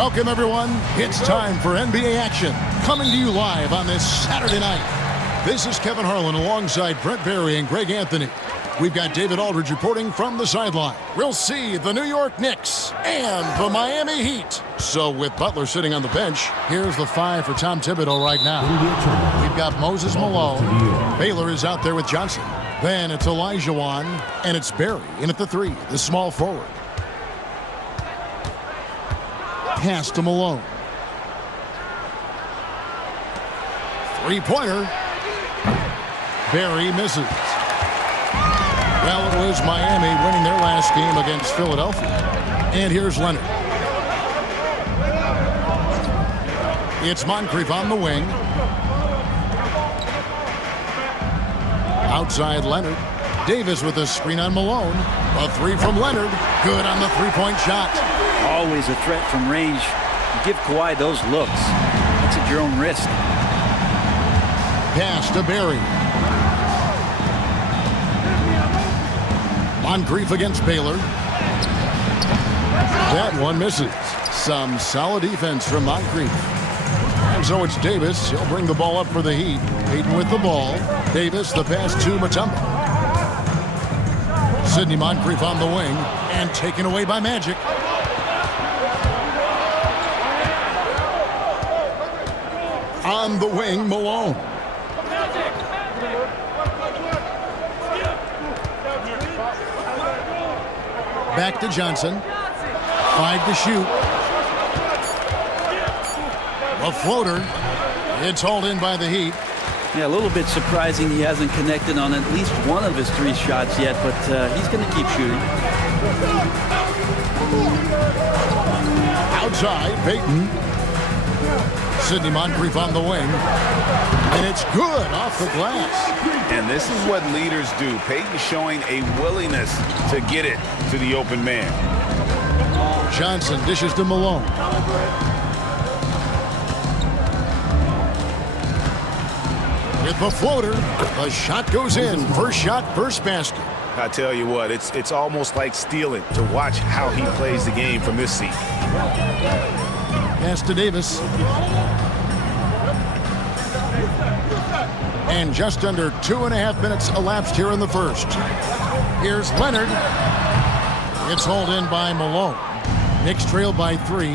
Welcome, everyone. It's time for NBA action, coming to you live on this Saturday night. This is Kevin Harlan alongside Brent Barry and Greg Anthony. We've got David Aldridge reporting from the sideline. We'll see the New York Knicks and the Miami Heat. So with Butler sitting on the bench, here's the 5 for Tom Thibodeau right now. We've got Moses Malone. Baylor is out there with Johnson. Then it's Olajuwon, and it's Barry in at the 3, the small forward. Pass to Malone. Three-pointer. Barry misses. Well, it was Miami winning their last game against Philadelphia. And here's Leonard. It's Moncrief on the wing. Outside Leonard. Davis with a screen on Malone. A 3 from Leonard. Good on the three-point shot. Always a threat from range. You give Kawhi those looks. That's at your own risk. Pass to Barry. Moncrief against Baylor. That one misses. Some solid defense from Moncrief. And so it's Davis. He'll bring the ball up for the Heat. Payton with the ball. Davis, the pass to Mutombo. Sidney Moncrief on the wing. And taken away by Magic. On the wing, Malone. Back to Johnson. 5 to shoot. A floater. It's hauled in by the Heat. Yeah, a little bit surprising he hasn't connected on at least one of his 3 shots yet, but he's going to keep shooting. Outside, Payton. Sidney Moncrief on the wing. And it's good off the glass. And this is what leaders do. Payton showing a willingness to get it to the open man. Johnson dishes to Malone. With the floater, the shot goes in. First shot, first basket. I tell you what, it's almost like stealing to watch how he plays the game from this seat. Pass to Davis. And just under 2.5 minutes elapsed here in the first. Here's Leonard. It's hauled in by Malone. Knicks trail by 3.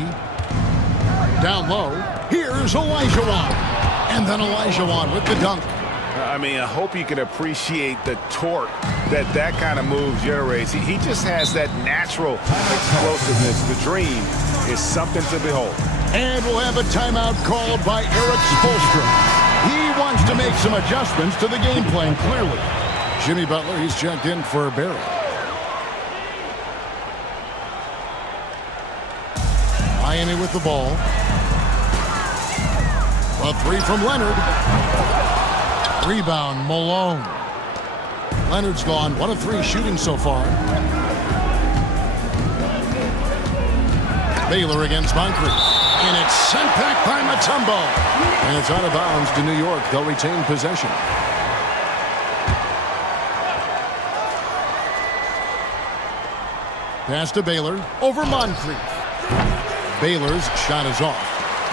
Down low. Here's Olajuwon. And then Olajuwon with the dunk. I mean, I hope you can appreciate the torque that kind of move generates. He just has that natural explosiveness. The dream is something to behold. And we'll have a timeout called by Eric Spoelstra. He wants to make some adjustments to the game plan, clearly. Jimmy Butler, he's checked in for Barry. Miami with the ball. A 3 from Leonard. Rebound, Malone. Leonard's gone 1 of 3 shooting so far. Baylor against Moncrief. And it's sent back by Mutombo. And it's out of bounds to New York. They'll retain possession. Pass to Baylor. Over Moncrief. Baylor's shot is off.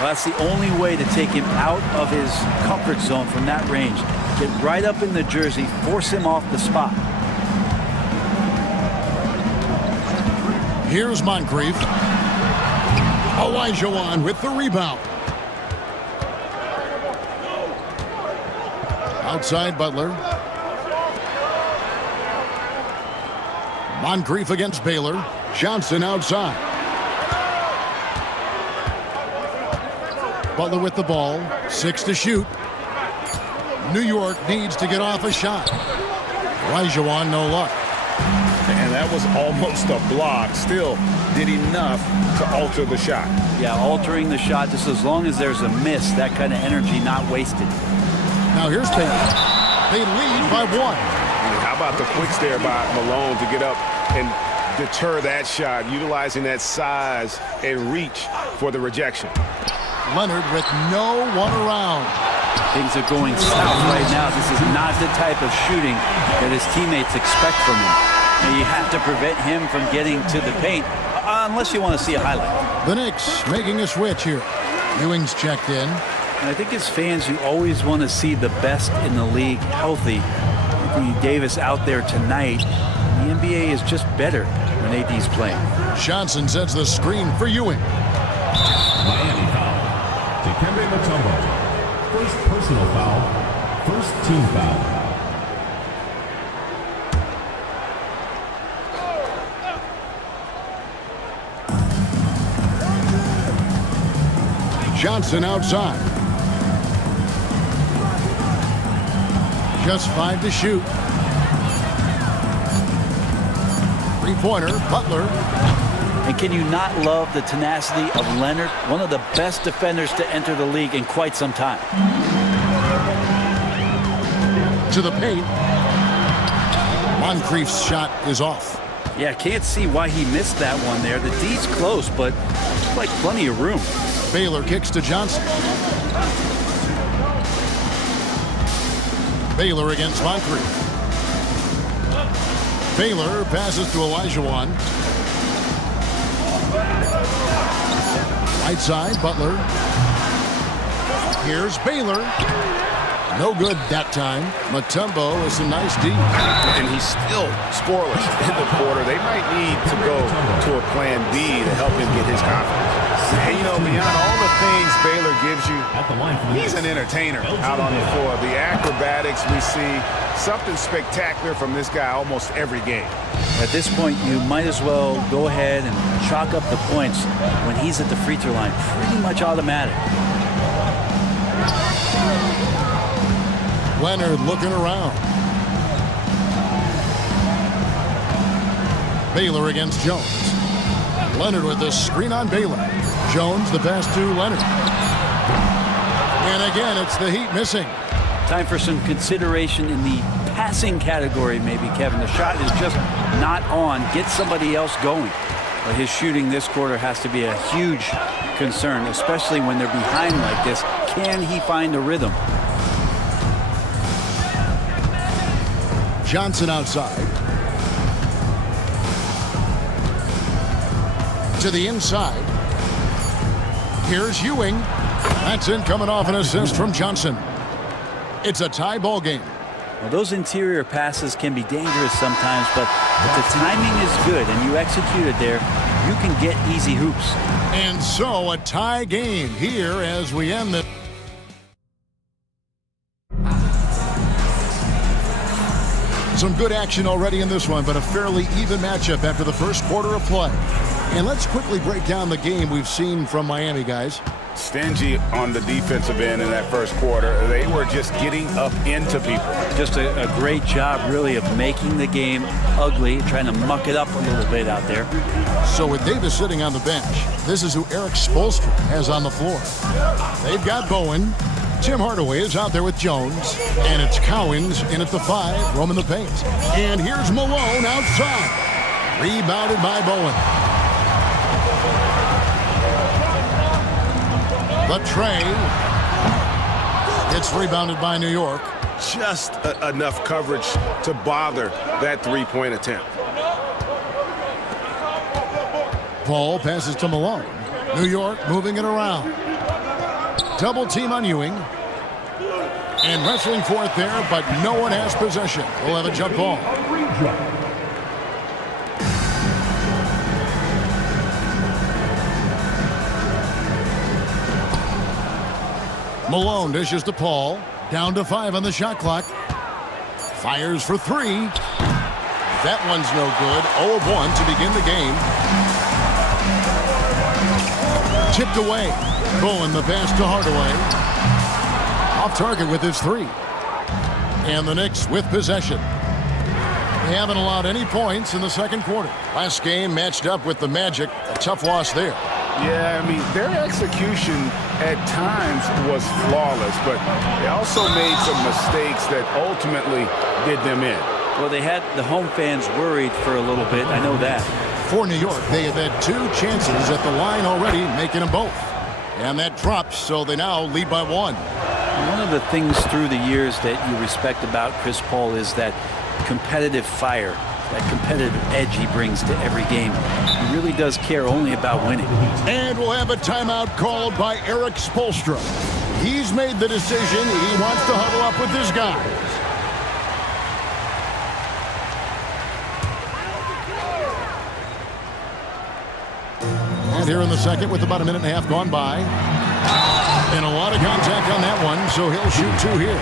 Well, that's the only way to take him out of his comfort zone from that range. Get right up in the jersey, force him off the spot. Here's Moncrief. Olajuwon with the rebound. Outside Butler. Moncrief against Baylor. Johnson outside. Butler with the ball. 6 to shoot. New York needs to get off a shot. Olajuwon, no luck. And that was almost a block. Still did enough to alter the shot. Yeah, altering the shot just as long as there's a miss. That kind of energy not wasted. Now here's Payton. They lead by 1. How about the quick stare by Malone to get up and deter that shot, utilizing that size and reach for the rejection. Leonard with no one around. Things are going south right now. This is not the type of shooting that his teammates expect from him. And you have to prevent him from getting to the paint. unless you want to see a highlight. The Knicks making a switch here. Ewing's checked in. And I think as fans, you always want to see the best in the league healthy. Anthony Davis out there tonight. The NBA is just better when AD's playing. Johnson sets the screen for Ewing. Miami foul. Dikembe Mutombo. First personal foul. First team foul. Johnson outside. Just 5 to shoot. Three-pointer, Butler. And can you not love the tenacity of Leonard, one of the best defenders to enter the league in quite some time? To the paint. Moncrief's shot is off. Yeah, can't see why he missed that one there. The D's close, but like plenty of room. Baylor kicks to Johnson. Baylor against Moncrief. Baylor passes to Olajuwon. Right side, Butler. Here's Baylor. No good that time. Mutombo with some nice D. And he's still scoreless in the quarter. They might need to go to a plan B to help him get his confidence. And, you know, beyond all the things Baylor gives you, he's an entertainer out on the floor. The acrobatics we see, something spectacular from this guy almost every game. At this point, you might as well go ahead and chalk up the points when he's at the free throw line. Pretty much automatic. Leonard looking around. Baylor against Jones. Leonard with the screen on Baylor. Jones the pass to Leonard. And again, it's the Heat missing. Time for some consideration in the passing category, maybe, Kevin. The shot is just not on. Get somebody else going. But his shooting this quarter has to be a huge concern, especially when they're behind like this. Can he find a rhythm? Johnson outside. To the inside. Here's Ewing. That's in, coming off an assist from Johnson. It's a tie ball game. Well, those interior passes can be dangerous sometimes, but if the timing is good and you execute it there, you can get easy hoops. And so a tie game here as we end the... Some good action already in this one, but a fairly even matchup after the first quarter of play. And let's quickly break down the game we've seen from Miami, guys. Stingy on the defensive end in that first quarter. They were just getting up into people. Just a great job, really, of making the game ugly, trying to muck it up a little bit out there. So with Davis sitting on the bench, this is who Eric Spoelstra has on the floor. They've got Bowen. Tim Hardaway is out there with Jones. And it's Cowens in at the 5, roaming the paint. And here's Malone outside. Rebounded by Bowen. The tray. It's rebounded by New York. Just enough coverage to bother that three-point attempt. Paul passes to Malone. New York moving it around. Double team on Ewing. And wrestling for it there, but no one has possession. We'll have a jump ball. Malone dishes to Paul. Down to 5 on the shot clock. Fires for 3. That one's no good. 0 of 1 to begin the game. Tipped away. Bowen the pass to Hardaway. Off target with his 3. And the Knicks with possession. They haven't allowed any points in the second quarter. Last game matched up with the Magic. A tough loss there. Yeah, I mean, their execution at times was flawless, but they also made some mistakes that ultimately did them in. Well, they had the home fans worried for a little bit. I know that. For New York, they have had 2 chances at the line already, making them both. And that drops, so they now lead by 1. One of the things through the years that you respect about Chris Paul is that competitive fire. that competitive edge he brings to every game. He really does care only about winning. And we'll have a timeout called by Eric Spoelstra. He's made the decision. He wants to huddle up with his guys. And here in the second with about a minute and a half gone by. And a lot of contact on that one, so he'll shoot 2 here.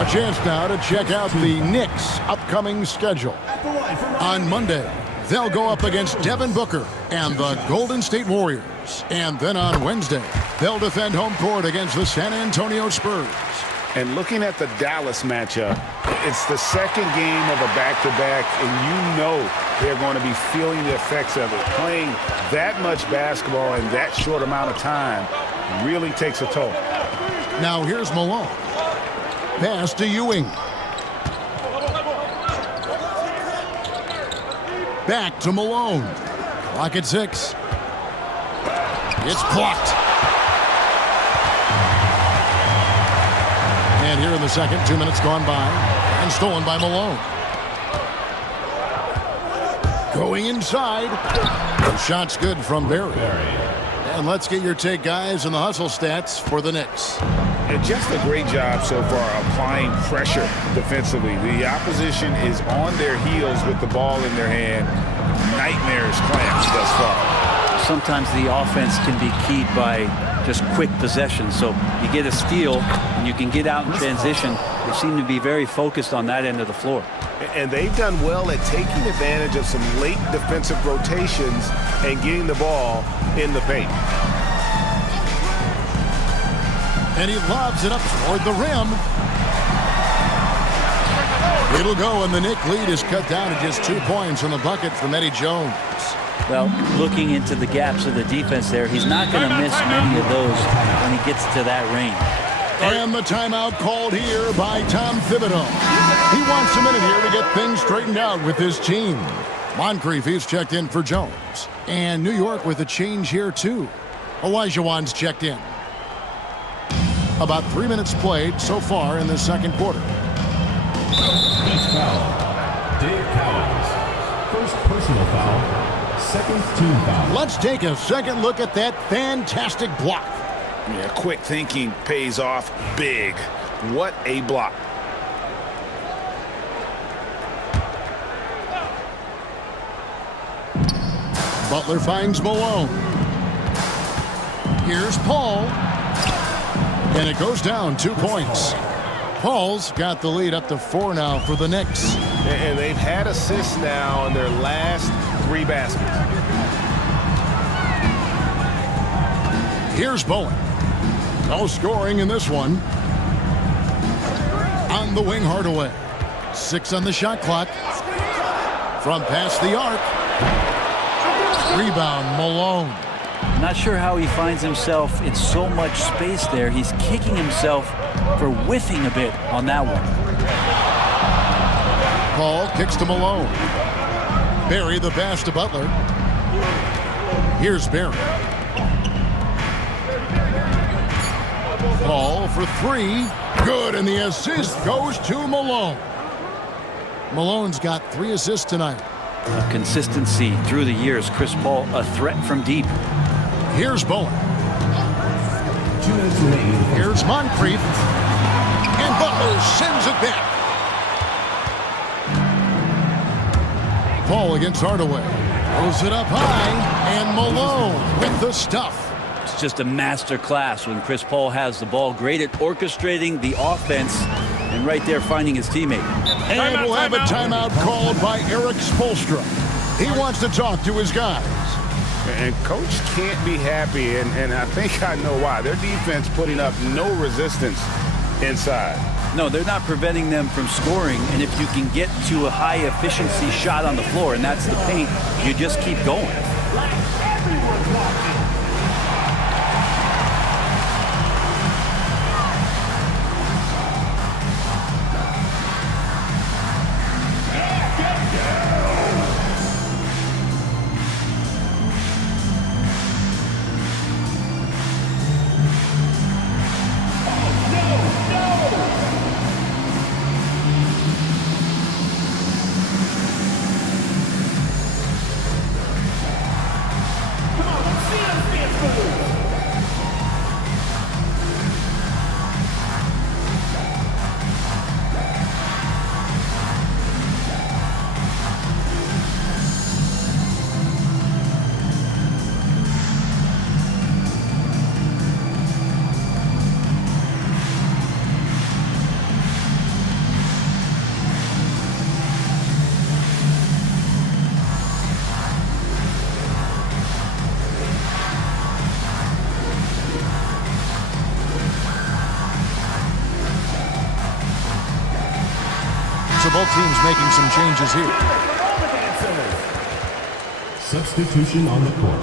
A chance now to check out the Knicks' upcoming schedule. On Monday, they'll go up against Devin Booker and the Golden State Warriors. And then on Wednesday, they'll defend home court against the San Antonio Spurs. And looking at the Dallas matchup, it's the second game of a back-to-back, and you know they're going to be feeling the effects of it. Playing that much basketball in that short amount of time really takes a toll. Now here's Malone. Pass to Ewing. Back to Malone. Clock at 6. It's blocked. And here in the second, 2 minutes gone by, and stolen by Malone. Going inside. The shot's good from Barry. And let's get your take, guys, on the hustle stats for the Knicks. And just a great job so far applying pressure defensively. The opposition is on their heels with the ball in their hand. Nightmares clamps thus far. Sometimes the offense can be keyed by just quick possession. So you get a steal and you can get out in transition. They seem to be very focused on that end of the floor. And they've done well at taking advantage of some late defensive rotations and getting the ball in the paint. And he lobs it up toward the rim. It'll go, and the Knick lead is cut down to just 2 points on the bucket from Eddie Jones. Well, looking into the gaps of the defense there, he's not going to miss many of those when he gets to that range. And the timeout called here by Tom Thibodeau. He wants a minute here to get things straightened out with his team. Moncrief is checked in for Jones. And New York with a change here, too. Olajuwon's checked in. About 3 minutes played so far in the second quarter. Each foul. Dave Cowens. First personal foul. Second team foul. Let's take a second look at that fantastic block. Yeah, quick thinking pays off big. What a block. Butler finds Malone. Here's Paul. And it goes down 2 points. Paul's got the lead up to 4 now for the Knicks. And they've had assists now in their last 3 baskets. Here's Bowen. No scoring in this one. On the wing, Hardaway. 6 on the shot clock. From past the arc. Rebound, Malone. Not sure how he finds himself in so much space there. He's kicking himself for whiffing a bit on that one. Paul kicks to Malone. Barry the pass to Butler. Here's Barry. Paul for 3. Good, and the assist goes to Malone. Malone's got 3 assists tonight. Consistency through the years. Chris Paul, a threat from deep. Here's Bowen. 2 minutes remaining. Here's Moncrief. And Butler sends it back. Paul against Hardaway. Throws it up high. And Malone with the stuff. It's just a master class when Chris Paul has the ball. Great at orchestrating the offense and right there finding his teammate. And we'll have a timeout called by Eric Spoelstra. He wants to talk to his guys. And Coach can't be happy, and I think I know why. Their defense putting up no resistance inside. No, they're not preventing them from scoring, and if you can get to a high-efficiency shot on the floor, and that's the paint, you just keep going. both teams making some changes here. Substitution on the court.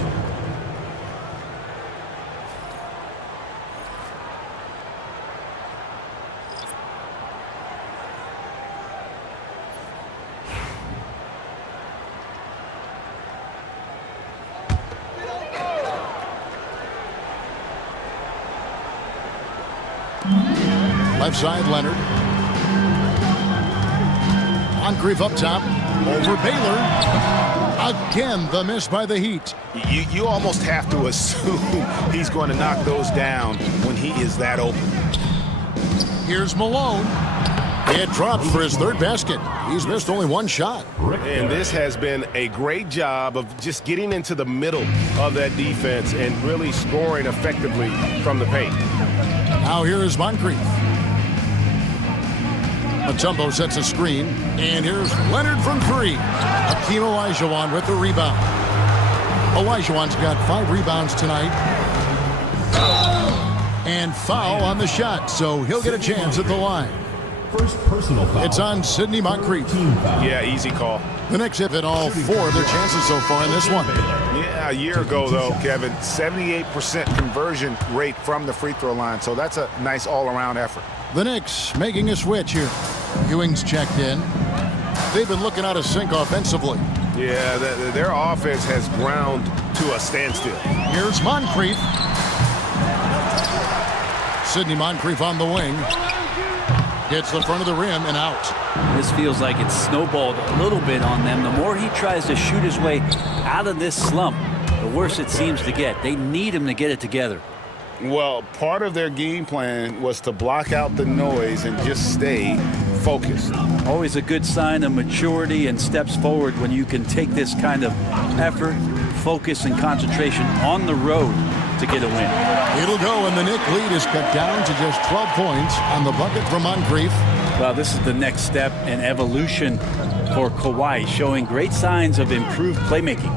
Left side, Leonard. Moncrief up top. Over Baylor. Again, the miss by the Heat. You almost have to assume he's going to knock those down when he is that open. Here's Malone. It dropped for his third basket. He's missed only one shot. And this has been a great job of just getting into the middle of that defense and really scoring effectively from the paint. Now here is Moncrief. Mutombo sets a screen, and here's Leonard from three. Hakeem Olajuwon with the rebound. Olajuwon's got 5 rebounds tonight. And foul on the shot, so he'll get a chance at the line. First personal foul. It's on Sidney Moncrief. Yeah, easy call. The Knicks have hit all 4 of their chances so far in this one. Yeah, a year ago, though, Kevin, 78% conversion rate from the free throw line, so that's a nice all-around effort. The Knicks making a switch here. Ewing's checked in. They've been looking out of sync offensively. Yeah, their offense has ground to a standstill. Here's Moncrief. Sidney Moncrief on the wing. Hits the front of the rim and out. This feels like it's snowballed a little bit on them. The more he tries to shoot his way out of this slump, the worse it seems to get. They need him to get it together. Well, part of their game plan was to block out the noise and just stay focused. Always a good sign of maturity and steps forward when you can take this kind of effort, focus, and concentration on the road to get a win. It'll go, and the Knick lead is cut down to just 12 points on the bucket from Moncrief. Well, this is the next step in evolution for Kawhi, showing great signs of improved playmaking.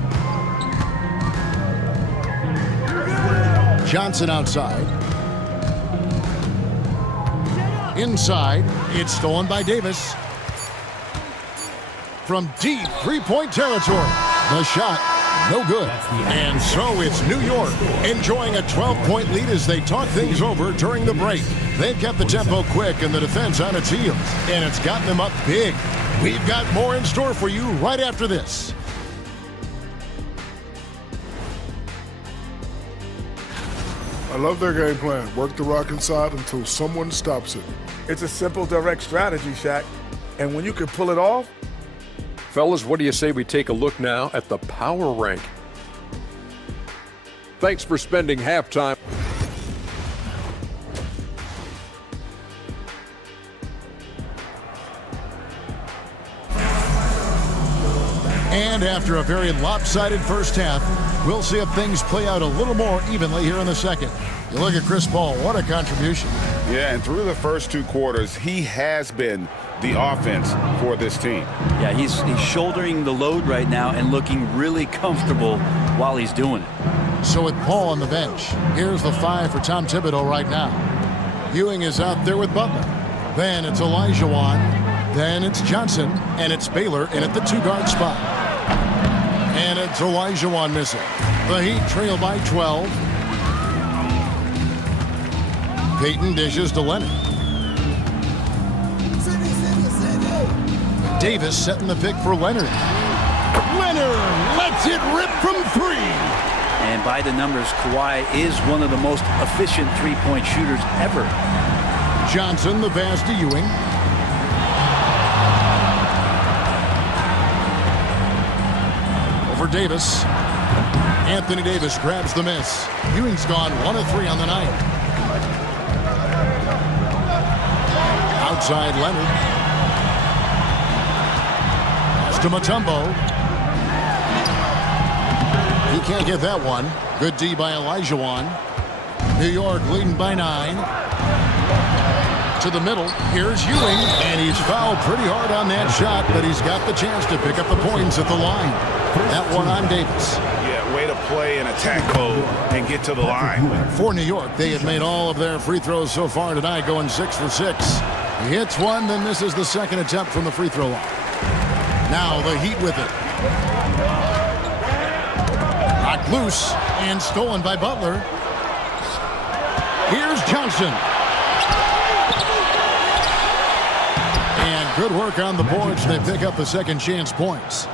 Johnson outside. Inside, it's stolen by Davis. From deep three-point territory, the shot, no good. And so it's New York enjoying a 12-point lead as they talk things over during the break. They've kept the tempo quick and the defense on its heels, and it's gotten them up big. We've got more in store for you right after this. I love their game plan. Work the rock inside until someone stops it. It's a simple, direct strategy, Shaq. And when you can pull it off. Fellas, what do you say we take a look now at the power rank? Thanks for spending halftime. And after a very lopsided first half, we'll see if things play out a little more evenly here in the second. You look at Chris Paul, what a contribution. Yeah, and through the first 2 quarters, he has been the offense for this team. Yeah, he's shouldering the load right now and looking really comfortable while he's doing it. So with Paul on the bench, here's the 5 for Tom Thibodeau right now. Ewing is out there with Butler. Then it's Olajuwon. Then it's Johnson. And it's Baylor in at the 2-guard spot. And it's Olajuwon missing. The Heat trail by 12. Payton dishes to Leonard. Davis setting the pick for Leonard. Leonard lets it rip from 3. And by the numbers, Kawhi is one of the most efficient three-point shooters ever. Johnson, the pass to Ewing. Over Davis. Anthony Davis grabs the miss. Ewing's gone 1 of 3 on the night. Outside Leonard. Pass to Mutombo. He can't get that one. Good D by Olajuwon. New York leading by 9. To the middle. Here's Ewing. And he's fouled pretty hard on that shot, but he's got the chance to pick up the points at the line. That one on Davis. Yeah, way to play in attack mode and get to the line. For New York, they have made all of their free throws so far tonight, going 6 for 6. He hits one, then misses the second attempt from the free throw line. Now the Heat with it. Knocked loose and stolen by Butler. Here's Johnson. And good work on the boards. They pick up the second chance points.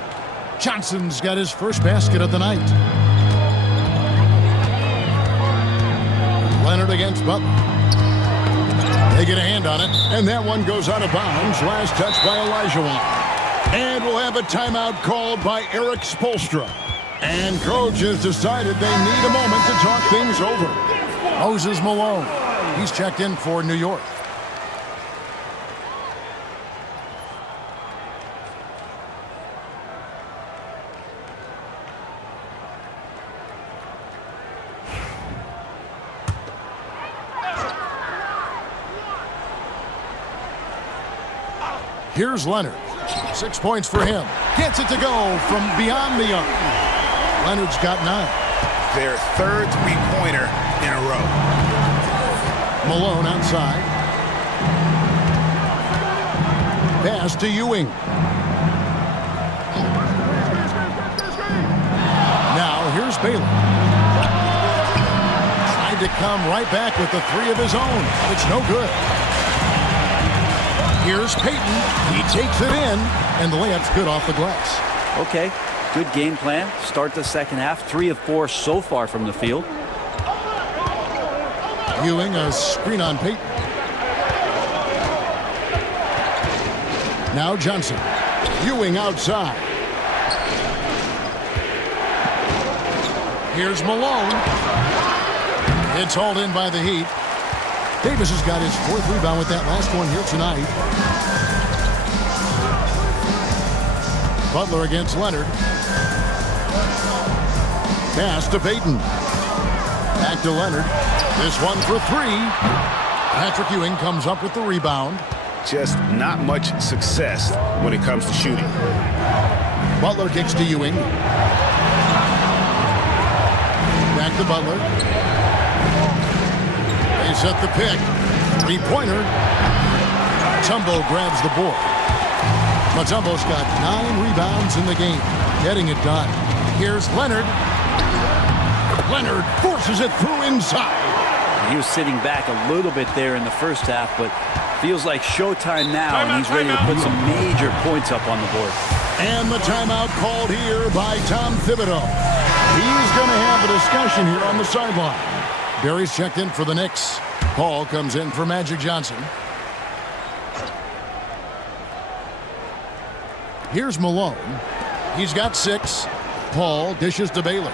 Johnson's got his first basket of the night. Leonard against Butler. They get a hand on it, and that one goes out of bounds. Last touch by Elijah Wan. And we'll have a timeout called by Eric Spoelstra. And coach has decided they need a moment to talk things over. Moses Malone. He's checked in for New York. Here's Leonard. 6 points for him. Gets it to go from beyond the arc. Leonard's got 9. Their third three-pointer in a row. Malone outside. Pass to Ewing. Now here's Baylor. Tried to come right back with the three of his own. It's no good. Here's Payton. He takes it in, and the layup's good off the glass. Okay, good game plan. Start the second half. 3 of 4 so far from the field. Ewing, a screen on Payton. Now Johnson. Ewing outside. Here's Malone. It's hauled in by the Heat. Davis has got his 4th rebound with that last one here tonight. Butler against Leonard. Pass to Payton. Back to Leonard. This one for 3. Patrick Ewing comes up with the rebound. Just not much success when it comes to shooting. Butler kicks to Ewing. Back to Butler. They set the pick. 3-pointer. Mutombo grabs the board. Mutombo's got 9 rebounds in the game. Getting it done. Here's Leonard. Leonard forces it through inside. He was sitting back a little bit there in the first half, but feels like showtime now, and he's ready to put some major points up on the board. And the timeout called here by Tom Thibodeau. He's going to have a discussion here on the sideline. Barry's checked in for the Knicks. Paul comes in for Magic Johnson. Here's Malone. He's got 6. Paul dishes to Baylor.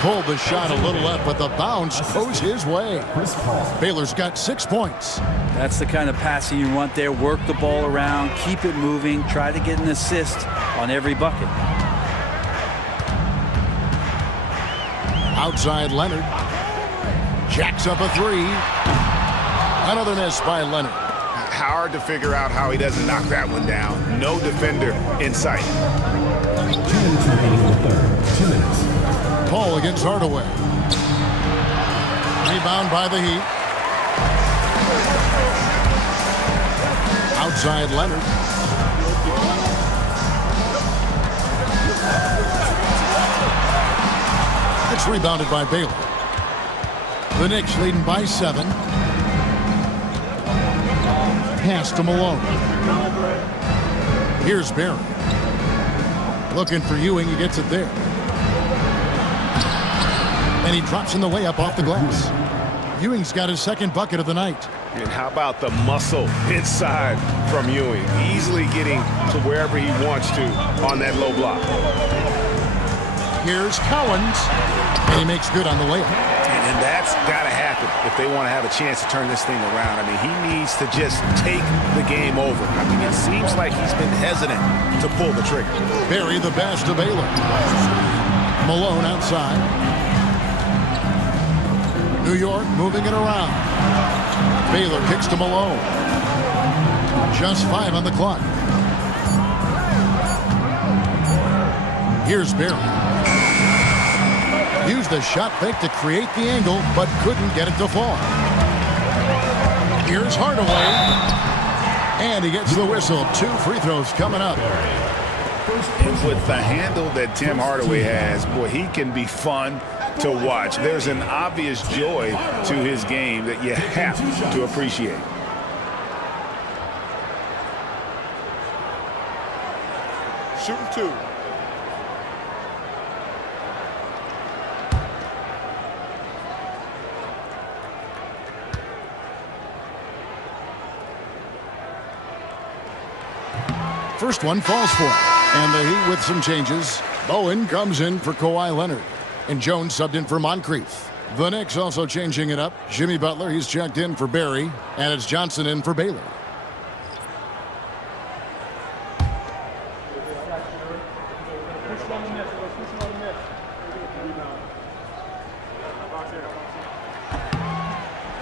Pulled the shot a little left, but the bounce goes his way. Baylor's got 6 points. That's the kind of passing you want there. Work the ball around, keep it moving, try to get an assist on every bucket. Outside Leonard. Jacks up a 3. Another miss by Leonard. Hard to figure out how he doesn't knock that one down. No defender in sight. 2 minutes remaining in the third. 2 minutes. Paul against Hardaway. Rebound by the Heat. Outside Leonard. It's rebounded by Baylor. The Knicks leading by 7. Pass to Malone. Here's Barry. Looking for Ewing. He gets it there. And he drops in the layup off the glass. Ewing's got his 2nd bucket of the night. And how about the muscle inside from Ewing? Easily getting to wherever he wants to on that low block. Here's Cowens. And he makes good on the layup. And that's got to happen if they want to have a chance to turn this thing around. I mean, he needs to just take the game over. I mean, it seems like he's been hesitant to pull the trigger. Barry the pass to Baylor. Malone outside. New York moving it around. Baylor kicks to Malone. Just 5 on the clock. Here's Barry. Used the shot fake to create the angle, but couldn't get it to fall. Here's Hardaway. And he gets the whistle. 2 free throws coming up. And with the handle that Tim Hardaway has, boy, he can be fun to watch. There's an obvious joy to his game that you have to appreciate. Shooting 2. First one falls for him. And the Heat with some changes. Bowen comes in for Kawhi Leonard. And Jones subbed in for Moncrief. The Knicks also changing it up. Jimmy Butler, he's checked in for Barry. And it's Johnson in for Baylor.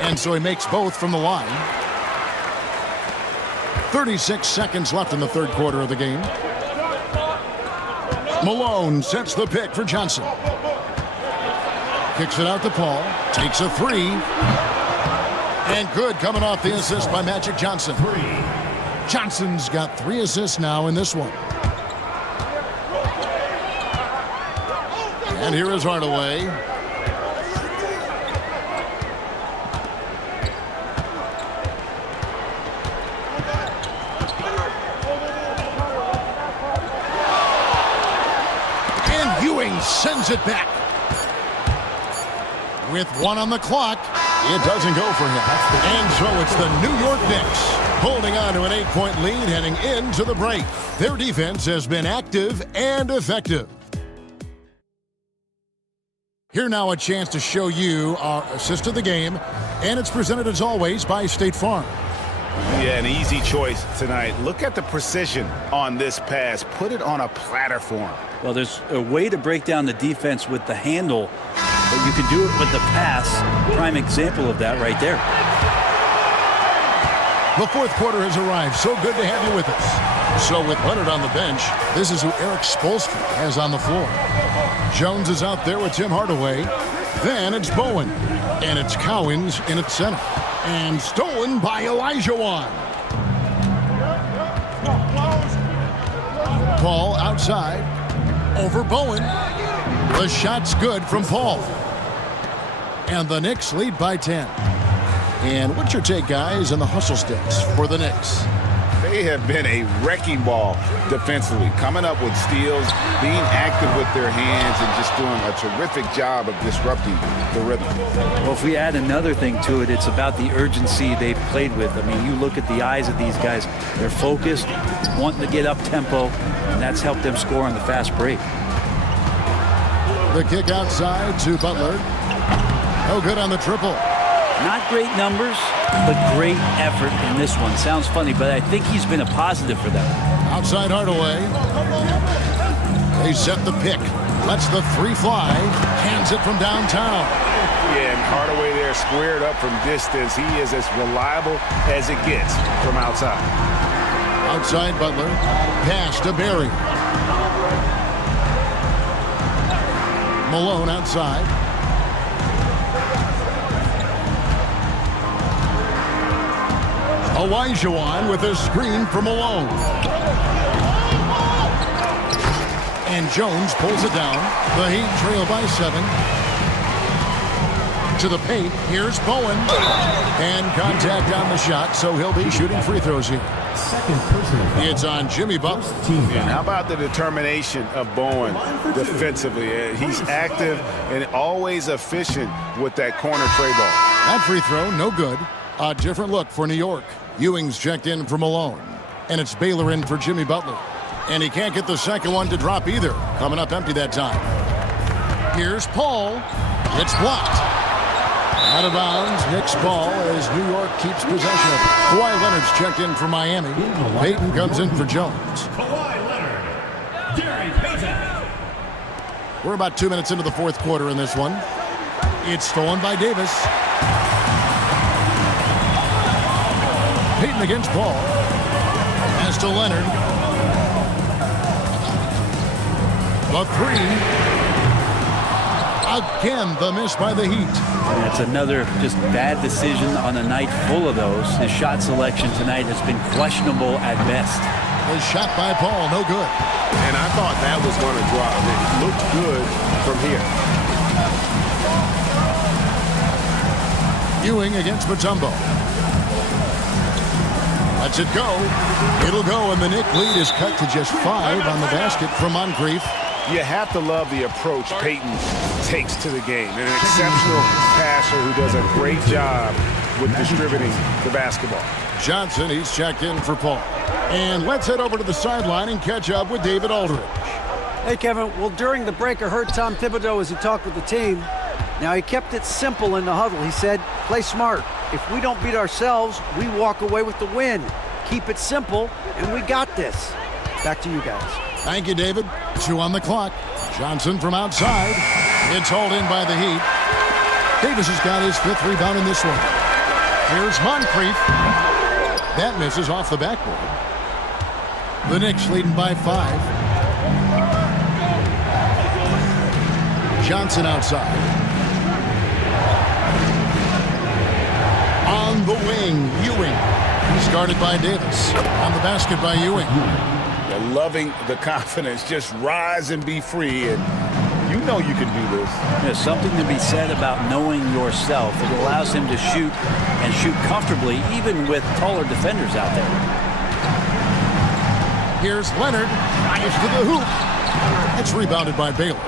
And so he makes both from the line. 36 seconds left in the third quarter of the game. Malone sets the pick for Johnson. Kicks it out to Paul. Takes a 3. And good coming off the assist by Magic Johnson. Johnson's got 3 assists now in this one. And here is Hardaway. Sends it back. With 1 on the clock, it doesn't go for him. And so it's the New York Knicks holding on to an 8-point lead heading into the break. Their defense has been active and effective. Here now a chance to show you our assist of the game, and it's presented as always by State Farm. Yeah, an easy choice tonight. Look at the precision on this pass. Put it on a platter form. Well, there's a way to break down the defense with the handle, but you can do it with the pass. Prime example of that right there. The fourth quarter has arrived. So good to have you with us. So with Leonard on the bench, this is who Eric Spoelstra has on the floor. Jones is out there with Tim Hardaway. Then it's Bowen. And it's Cowens in at center. And stolen by Olajuwon. Paul outside. Over Bowen. The shot's good from Paul. And the Knicks lead by 10. And what's your take, guys, on the hustle sticks for the Knicks? They have been a wrecking ball defensively, coming up with steals, being active with their hands, and just doing a terrific job of disrupting the rhythm. Well, if we add another thing to it, it's about the urgency they've played with. I mean, you look at the eyes of these guys. They're focused, wanting to get up tempo, and that's helped them score on the fast break. The kick outside to Butler. No good on the triple. Not great numbers, but great effort in this one. Sounds funny, but I think he's been a positive for them. Outside Hardaway. They set the pick. Lets the 3 fly. Hands it from downtown. Yeah, and Hardaway there squared up from distance. He is as reliable as it gets from outside. Outside Butler. Pass to Barry. Malone outside. Olajuwon with a screen for Malone. And Jones pulls it down. The Heat trail by 7. To the paint. Here's Bowen. And contact on the shot, so he'll be shooting free throws here. Second personal foul. It's on Jimmy Butler. And how about the determination of Bowen defensively? He's active and always efficient with that corner tray ball. That free throw, no good. A different look for New York. Ewing's checked in for Malone. And it's Baylor in for Jimmy Butler. And he can't get the second one to drop either. Coming up empty that time. Here's Paul. It's blocked. Out of bounds. Knicks ball as New York keeps possession of it. Kawhi Leonard's checked in for Miami. Payton comes in for Jones. Kawhi Leonard. Gary Payton. We're about 2 minutes into the fourth quarter in this one. It's stolen by Davis. Payton against Paul. Pass to Leonard. The 3. Again, the miss by the Heat. And that's another just bad decision on a night full of those. His shot selection tonight has been questionable at best. The shot by Paul, no good. And I thought that was going to drop. It looked good from here. Ewing against Mutombo. Lets it go. It'll go, and the Knick lead is cut to just 5 on the basket from Moncrief. You have to love the approach Payton takes to the game. An exceptional passer who does a great job with distributing the basketball. Johnson, he's checked in for Paul. And let's head over to the sideline and catch up with David Aldridge. Hey, Kevin. Well, during the break, I heard Tom Thibodeau as he talked with the team. Now, he kept it simple in the huddle. He said, play smart. If we don't beat ourselves, we walk away with the win. Keep it simple, and we got this. Back to you guys. Thank you, David. 2 on the clock. Johnson from outside. It's hauled in by the Heat. Davis has got his 5th rebound in this one. Here's Moncrief. That misses off the backboard. The Knicks leading by 5. Johnson outside. On the wing, Ewing. Started by Davis. On the basket by Ewing. They're loving the confidence. Just rise and be free. And you know you can do this. There's something to be said about knowing yourself. It allows him to shoot and shoot comfortably, even with taller defenders out there. Here's Leonard. Drives to the hoop. It's rebounded by Baylor.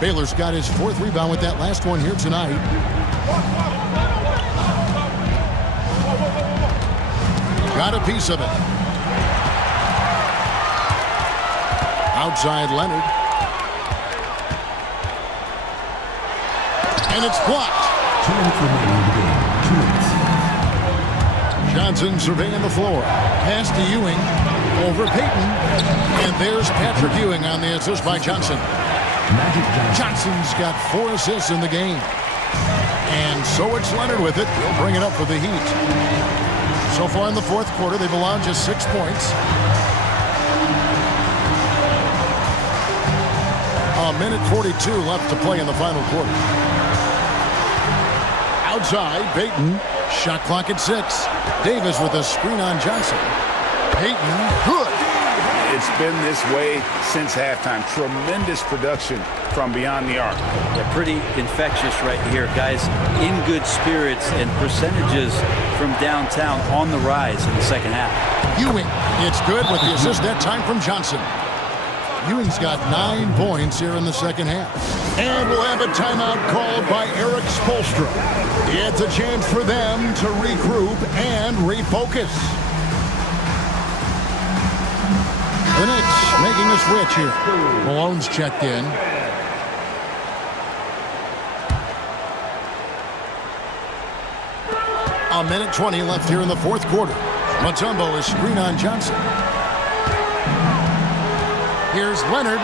Baylor's got his 4th rebound with that last one here tonight. Got a piece of it. Outside Leonard. And it's blocked. 2 minutes remaining in the game. 2 minutes. Johnson surveying the floor. Pass to Ewing. Over Payton. And there's Patrick Ewing on the assist by Johnson. Magic Johnson. Johnson's got 4 assists in the game. And so it's Leonard with it. He'll bring it up for the Heat. So far in the 4th quarter, they've allowed just 6 points. A minute 42 left to play in the final quarter. Outside, Payton. Shot clock at 6. Davis with a screen on Johnson. Payton, good. It's been this way since halftime. Tremendous production from beyond the arc. They're pretty infectious right here. Guys in good spirits and percentages from downtown on the rise in the second half. Ewing, it's good with the assist that time from Johnson. Ewing's got 9 points here in the second half. And we'll have a timeout called by Eric Spoelstra. It's a chance for them to regroup and refocus. The Knicks making a switch here. Malone's checked in. A minute 20 left here in the 4th quarter. Mutombo is screen on Johnson. Here's Leonard.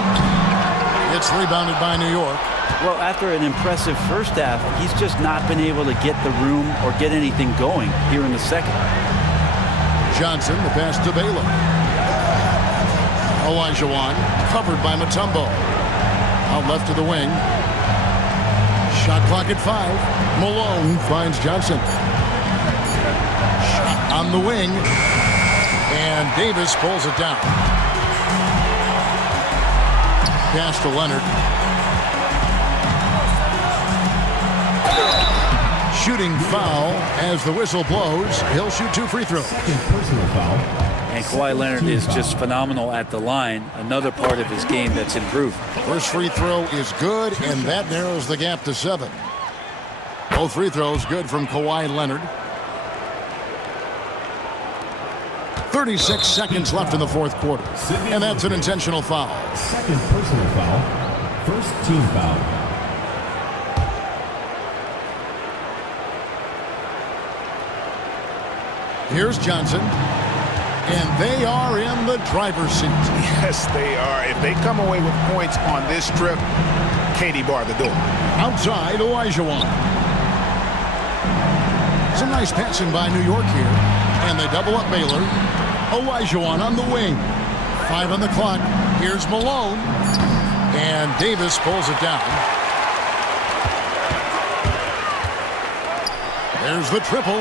It's rebounded by New York. Well, after an impressive first half, he's just not been able to get the room or get anything going here in the second. Johnson, the pass to Baylor. Olajuwon, covered by Mutombo. Out left to the wing. Shot clock at 5. Malone finds Johnson. Shot on the wing. And Davis pulls it down. Pass to Leonard. Shooting foul as the whistle blows. He'll shoot 2 free throws. Personal foul. And Kawhi Leonard is just phenomenal at the line. Another part of his game that's improved. First free throw is good, and that narrows the gap to 7. Both free throws good from Kawhi Leonard. 36 seconds left in the 4th quarter. And that's an intentional foul. Second personal foul. First team foul. Here's Johnson. And they are in the driver's seat. Yes, they are. If they come away with points on this trip, Katie bar the door. Outside, Olajuwon. Some nice passing by New York here. And they double up Baylor. Olajuwon on the wing. 5 on the clock. Here's Malone. And Davis pulls it down. There's the triple.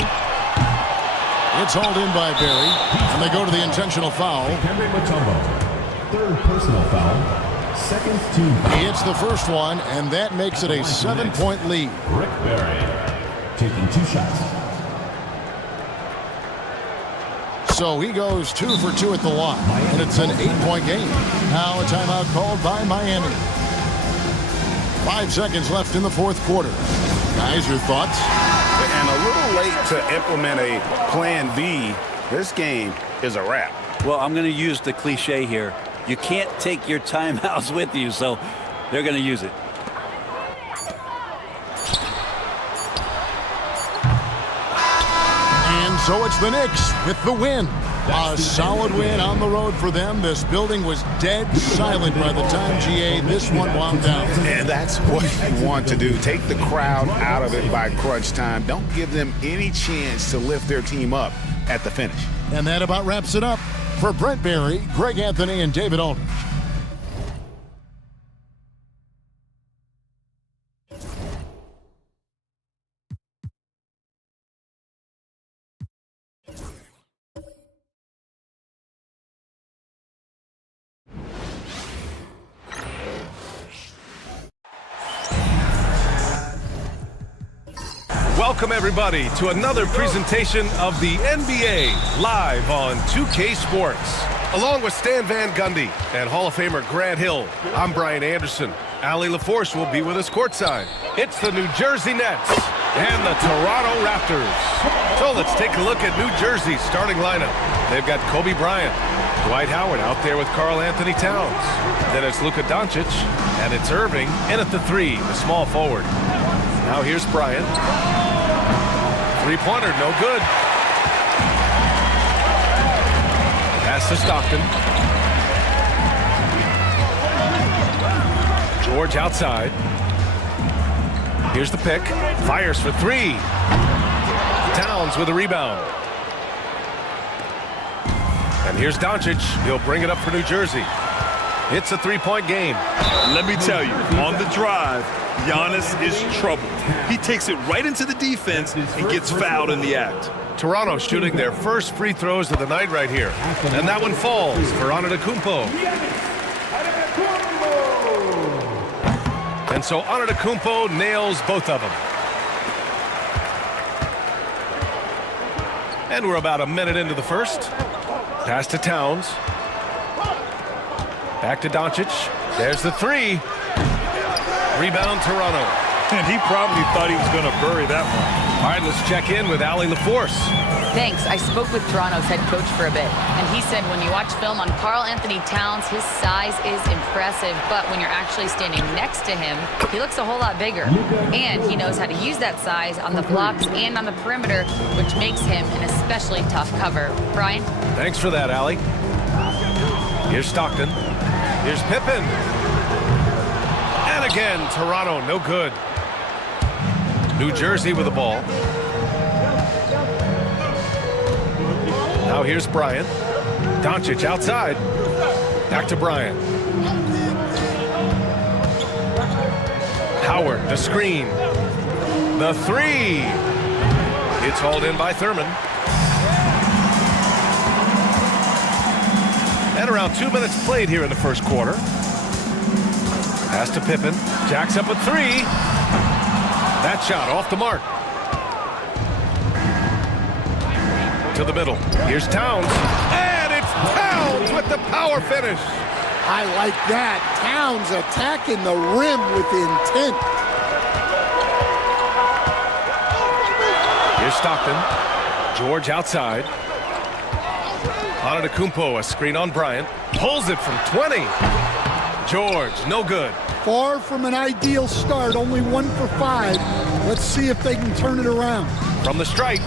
It's hauled in by Berry, and they go to the intentional foul. Dikembe Mutombo. Third personal foul. Second team foul. He hits the first one, and that makes it a 7-point lead. Rick Barry taking 2 shots. So he goes 2 for 2 at the line, and it's an 8-point game. Now a timeout called by Miami. 5 seconds left in the fourth quarter. Guys, your thoughts? And a little late to implement a plan B. This game is a wrap. Well, I'm going to use the cliche here. You can't take your timeouts with you, so they're going to use it. And so it's the Knicks with the win. A solid win on the road for them. This building was dead silent by the time, GA, this one wound down. And that's what you want to do. Take the crowd out of it by crunch time. Don't give them any chance to lift their team up at the finish. And that about wraps it up. For Brent Barry, Greg Anthony, and David Aldridge. Welcome, everybody, to another presentation of the NBA live on 2K Sports. Along with Stan Van Gundy and Hall of Famer Grant Hill, I'm Brian Anderson. Allie LaForce will be with us courtside. It's the New Jersey Nets and the Toronto Raptors. So let's take a look at New Jersey's starting lineup. They've got Kobe Bryant, Dwight Howard out there with Karl Anthony Towns. Then it's Luka Doncic, and it's Irving in at the 3, the small forward. Now here's Bryant. Three-pointer, no good. Pass to Stockton. George outside. Here's the pick. Fires for 3. Towns with a rebound. And here's Doncic. He'll bring it up for New Jersey. It's a 3-point game. Let me tell you, on the drive, Giannis is troubled. He takes it right into the defense and gets fouled in the act. Toronto shooting their first free throws of the night right here. And that one falls for Antetokounmpo. And so Antetokounmpo nails both of them. And we're about a minute into the first. Pass to Towns. Back to Doncic. There's the 3. Rebound, Toronto. And he probably thought he was going to bury that one. All right, let's check in with Allie LaForce. Thanks. I spoke with Toronto's head coach for a bit, and he said when you watch film on Karl Anthony Towns, his size is impressive, but when you're actually standing next to him, he looks a whole lot bigger. And he knows how to use that size on the blocks and on the perimeter, which makes him an especially tough cover. Brian? Thanks for that, Allie. Here's Stockton. Here's Pippen. And again, Toronto, no good. New Jersey with the ball. Now here's Bryant. Doncic outside. Back to Bryant. Howard, the screen. The 3. It's hauled in by Thurman. And around 2 minutes played here in the first quarter. Pass to Pippen. Jacks up a 3. That shot off the mark. To the middle. Here's Towns. And it's Towns with the power finish. I like that. Towns attacking the rim with intent. Here's Stockton. George outside. Antetokounmpo, a screen on Bryant. Pulls it from 20. George, no good. Far from an ideal start, only 1 for 5. Let's see if they can turn it around. From the stripe,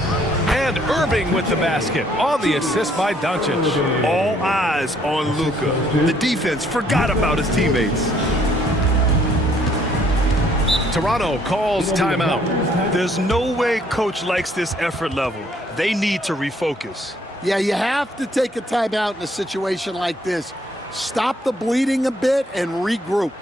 and Irving with the basket on the assist by Doncic. All eyes on Luka. The defense forgot about his teammates. Toronto calls timeout. There's no way coach likes this effort level. They need to refocus. Yeah, you have to take a timeout in a situation like this. Stop the bleeding a bit and regroup.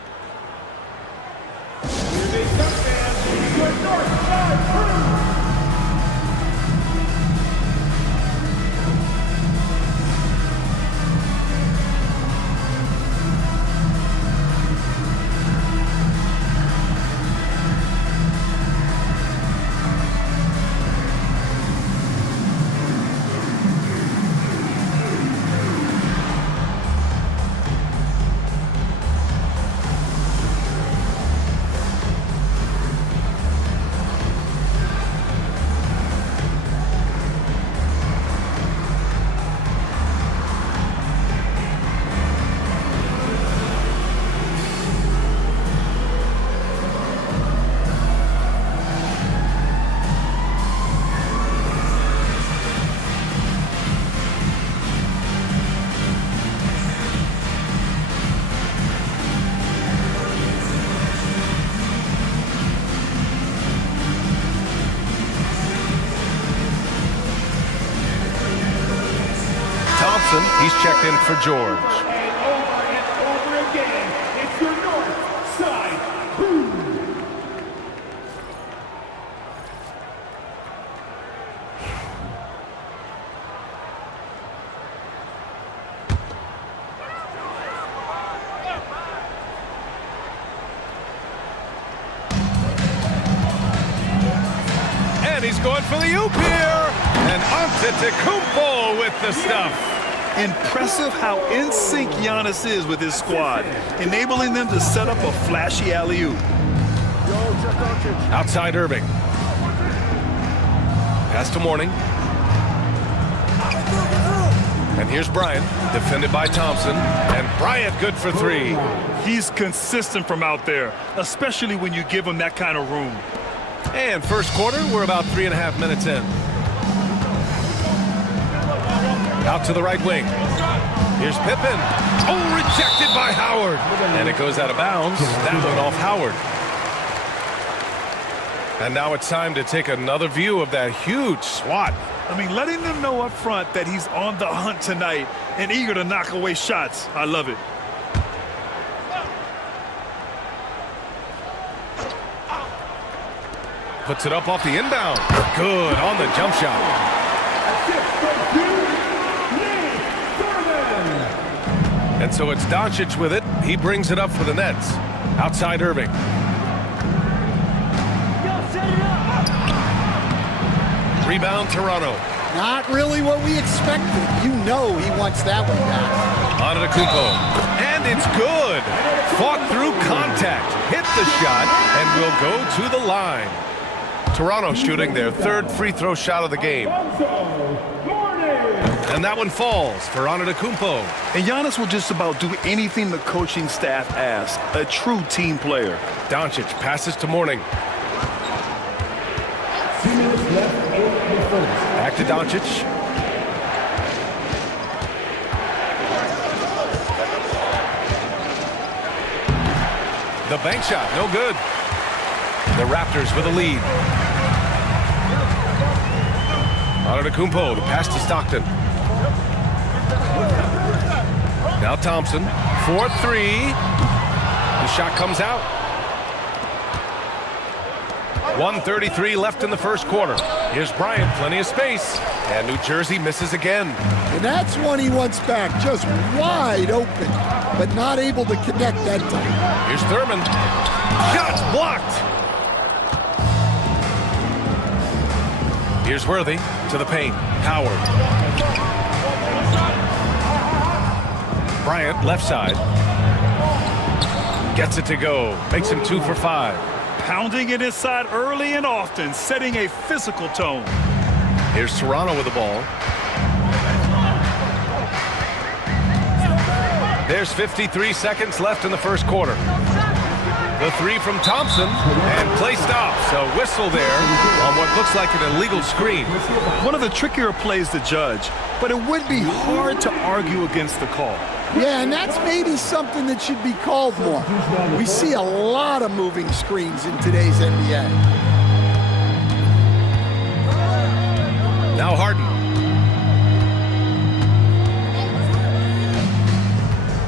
Thompson. He's checked in for George. He's going for the oop here, and Antetokounmpo with the stuff. Impressive how in sync Giannis is with his squad, enabling them to set up a flashy alley-oop. Outside Irving. Pass to Mourning. And here's Bryant, defended by Thompson, and Bryant good for three. He's consistent from out there, especially when you give him that kind of room. And first quarter, we're about 3.5 minutes in. Out to the right wing. Here's Pippen. Oh, rejected by Howard. And it goes out of bounds. That went off Howard. And now it's time to take another view of that huge swat. I mean, letting them know up front that he's on the hunt tonight and eager to knock away shots. I love it. Puts it up off the inbound. Good on the jump shot. And so it's Doncic with it. He brings it up for the Nets. Outside Irving. Rebound Toronto. Not really what we expected. You know he wants that one back. Antetokounmpo. And it's good. Fought through contact. Hit the shot and will go to the line. Toronto shooting their third free throw shot of the game. And that one falls for Antetokounmpo. And Giannis will just about do anything the coaching staff asks. A true team player. Doncic passes to Mourning. Back to Doncic. The bank shot, no good. The Raptors with a lead. Antetokounmpo to pass to Stockton. Now Thompson, 4-3. The shot comes out. 1:33 left in the first quarter. Here's Bryant, plenty of space. And New Jersey misses again. And that's one he wants back, just wide open, but not able to connect that time. Here's Thurman. Shots blocked. Here's Worthy to the paint. Howard. Bryant, left side. Gets it to go. Makes him 2 for 5. Pounding it inside early and often, setting a physical tone. Here's Toronto with the ball. There's 53 seconds left in the first quarter. The three from Thompson, and play stops. A whistle there on what looks like an illegal screen. One of the trickier plays to judge, but it would be hard to argue against the call. Yeah, and that's maybe something that should be called more. We see a lot of moving screens in today's NBA. Now Harden.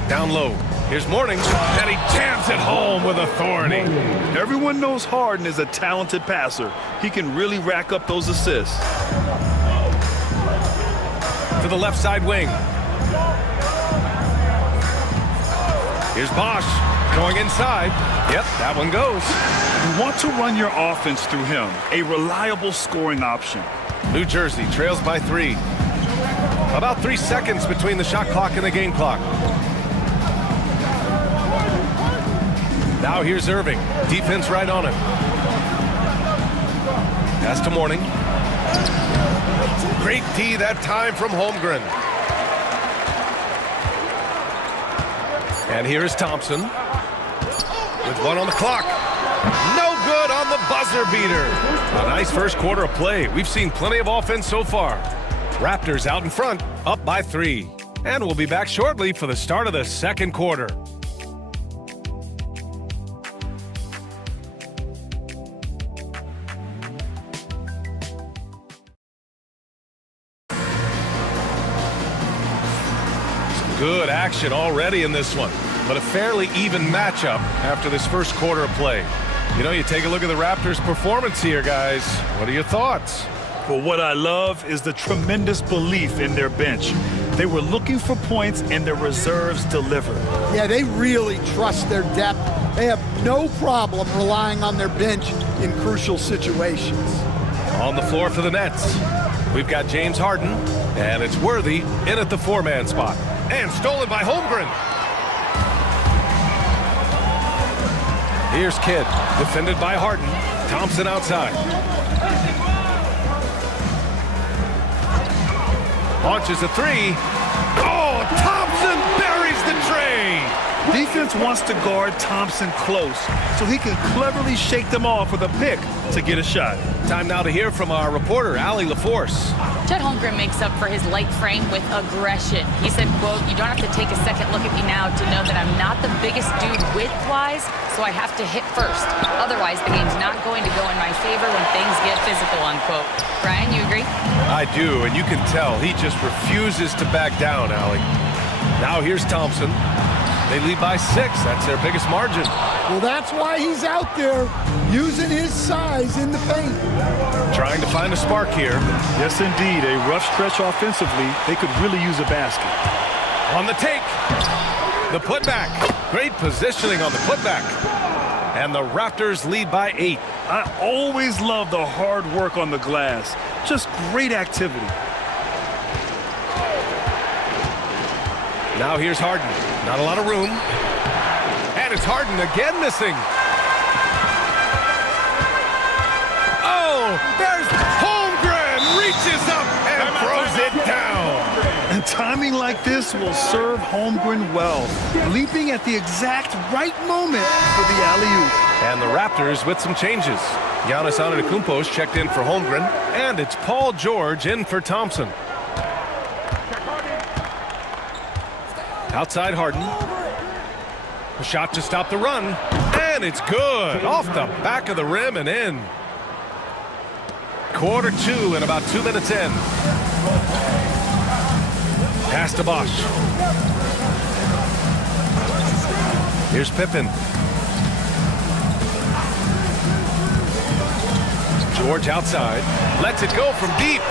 Down low. Here's Mourning, and he jams it home with authority. Everyone knows Harden is a talented passer. He can really rack up those assists. To the left side wing. Here's Bosch going inside. Yep, that one goes. You want to run your offense through him, a reliable scoring option. New Jersey trails by 3. About 3 seconds between the shot clock and the game clock. Now here's Irving. Defense right on him. Pass to Mourning. Great D that time from Holmgren. And here's Thompson. With 1 on the clock. No good on the buzzer beater. A nice first quarter of play. We've seen plenty of offense so far. Raptors out in front, up by 3. And we'll be back shortly for the start of the second quarter. Good action already in this one, but a fairly even matchup after this first quarter of play. You know, you take a look at the Raptors' performance here, guys. What are your thoughts? Well, what I love is the tremendous belief in their bench. They were looking for points, and their reserves delivered. Yeah, they really trust their depth. They have no problem relying on their bench in crucial situations. On the floor for the Nets, we've got James Harden, and it's Worthy in at the 4-man spot. And stolen by Holmgren. Here's Kidd, defended by Harden. Thompson outside. Launches a three. Oh, Thompson buries the tray. Defense wants to guard Thompson close so he can cleverly shake them off with a pick to get a shot. Time now to hear from our reporter, Allie LaForce. Chet Holmgren makes up for his light frame with aggression. He said, quote, "You don't have to take a second look at me now to know that I'm not the biggest dude width-wise, so I have to hit first. Otherwise, the game's not going to go in my favor when things get physical," unquote. Brian, you agree? I do, and you can tell he just refuses to back down, Allie. Now here's Thompson. They lead by 6. That's their biggest margin. Well, that's why he's out there using his size in the paint. Trying to find a spark here. Yes, indeed. A rough stretch offensively. They could really use a basket. On the take. The putback. Great positioning on the putback. And the Raptors lead by 8. I always love the hard work on the glass. Just great activity. Now here's Harden. Not a lot of room. And it's Harden again missing. Oh, there's Holmgren. Reaches up and throws it down. And timing like this will serve Holmgren well. Leaping at the exact right moment for the alley-oop. And the Raptors with some changes. Giannis Antetokounmpo's checked in for Holmgren. And it's Paul George in for Thompson. Outside Harden. A shot to stop the run. And it's good. Off the back of the rim and in. Quarter 2 and about 2 minutes in. Pass to Bosch. Here's Pippen. George outside. Lets it go from deep.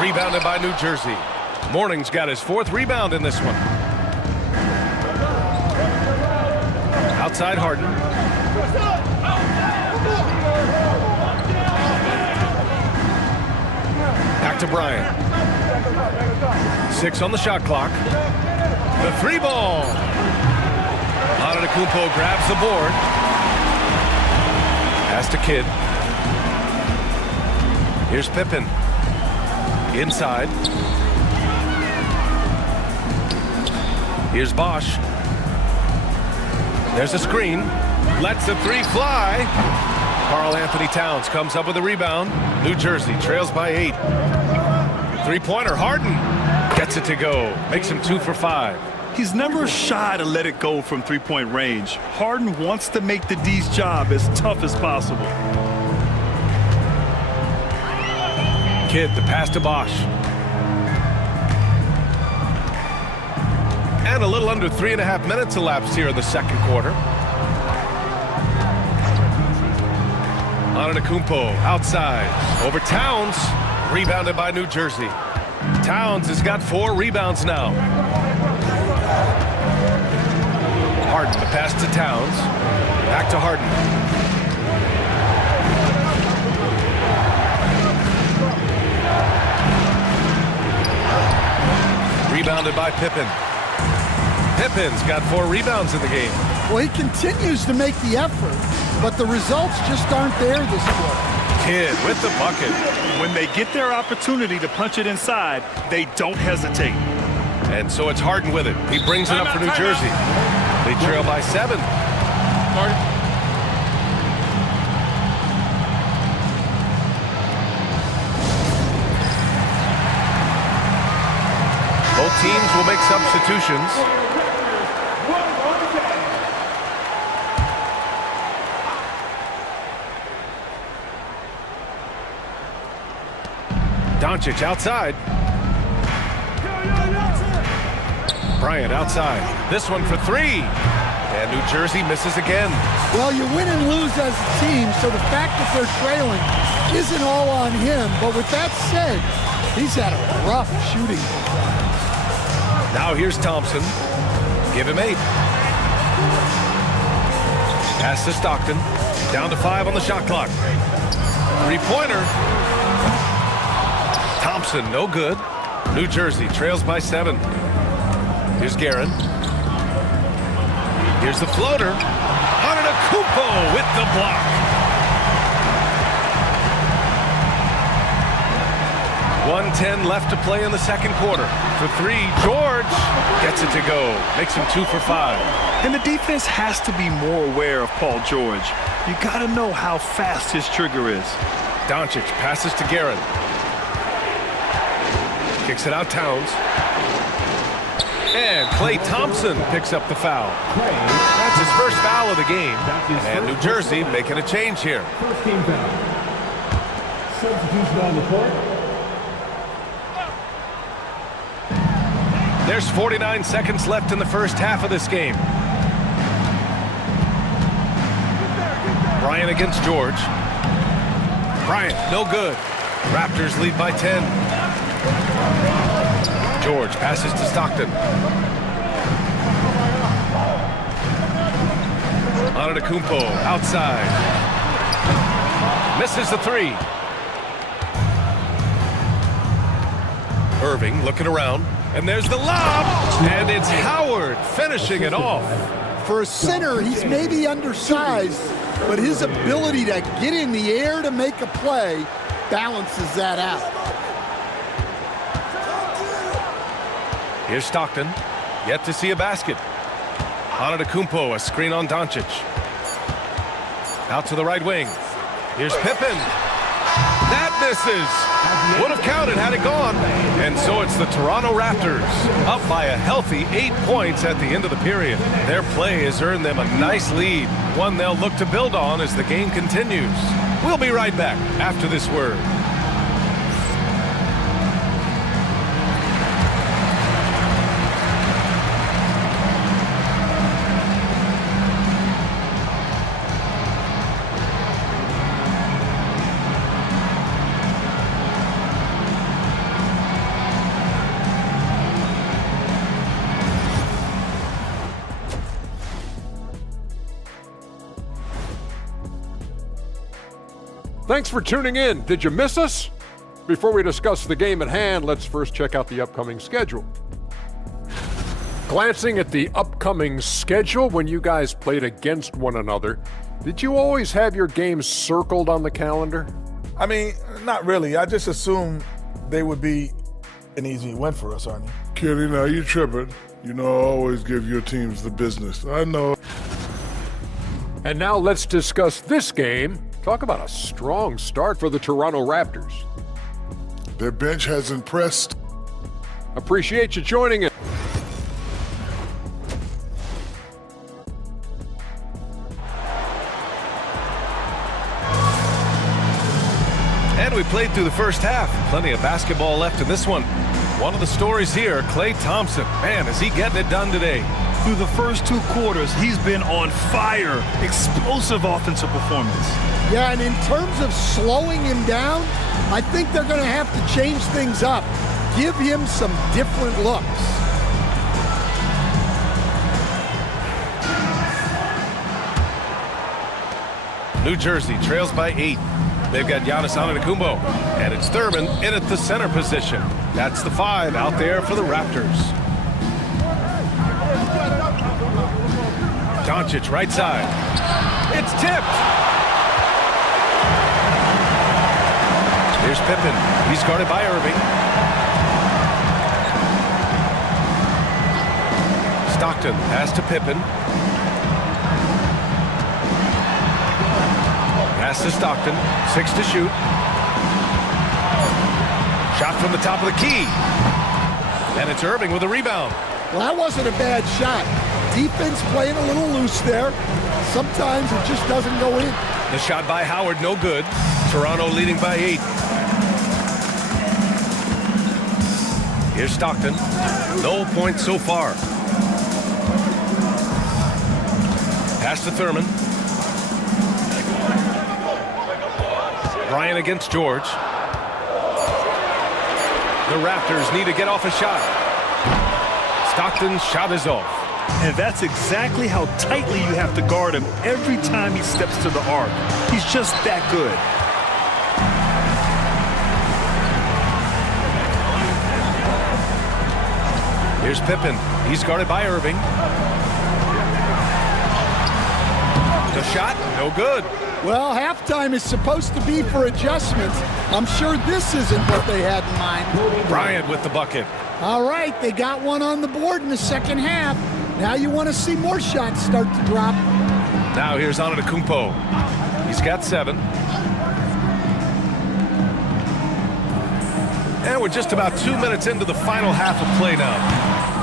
Rebounded by New Jersey. Morning's got his 4th rebound in this one. Outside Harden. Back to Bryant. 6 on the shot clock. The 3 ball. Antetokounmpo grabs the board. Pass to Kidd. Here's Pippen. Inside. Here's Bosch. There's a screen. Lets the 3 fly. Karl Anthony Towns comes up with a rebound. New Jersey trails by 8. 3-pointer. Harden gets it to go. Makes him 2 for 5. He's never shy to let it go from 3-point range. Harden wants to make the D's job as tough as possible. Kidd, the pass to Bosch. And a little under 3.5 minutes elapsed here in the second quarter. Antetokounmpo outside. Over Towns. Rebounded by New Jersey. Towns has got 4 rebounds now. Harden, the pass to Towns. Back to Harden. Rebounded by Pippen. Pippen's got 4 rebounds in the game. Well, he continues to make the effort, but the results just aren't there this quarter. Kidd with the bucket. When they get their opportunity to punch it inside, they don't hesitate. And so it's Harden with it. He brings it up for New Jersey. They trail by 7. Both teams will make substitutions. Doncic outside. Bryant outside. This one for three. And New Jersey misses again. Well, you win and lose as a team, so the fact that they're trailing isn't all on him. But with that said, he's had a rough shooting performance. Now here's Thompson. Give him 8. Pass to Stockton. Down to 5 on the shot clock. Three-pointer. Thompson, no good. New Jersey trails by 7. Here's Guerin. Here's the floater. Antetokounmpo with the block. .110 left to play in the second quarter. For 3, George gets it to go. Makes him 2 for 5. And the defense has to be more aware of Paul George. You got to know how fast his trigger is. Doncic passes to Guerin. Kicks it out Towns. And Klay Thompson picks up the foul. That's his first foul of the game. And New Jersey making a change here. First team foul. Substitution on the court. There's 49 seconds left in the first half of this game. Bryant against George. Bryant, no good. Raptors lead by 10. George passes to Stockton. Antetokounmpo outside. Misses the 3. Irving looking around. And there's the lob. And it's Howard finishing it off. For a center, he's maybe undersized, but his ability to get in the air to make a play balances that out. Here's Stockton. Yet to see a basket. Antetokounmpo, a screen on Doncic. Out to the right wing. Here's Pippen. That misses. Would have counted had it gone. And so it's the Toronto Raptors up by a healthy 8 points at the end of the period. Their play has earned them a nice lead, one they'll look to build on as the game continues. We'll be right back after this word. Thanks for tuning in. Did you miss us? Before we discuss the game at hand, let's first check out the upcoming schedule. Glancing at the upcoming schedule, when you guys played against one another, did you always have your games circled on the calendar? I mean, not really. I just assumed they would be an easy win for us, Arnie. Kitty, now you tripping. You know I always give your teams the business. I know. And now let's discuss this game. Talk about a strong start for the Toronto Raptors. Their bench has impressed. Appreciate you joining us. And we played through the first half. Plenty of basketball left in this one. One of the stories here, Klay Thompson. Man, is he getting it done today. Through the first 2 quarters, he's been on fire. Explosive offensive performance. Yeah, and in terms of slowing him down, I think they're going to have to change things up. Give him some different looks. New Jersey trails by 8. They've got Giannis Antetokounmpo, and it's Thurman in at the center position. That's the 5 out there for the Raptors. Doncic right side. It's tipped. Here's Pippen. He's guarded by Irving. Stockton pass to Pippen. Pass to Stockton. 6 to shoot. Shot from the top of the key. And it's Irving with a rebound. Well, that wasn't a bad shot. Defense playing a little loose there. Sometimes it just doesn't go in. The shot by Howard, no good. Toronto leading by 8. Here's Stockton. No points so far. Pass to Thurman. Bryant against George. The Raptors need to get off a shot. Stockton's shot is off. And that's exactly how tightly you have to guard him every time he steps to the arc. He's just that good. Here's Pippen. He's guarded by Irving. The shot, no good. Well, halftime is supposed to be for adjustments. I'm sure this isn't what they had in mind. Bryant with the bucket. All right, they got one on the board in the second half. Now you want to see more shots start to drop. Now here's Antetokounmpo. He's got 7. And we're just about 2 minutes into the final half of play now.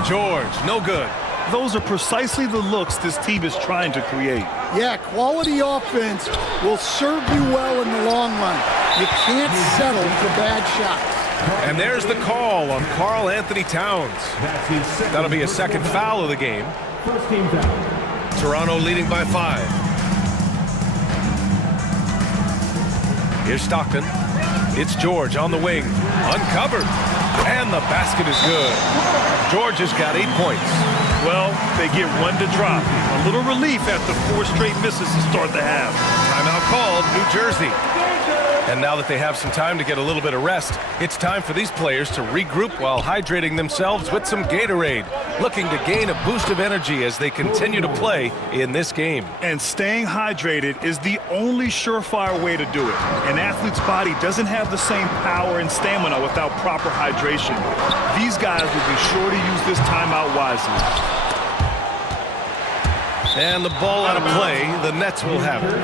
George, no good. Those are precisely the looks this team is trying to create. Yeah, quality offense will serve you well in the long run. You can't settle for bad shots. And there's the call on Karl Anthony Towns. That'll be a second foul of the game. First team foul. Toronto leading by 5. Here's Stockton. It's George on the wing. Uncovered. And the basket is good. George has got 8 points. Well, they get one to drop. A little relief after 4 straight misses to start the half. Timeout called, New Jersey. And now that they have some time to get a little bit of rest, it's time for these players to regroup while hydrating themselves with some Gatorade, looking to gain a boost of energy as they continue to play in this game. And staying hydrated is the only surefire way to do it. An athlete's body doesn't have the same power and stamina without proper hydration. These guys will be sure to use this timeout wisely. And the ball out of play, the Nets will have it.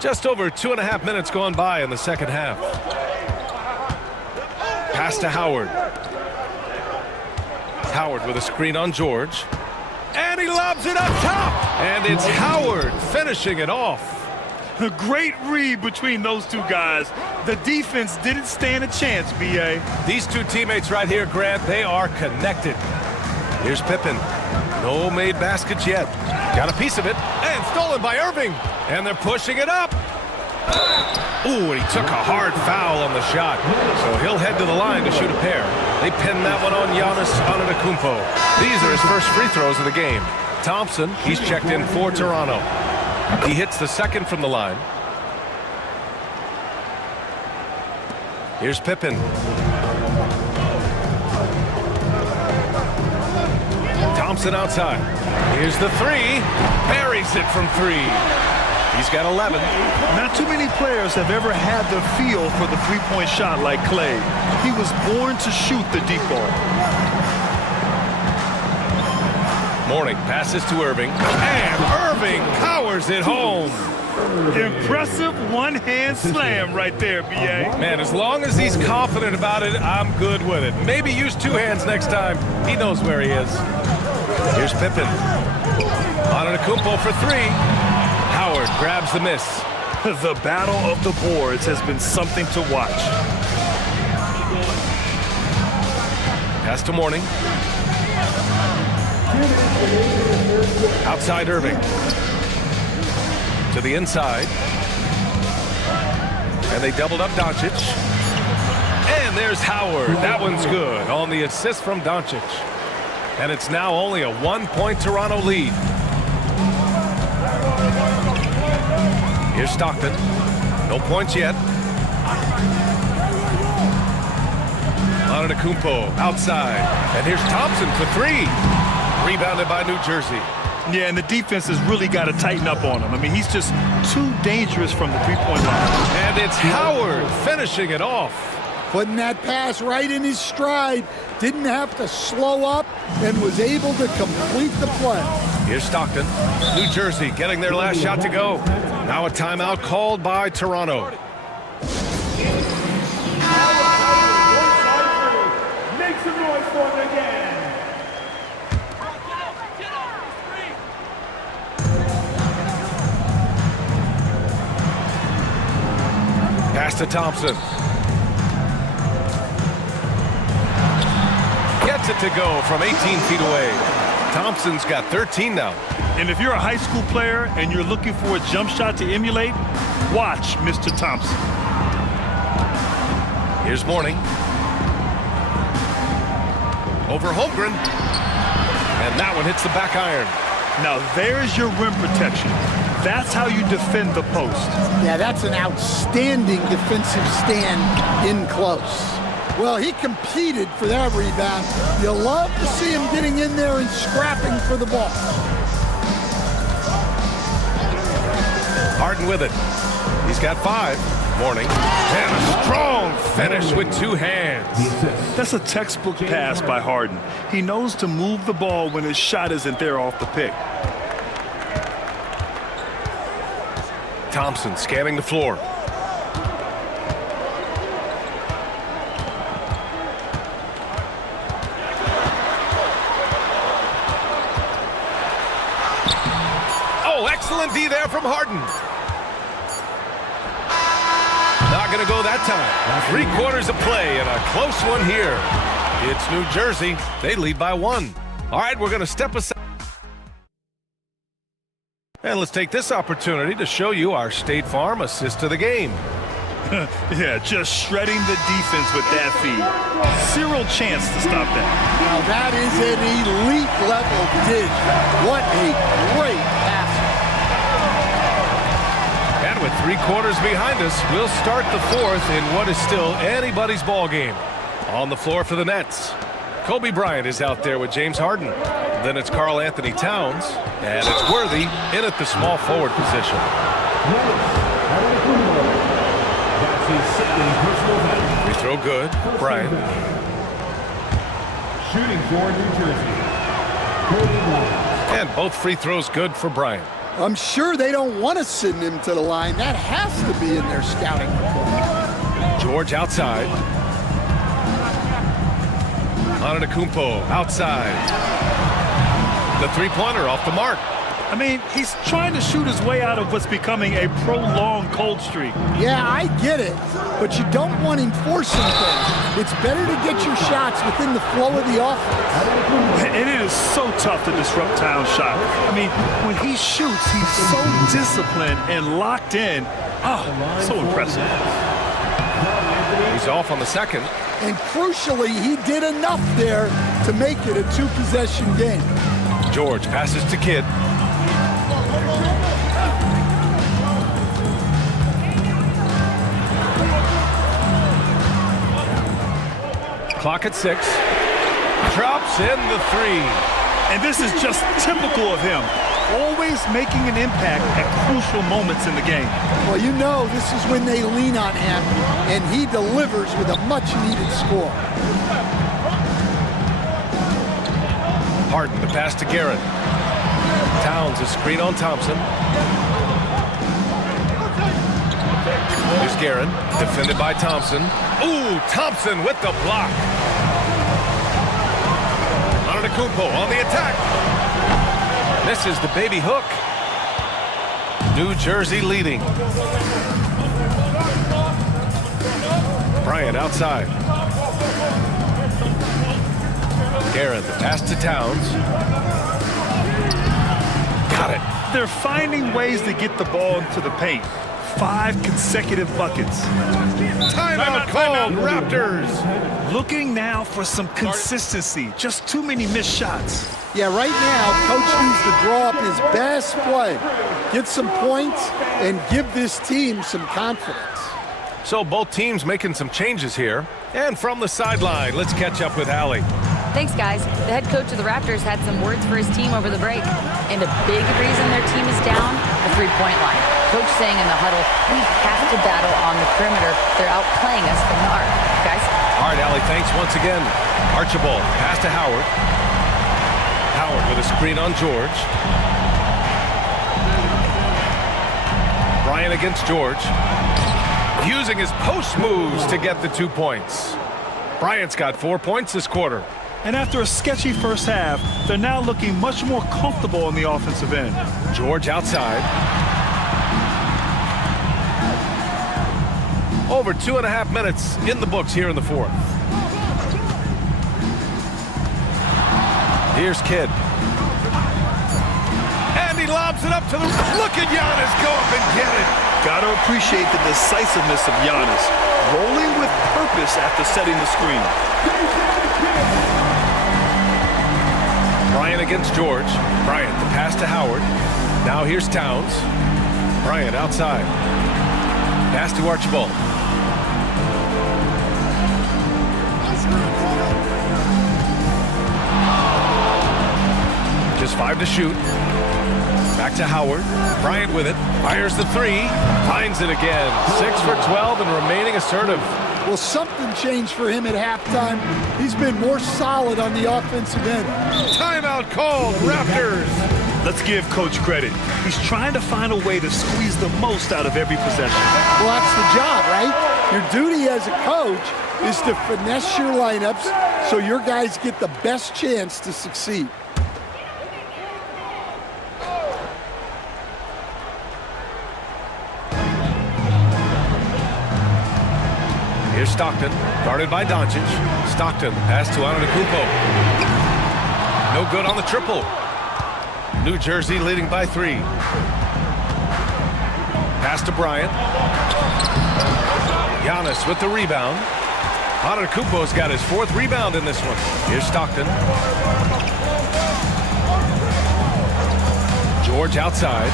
Just over 2.5 minutes gone by in the second half. Pass to Howard. Howard with a screen on George. And he lobs it up top. And it's Howard finishing it off. A great read between those two guys. The defense didn't stand a chance, B.A. These two teammates right here, Grant, they are connected. Here's Pippen. No made baskets yet. Got a piece of it. And stolen by Irving. And they're pushing it up. Ooh, and he took a hard foul on the shot. So he'll head to the line to shoot a pair. They pin that one on Giannis Antetokounmpo. These are his first free throws of the game. Thompson, he's checked in for Toronto. He hits the second from the line. Here's Pippen. Thompson outside. Here's the 3. Buries it from 3. He's got 11. Not too many players have ever had the feel for the three-point shot like Clay. He was born to shoot the deep ball. Mourning passes to Irving. And Irving powers it home. Impressive one-hand slam right there, B.A. Man, as long as he's confident about it, I'm good with it. Maybe use 2 hands next time. He knows where he is. Here's Pippen. Antetokounmpo for 3. Howard grabs the miss. The battle of the boards has been something to watch. Pass to Mourning. Outside Irving. To the inside. And they doubled up Doncic. And there's Howard. That one's good on the assist from Doncic. And it's now only a 1-point Toronto lead. Here's Stockton. No points yet. Antetokounmpo outside. And here's Thompson for 3. Rebounded by New Jersey. Yeah, and the defense has really got to tighten up on him. I mean, he's just too dangerous from the three-point line. And it's Howard finishing it off. Putting that pass right in his stride. Didn't have to slow up and was able to complete the play. Here's Stockton. New Jersey getting their last shot to go. Now a timeout called by Toronto. Make some noise for them again. Pass to Thompson. Gets it to go from 18 feet away. Thompson's got 13 now. And if you're a high school player and you're looking for a jump shot to emulate, watch Mr. Thompson. Here's Mourning. Over Holmgren. And that one hits the back iron. Now there's your rim protection. That's how you defend the post. Yeah, that's an outstanding defensive stand in close. Well, he competed for that rebound. You love to see him getting in there and scrapping for the ball. Harden with it. He's got 5. Mourning. And a strong finish with 2 hands. That's a textbook pass by Harden. He knows to move the ball when his shot isn't there off the pick. Thompson scanning the floor. Oh, excellent D there from Harden. Not going to go that time. 3/4 of play and a close one here. It's New Jersey. They lead by 1. All right, we're going to step aside. And let's take this opportunity to show you our State Farm assist to the game. Yeah, just shredding the defense with that feed. Zero chance to stop that. Now that is an elite level dig. What a great pass. And with 3/4 behind us, we'll start the 4th in what is still anybody's ball game. On the floor for the Nets, Kobe Bryant is out there with James Harden. Then it's Karl Anthony Towns, and it's Worthy in at the small forward position. Free throw good. Bryant. Shooting for New Jersey. And both free throws good for Bryant. I'm sure they don't want to send him to the line. That has to be in their scouting report. George outside. Antetokounmpo outside. The 3-pointer off the mark. I mean, he's trying to shoot his way out of what's becoming a prolonged cold streak. Yeah, I get it, but you don't want him forcing things. It's better to get your shots within the flow of the offense. And it is so tough to disrupt Towns' shot. I mean, when he shoots, he's so disciplined and locked in. Oh, so impressive. He's off on the second. And crucially, he did enough there to make it a 2-possession game. George passes to Kidd. Clock at 6. Drops in the 3. And this is just typical of him. Always making an impact at crucial moments in the game. Well, you know this is when they lean on him, and he delivers with a much-needed score. Harden, the pass to Garrett. Towns, a screen on Thompson. Here's Garrett, defended by Thompson. Ooh, Thompson with the block. Antetokounmpo on the attack. This is the baby hook. New Jersey leading. Bryant outside. Garrett, the pass to Towns. Got it. They're finding ways to get the ball into the paint. 5 consecutive buckets. Timeout called, Raptors. Looking now for some consistency. Just too many missed shots. Yeah, right now, Coach needs to draw up his best play, get some points, and give this team some confidence. So both teams making some changes here. And from the sideline, let's catch up with Allie. Thanks, guys. The head coach of the Raptors had some words for his team over the break. And a big reason their team is down, the three-point line. Coach saying in the huddle, we have to battle on the perimeter. They're outplaying us from the arc. Guys? All right, Allie, thanks once again. Archibald, pass to Howard. Howard with a screen on George. Bryant against George. Using his post moves to get the 2 points. Bryant's got 4 points this quarter. And after a sketchy first half, they're now looking much more comfortable on the offensive end. George outside. Over 2.5 minutes in the books here in the fourth. Here's Kidd. And he lobs it up to the... Look at Giannis go up and get it. Got to appreciate the decisiveness of Giannis. Rolling with purpose after setting the screen. Bryant against George. Bryant, the pass to Howard. Now here's Towns. Bryant outside. Pass to Archibald. Just 5 to shoot. Back to Howard. Bryant with it. Fires the 3. Finds it again. 6 for 12 and remaining assertive. Well, something changed for him at halftime. He's been more solid on the offensive end. Timeout called, Raptors. Let's give Coach credit. He's trying to find a way to squeeze the most out of every possession. Well, that's the job, right? Your duty as a coach is to finesse your lineups so your guys get the best chance to succeed. Here's Stockton, guarded by Doncic. Stockton, pass to Antetokounmpo. No good on the triple. New Jersey leading by 3. Pass to Bryant. Giannis with the rebound. Antetokounmpo's got his 4th rebound in this one. Here's Stockton. George outside.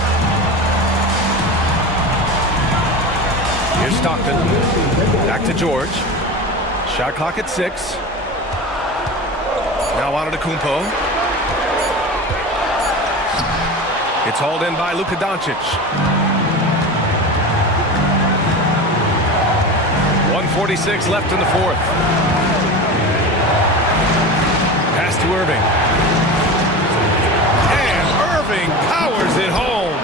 Here's Stockton. Back to George. Shot clock at 6. Now Antetokounmpo. It's hauled in by Luka Doncic. 1:46 left in the fourth. Pass to Irving. And Irving powers it home.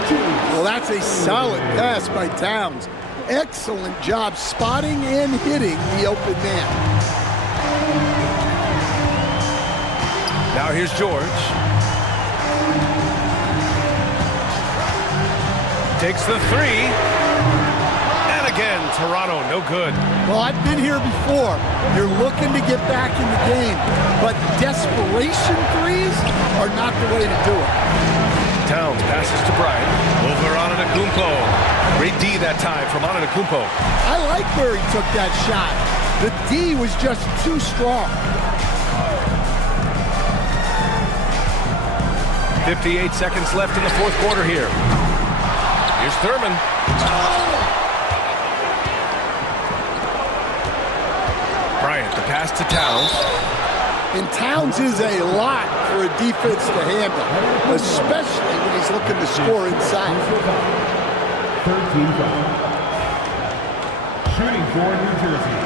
Well, that's a solid pass by Towns. Excellent job spotting and hitting the open man. Now here's George. Takes the 3. And again, Toronto, no good. Well, I've been here before. You're looking to get back in the game, but desperation threes are not the way to do it. Towns passes to Bryant. Over Antetokounmpo. Great D that time from Antetokounmpo. I like where he took that shot. The D was just too strong. 58 seconds left in the fourth quarter here. Here's Thurman. Bryant, the pass to Towns. And Towns is a lot for a defense to handle, especially when he's looking to score inside. 13 foul. Shooting for New Jersey.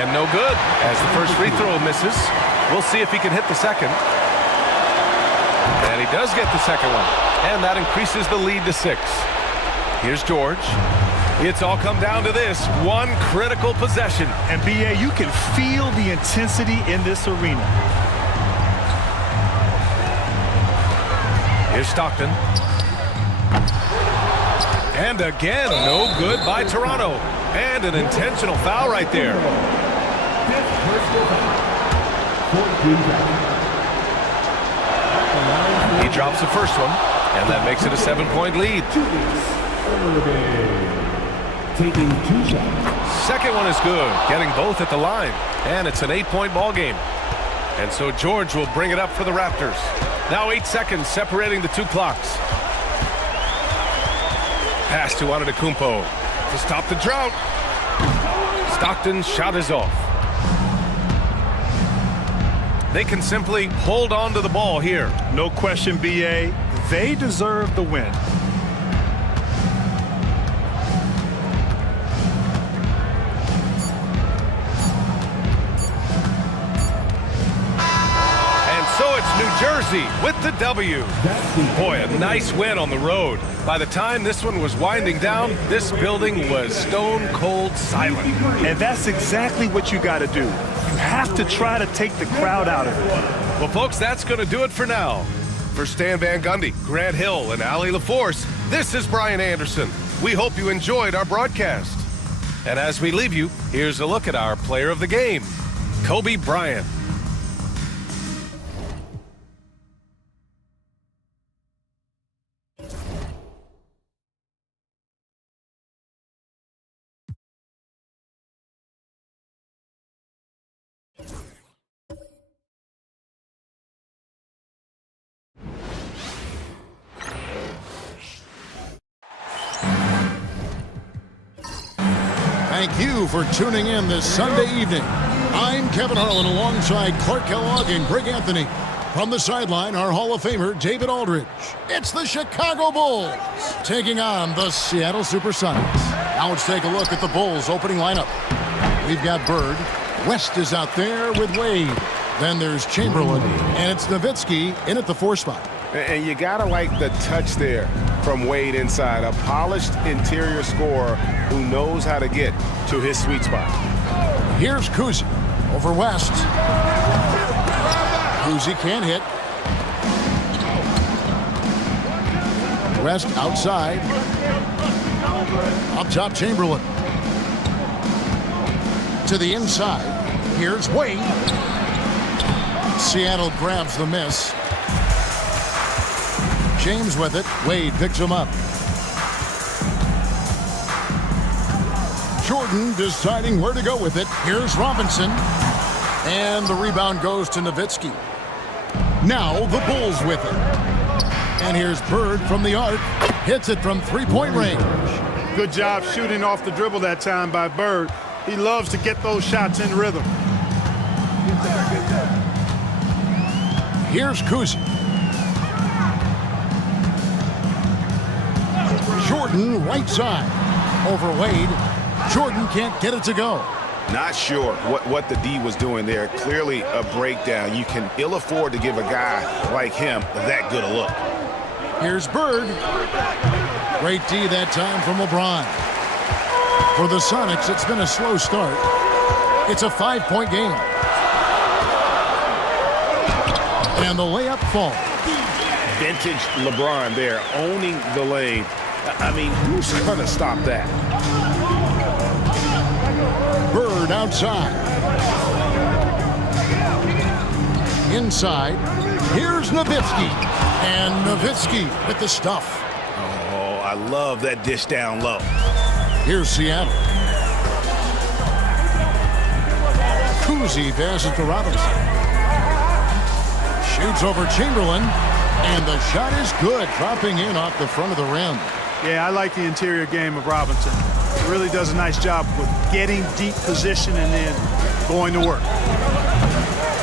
And no good as the first free throw misses. We'll see if he can hit the second. And he does get the second one. And that increases the lead to 6. Here's George. It's all come down to this one critical possession. And BA, you can feel the intensity in this arena. Here's Stockton. And again, no good by Toronto. And an intentional foul right there. He drops the first one, and that makes it a 7-point lead. Taking 2 shots. Second one is good, getting both at the line. And it's an 8-point ball game. And so George will bring it up for the Raptors. Now 8 seconds separating the 2 clocks. Pass to Antetokounmpo to stop the drought. Stockton's shot is off. They can simply hold on to the ball here. No question, BA. They deserve the win. So it's New Jersey with the W. Boy, a nice win on the road. By the time this one was winding down, this building was stone cold silent. And that's exactly what you got to do. You have to try to take the crowd out of it. Well, folks, that's going to do it for now. For Stan Van Gundy, Grant Hill, and Allie LaForce, this is Brian Anderson. We hope you enjoyed our broadcast. And as we leave you, here's a look at our player of the game, Kobe Bryant. Thank you for tuning in this Sunday evening. I'm Kevin Harlan alongside Clark Kellogg and Greg Anthony. From the sideline, our Hall of Famer, David Aldridge. It's the Chicago Bulls taking on the Seattle Supersonics. Now let's take a look at the Bulls opening lineup. We've got Bird. West is out there with Wade. Then there's Chamberlain, and it's Nowitzki in at the 4 spot. And you got to like the touch there from Wade inside. A polished interior scorer who knows how to get to his sweet spot. Here's Kuzi over West. Kuzi can't hit. West outside. Up top, Chamberlain. To the inside. Here's Wade. Seattle grabs the miss. James with it. Wade picks him up. Jordan deciding where to go with it. Here's Robinson. And the rebound goes to Nowitzki. Now the Bulls with it. And here's Bird from the arc. Hits it from three-point range. Good job shooting off the dribble that time by Bird. He loves to get those shots in rhythm. Here's Kuzi. Jordan right side. Over Wade. Jordan can't get it to go. Not sure what the D was doing there. Clearly a breakdown. You can ill afford to give a guy like him that good a look. Here's Bird. Great D that time from LeBron. For the Sonics, it's been a slow start. It's a 5-point game. And the layup falls. Vintage LeBron there, owning the lane. I mean, who's going to stop that? Bird outside. Inside. Here's Nowitzki. And Nowitzki with the stuff. Oh, I love that dish down low. Here's Seattle. Kuzi passes to Robinson. Shoots over Chamberlain. And the shot is good, dropping in off the front of the rim. Yeah, I like the interior game of Robinson. He really does a nice job with getting deep position and then going to work.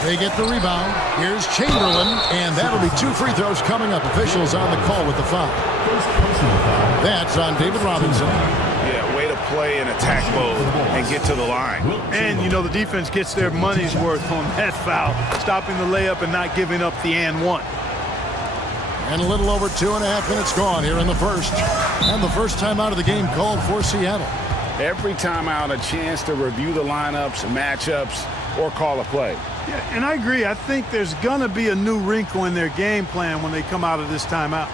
They get the rebound. Here's Chamberlain, and that'll be 2 free throws coming up. Officials on the call with the foul. That's on David Robinson. Yeah, way to play in attack mode and get to the line. And, you know, the defense gets their money's worth on that foul, stopping the layup and not giving up the and one. And a little over 2.5 minutes gone here in the first. And the first time out of the game called for Seattle. Every time out, a chance to review the lineups, matchups, or call a play. Yeah, and I agree. I think there's going to be a new wrinkle in their game plan when they come out of this timeout.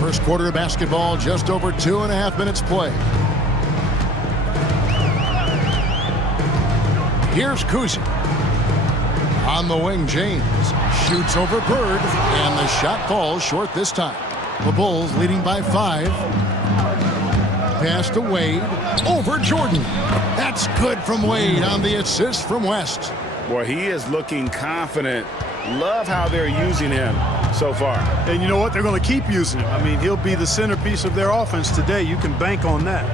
First quarter of basketball, just over 2.5 minutes play. Here's Cousy. On the wing, James shoots over Bird, and the shot falls short this time. The Bulls leading by 5. Pass to Wade, over Jordan. That's good from Wade on the assist from West. Boy, he is looking confident. Love how they're using him so far. And you know what? They're going to keep using him. I mean, he'll be the centerpiece of their offense today. You can bank on that.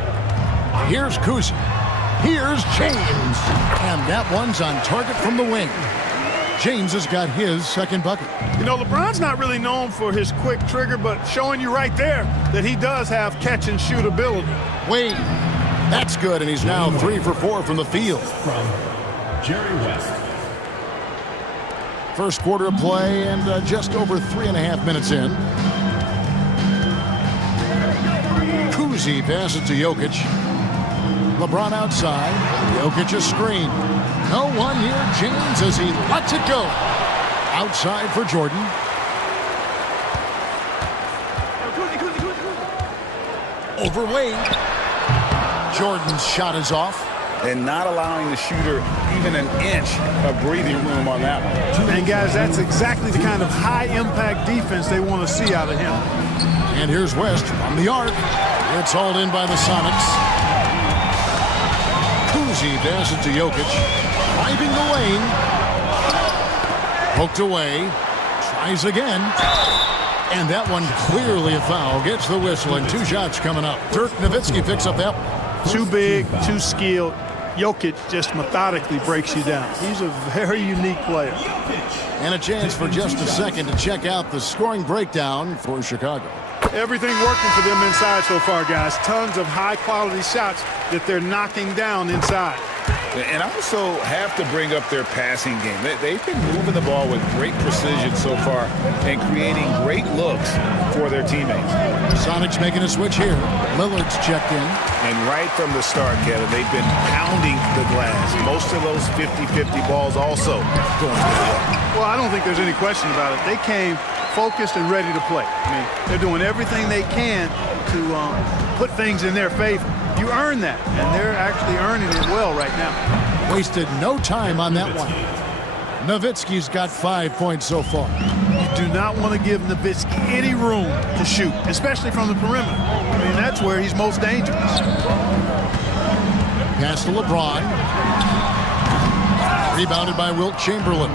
Here's Cousy. Here's James. And that one's on target from the wing. James has got his second bucket. You know, LeBron's not really known for his quick trigger, but showing you right there that he does have catch-and-shoot ability. Wade. That's good, and he's now 3 for 4 from the field. From Jerry West. First quarter of play and just over 3.5 minutes in. Cousy passes to Jokic. LeBron outside. Jokic a screen. No one near James as he lets it go. Outside for Jordan. Over Wade. Jordan's shot is off. And not allowing the shooter even an inch of breathing room on that one. And guys, that's exactly the kind of high-impact defense they want to see out of him. And here's West from the arc. It's hauled in by the Sonics. Cousy passes to Jokic. Driving the lane. Poked away. Tries again. And that one clearly a foul. Gets the whistle and 2 shots coming up. Dirk Nowitzki picks up that one. Too big, too skilled. Jokic just methodically breaks you down. He's a very unique player. And a chance for just a second to check out the scoring breakdown for Chicago. Everything working for them inside so far, guys. Tons of high-quality shots that they're knocking down inside. And I also have to bring up their passing game. They've been moving the ball with great precision so far and creating great looks for their teammates. Sonics making a switch here. Lillard's checked in. And right from the start, Kevin, they've been pounding the glass. Most of those 50-50 balls also going to the well. Well, I don't think there's any question about it. They came focused and ready to play. I mean, they're doing everything they can to put things in their favor. You earn that, and they're actually earning it well right now. Wasted no time on that one. Nowitzki's got 5 points so far. You do not want to give Nowitzki any room to shoot, especially from the perimeter. I mean, that's where he's most dangerous. Pass to LeBron. Rebounded by Wilt Chamberlain.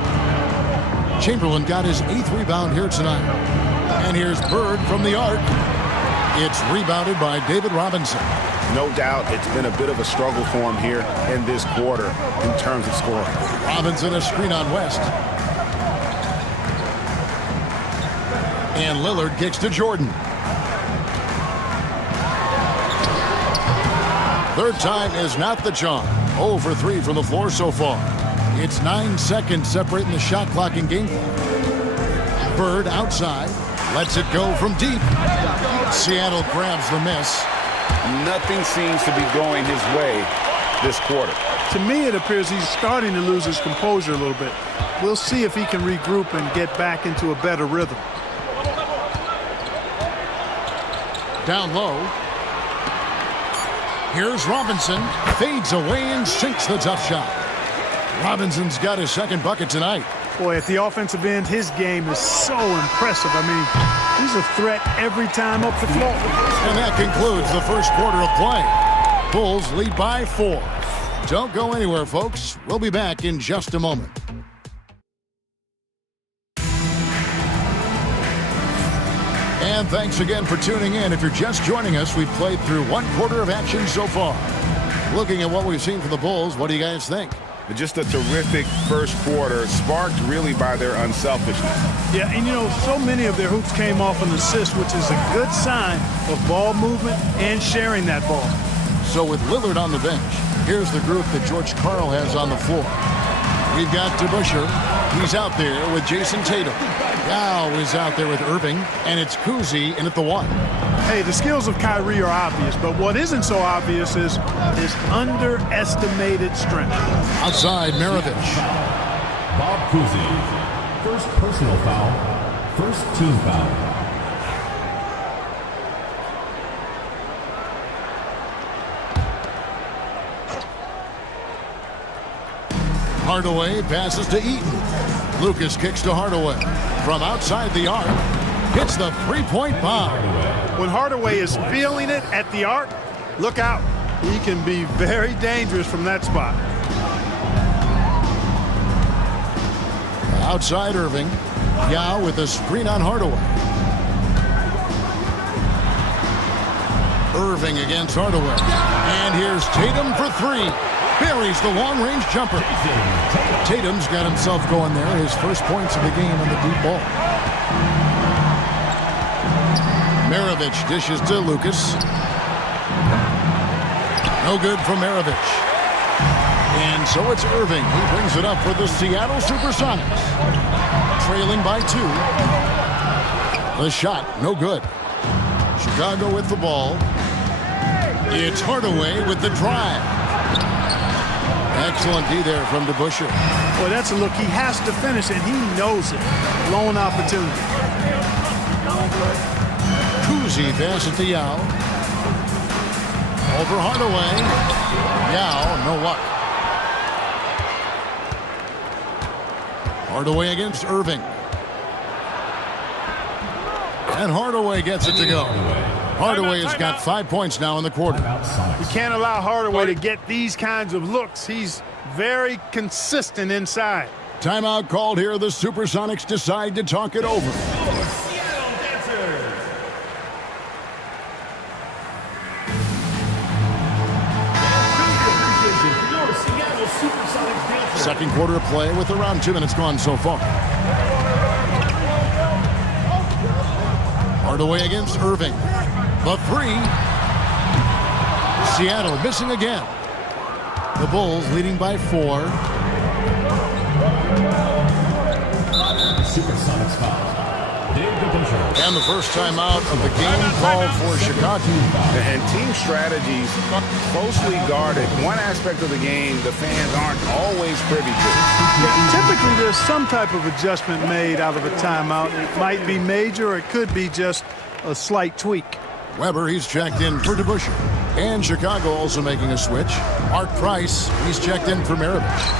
Chamberlain got his 8th rebound here tonight. And here's Bird from the arc. It's rebounded by David Robinson. No doubt it's been a bit of a struggle for him here in this quarter in terms of scoring. Robinson a screen on West. And Lillard kicks to Jordan. Third time is not the charm. 0 for 3 from the floor so far. It's 9 seconds separating the shot clock and game clock. Bird outside. Lets it go from deep. Seattle grabs the miss. Nothing seems to be going his way this quarter. To me, it appears he's starting to lose his composure a little bit. We'll see if he can regroup and get back into a better rhythm. Down low. Here's Robinson. Fades away and sinks the tough shot. Robinson's got his second bucket tonight. Boy, at the offensive end, his game is so impressive. I mean, he's a threat every time up the floor. And that concludes the first quarter of play. Bulls lead by 4. Don't go anywhere, folks. We'll be back in just a moment. And thanks again for tuning in. If you're just joining us, we've played through 1 quarter of action so far. Looking at what we've seen from the Bulls, what do you guys think? Just a terrific first quarter, sparked really by their unselfishness. Yeah, and you know, so many of their hoops came off an assist, which is a good sign of ball movement and sharing that ball. So with Lillard on the bench, here's the group that George Karl has on the floor. We've got DeBusschere. He's out there with Jason Tatum. Yao is out there with Irving, and it's Cousy in at the 1. Hey, the skills of Kyrie are obvious, but what isn't so obvious is his underestimated strength. Outside, Maravich. Bob Cousy. First personal foul. First team foul. Hardaway passes to Eaton. Lucas kicks to Hardaway. From outside the arc, hits the three-point bomb. When Hardaway is feeling it at the arc, look out. He can be very dangerous from that spot. Outside Irving. Yao with a screen on Hardaway. Irving against Hardaway. And here's Tatum for three. Buries the long-range jumper. Tatum's got himself going there. His first points of the game on the deep ball. Maravich dishes to Lucas. No good from Maravich. And so it's Irving. He brings it up for the Seattle Supersonics. Trailing by 2. The shot, no good. Chicago with the ball. It's Hardaway with the drive. Excellent D there from DeBusschere. Boy, that's a look. He has to finish, and he knows it. Blown opportunity. Kuzi passes to Yao. Over Hardaway. Yao, no luck. Hardaway against Irving. And Hardaway gets it to go. Hardaway has got 5 points now in the quarter. You can't allow Hardaway to get these kinds of looks. He's very consistent inside. Timeout called here. The Supersonics decide to talk it over. Second quarter of play with around 2 minutes gone so far. Hardaway against Irving. The three. Seattle missing again. The Bulls leading by 4. Supersonics foul. And the first timeout of the game called for Chicago. And team strategies closely guarded. One aspect of the game the fans aren't always privy to. Yeah, typically there's some type of adjustment made out of a timeout. It might be major or it could be just a slight tweak. Weber, he's checked in for DeBusschere. And Chicago also making a switch. Art Price, he's checked in for Maravich.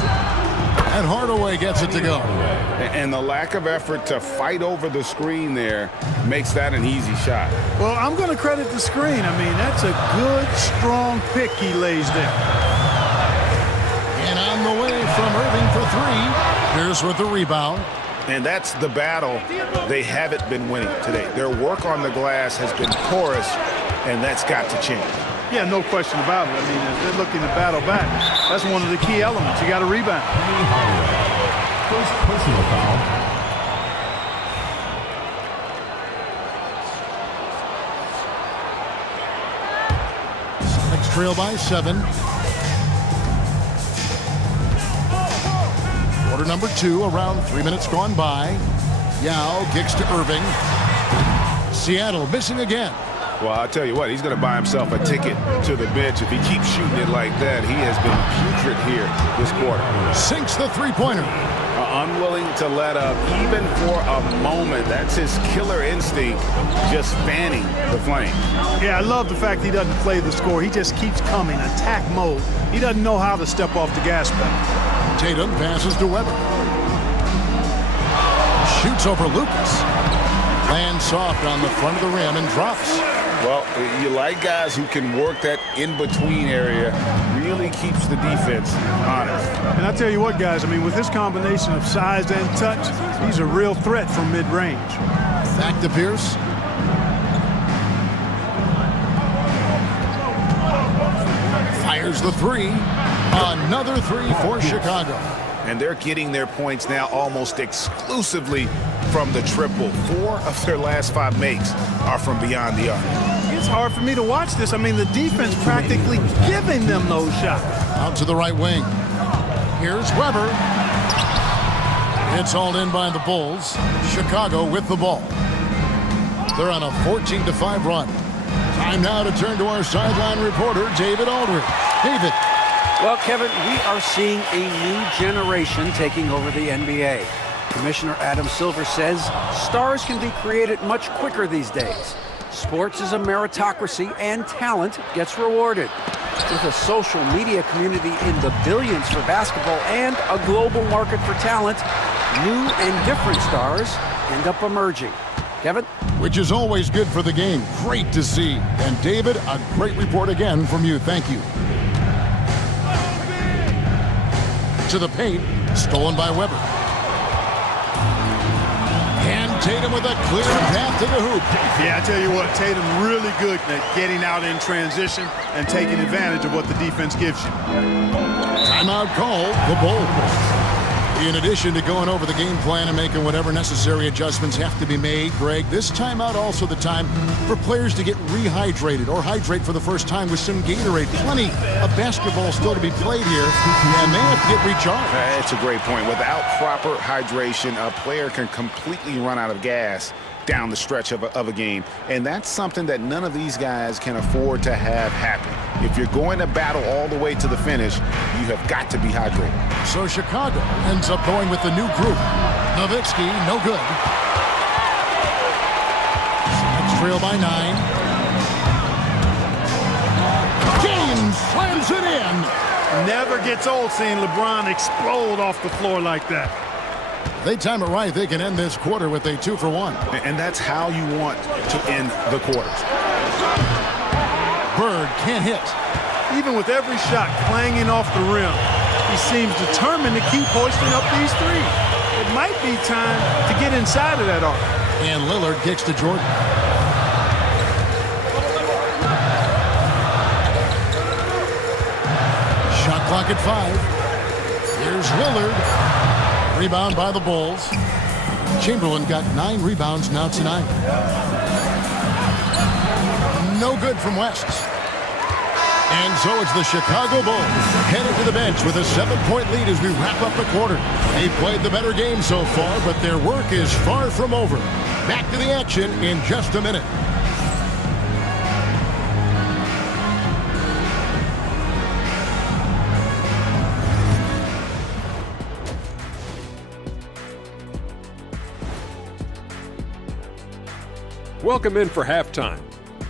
And Hardaway gets it to go. And the lack of effort to fight over the screen there makes that an easy shot. Well, I'm going to credit the screen. I mean, that's a good, strong pick he lays there. And on the way from Irving for 3. Here's with the rebound. And that's the battle they haven't been winning today. Their work on the glass has been porous, and that's got to change. Yeah, no question about it. I mean, as they're looking to battle back, that's one of the key elements. You got to rebound. First personal foul. Sonics trail by 7. Quarter number 2, around 3 minutes gone by. Yao kicks to Irving. Seattle missing again. Well, I'll tell you what, he's going to buy himself a ticket to the bench. If he keeps shooting it like that, he has been putrid here this quarter. Sinks the three-pointer. Unwilling to let up, even for a moment. That's his killer instinct, just fanning the flame. Yeah, I love the fact he doesn't play the score. He just keeps coming, attack mode. He doesn't know how to step off the gas pedal. Tatum passes to Weber. Shoots over Lucas. Lands soft on the front of the rim and drops. Well, you like guys who can work that in-between area, really keeps the defense honest. And I tell you what, guys, I mean, with this combination of size and touch, he's a real threat from mid-range. Back to Pierce. Fires the 3. Another 3 for Chicago. And they're getting their points now almost exclusively from the triple. 4 of their last 5 makes are from beyond the arc. It's hard for me to watch this. I mean, the defense practically giving them those shots. Out to the right wing. Here's Weber. It's hauled in by the Bulls. Chicago with the ball. They're on a 14-5 run. Time now to turn to our sideline reporter, David Aldridge. David. Well, Kevin, we are seeing a new generation taking over the NBA. Commissioner Adam Silver says stars can be created much quicker these days. Sports is a meritocracy and talent gets rewarded. With a social media community in the billions for basketball and a global market for talent, new and different stars end up emerging. Kevin? Which is always good for the game. Great to see. And David, a great report again from you. Thank you. To the paint, stolen by Weber. And Tatum with a clear path to the hoop. Yeah, I tell you what, Tatum really good at getting out in transition and taking advantage of what the defense gives you. Timeout call, the Bulls. In addition to going over the game plan and making whatever necessary adjustments have to be made, Greg, this timeout also the time for players to get rehydrated or hydrate for the first time with some Gatorade. Plenty of basketball still to be played here, and they have to get recharged. That's a great point. Without proper hydration, a player can completely run out of gas down the stretch of a game, and that's something that none of these guys can afford to have happen. If you're going to battle all the way to the finish, you have got to be hydrated. So Chicago ends up going with the new group. Nowitzki, no good. Let's trail by 9. James slams it in. Never gets old seeing LeBron explode off the floor like that. They time it right, they can end this quarter with a 2-for-1. And that's how you want to end the quarters. Bird can't hit. Even with every shot clanging off the rim, he seems determined to keep hoisting up these threes. It might be time to get inside of that arc. And Lillard kicks to Jordan. Shot clock at 5. Here's Lillard. Rebound by the Bulls. Chamberlain got 9 rebounds now tonight. No good from West. And so it's the Chicago Bulls headed to the bench with a 7-point lead as we wrap up the quarter. They played the better game so far, but their work is far from over. Back to the action in just a minute. Welcome in for halftime.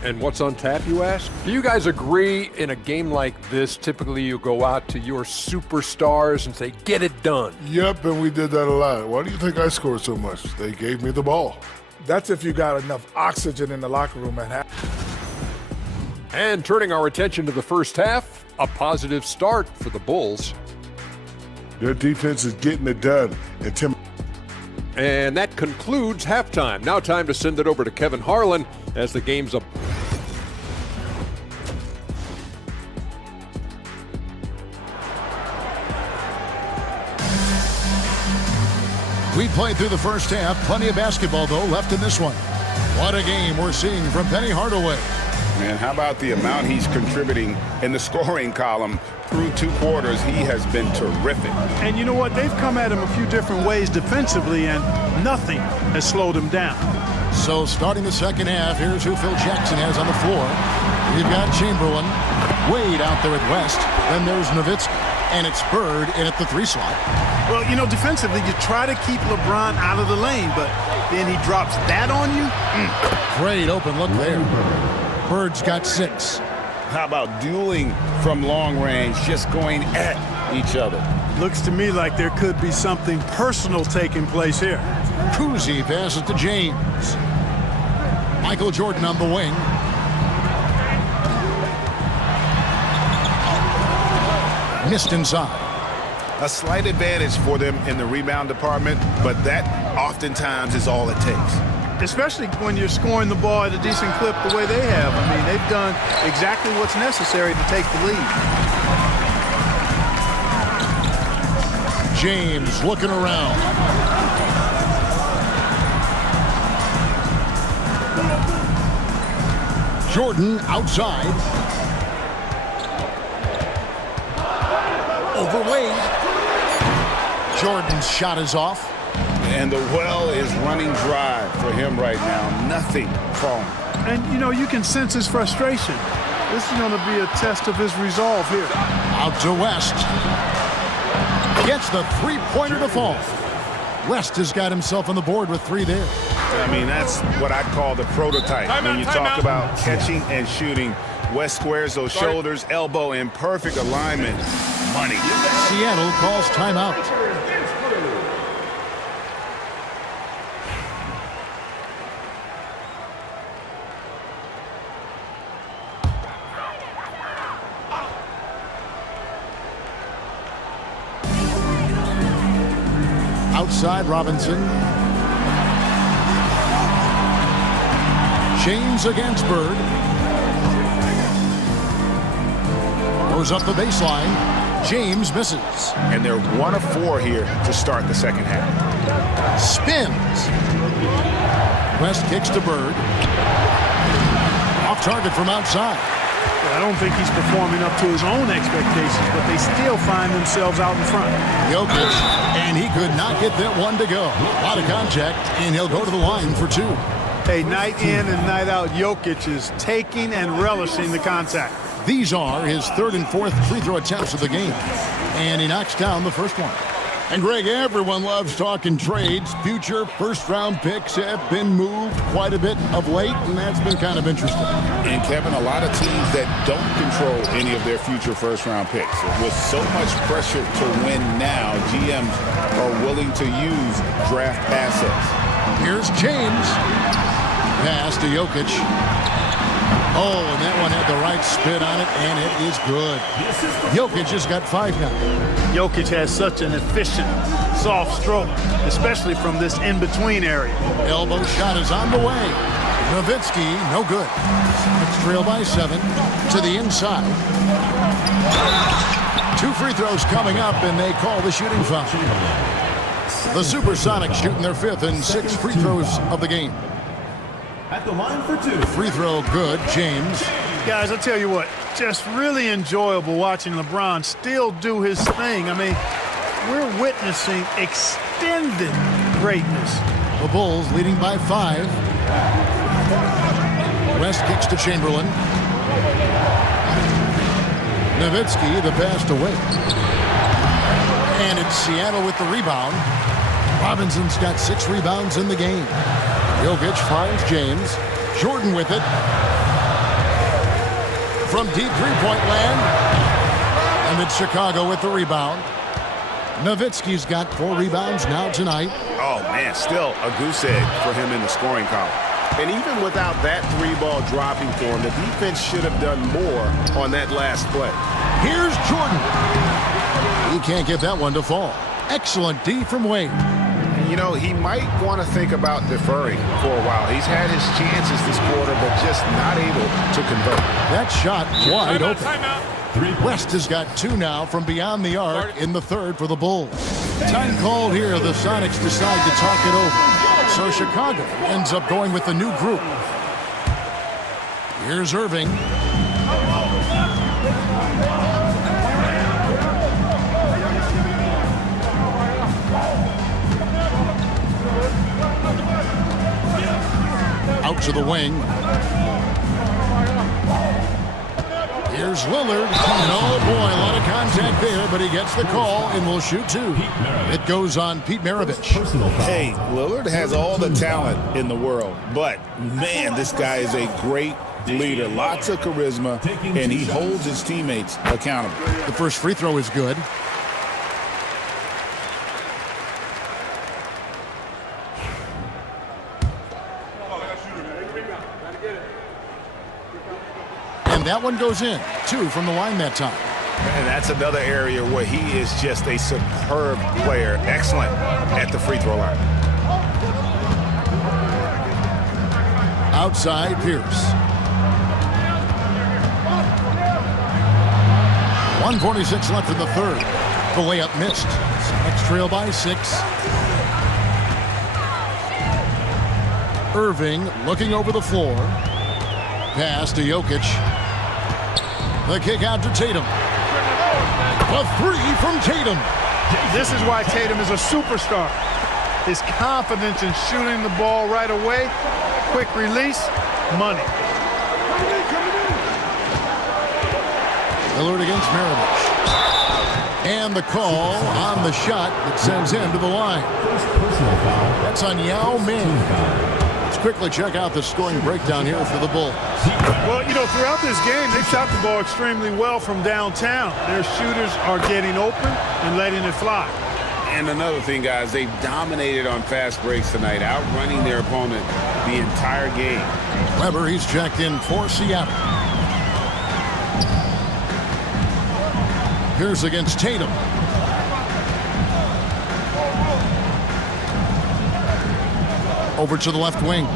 And what's on tap, you ask? Do you guys agree in a game like this, typically you go out to your superstars and say, get it done? Yep, and we did that a lot. Why do you think I scored so much? They gave me the ball. That's if you got enough oxygen in the locker room at half. And turning our attention to the first half, a positive start for the Bulls. Their defense is getting it done. And that concludes halftime. Now time to send it over to Kevin Harlan as the game's up. We played through the first half. Plenty of basketball, though, left in this one. What a game we're seeing from Penny Hardaway. Man, how about the amount he's contributing in the scoring column through 2 quarters? He has been terrific. And you know what? They've come at him a few different ways defensively, and nothing has slowed him down. So starting the second half, here's who Phil Jackson has on the floor. We've got Chamberlain, Wade out there at West. Then there's Nowitzki, and it's Bird in at the 3 slot. Well, you know, defensively, you try to keep LeBron out of the lane, but then he drops that on you. Great open look there. Bird's got 6. How about dueling from long range, just going at each other? Looks to me like there could be something personal taking place here. Cousy passes to James. Michael Jordan on the wing. Missed inside. A slight advantage for them in the rebound department, but that oftentimes is all it takes. Especially when you're scoring the ball at a decent clip the way they have. I mean, they've done exactly what's necessary to take the lead. James looking around. Jordan outside. Over Wade. Jordan's shot is off. And the well is running dry for him right now. Nothing falling. And, you know, you can sense his frustration. This is going to be a test of his resolve here. Out to West. Gets the 3-pointer to fall. West has got himself on the board with 3 there. I mean, that's what I'd call the prototype. When you talk about catching and shooting, West squares those shoulders, elbow in perfect alignment. Money. Seattle calls timeout. Outside Robinson. James against Bird. Goes up the baseline. James misses. And they're 1 of 4 here to start the second half. Spins. West kicks to Bird. Off target from outside. I don't think he's performing up to his own expectations, but they still find themselves out in front. Jokic, and he could not get that one to go. A lot of contact, and he'll go to the line for 2. Hey, night in and night out, Jokic is taking and relishing the contact. These are his 3rd and 4th free throw attempts of the game, and he knocks down the first one. And Greg, everyone loves talking trades. Future first-round picks have been moved quite a bit of late, and that's been kind of interesting. And Kevin, a lot of teams that don't control any of their future first-round picks. With so much pressure to win now, GMs are willing to use draft assets. Here's James. Pass to Jokic. Oh, and that one had the right spin on it, and it is good. Jokic has got 5 now. Jokic has such an efficient, soft stroke, especially from this in-between area. Elbow shot is on the way. Nowitzki, no good. It's trailed by 7 to the inside. 2 free throws coming up, and they call the shooting foul. The Supersonics shooting their 5th and 6th free throws of the game. At the line for 2. Free throw good, James. Guys, I'll tell you what, just really enjoyable watching LeBron still do his thing. I mean, we're witnessing extended greatness. The Bulls leading by 5. West kicks to Chamberlain. Nowitzki, the pass away. And it's Seattle with the rebound. Robinson's got 6 rebounds in the game. Jokic finds James. Jordan with it. From deep three-point land. And it's Chicago with the rebound. Nowitzki's got 4 rebounds now tonight. Oh, man, still a goose egg for him in the scoring column. And even without that 3-ball dropping for him, the defense should have done more on that last play. Here's Jordan. He can't get that one to fall. Excellent D from Wade. You know, he might want to think about deferring for a while. He's had his chances this quarter, but just not able to convert. That shot wide open. West has got 2 now from beyond the arc in the 3rd for the Bulls. Time called here. The Sonics decide to talk it over. So Chicago ends up going with the new group. Here's Irving. Out to the wing. Here's Lillard. And oh boy, a lot of contact there, but he gets the call and will shoot 2. It goes on Pete Maravich. Hey, Lillard has all the talent in the world, but man, this guy is a great leader. Lots of charisma, and he holds his teammates accountable. The first free throw is good. And that one goes in. 2 from the line that time. And that's another area where he is just a superb player. Excellent at the free throw line. Outside Pierce. 1:46 left in the 3rd. The layup missed. Next trail by 6. Irving looking over the floor. Pass to Jokic. The kick out to Tatum. A 3 from Tatum. This is why Tatum is a superstar. His confidence in shooting the ball right away, quick release, money. Lillard against Maravich. And the call on the shot that sends him to the line. That's on Yao Ming. It's quickly check out the scoring breakdown here for the Bulls. Well, you know, throughout this game, they've shot the ball extremely well from downtown. Their shooters are getting open and letting it fly. And another thing, guys, they've dominated on fast breaks tonight, outrunning their opponent the entire game. Weber, he's checked in for Seattle. Here's against Tatum. Over to the left wing.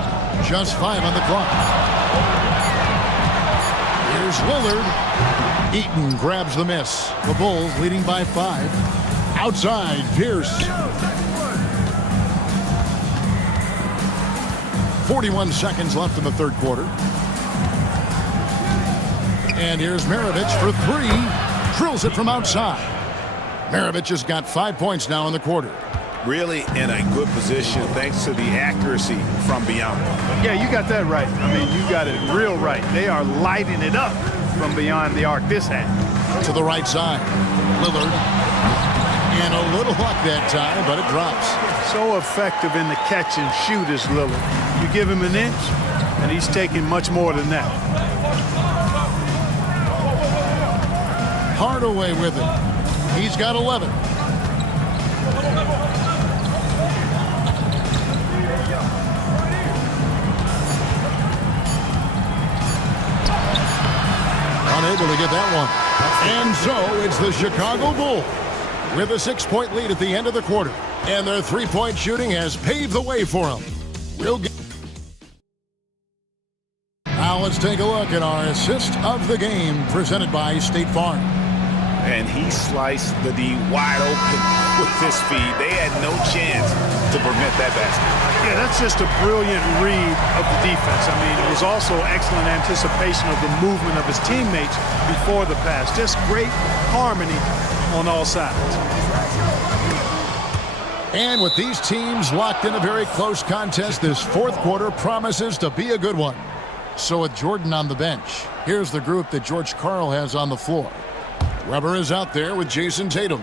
Just 5 on the clock. Here's Lillard. Eaton grabs the miss. The Bulls leading by 5. Outside, Pierce. 41 seconds left in the third quarter. And here's Maravich for 3. Drills it from outside. Maravich has got 5 points now in the quarter. Really in a good position thanks to the accuracy from beyond. Yeah, you got that right. I mean, you got it real right. They are lighting it up from beyond the arc this half. To the right side. Lillard. And a little luck that time, but it drops. So effective in the catch and shoot is Lillard. You give him an inch, and he's taking much more than that. Hardaway with it. He's got 11. Unable to get that one. And so it's the Chicago Bulls with a 6-point lead at the end of the quarter. And their 3-point shooting has paved the way for them. Now let's take a look at our assist of the game presented by State Farm. And he sliced the D wide open with his feet. They had no chance to prevent that basket. Yeah, that's just a brilliant read of the defense. I mean, it was also excellent anticipation of the movement of his teammates before the pass. Just great harmony on all sides. And with these teams locked in a very close contest, this fourth quarter promises to be a good one. So with Jordan on the bench, here's the group that George Karl has on the floor. Weber is out there with Jason Tatum.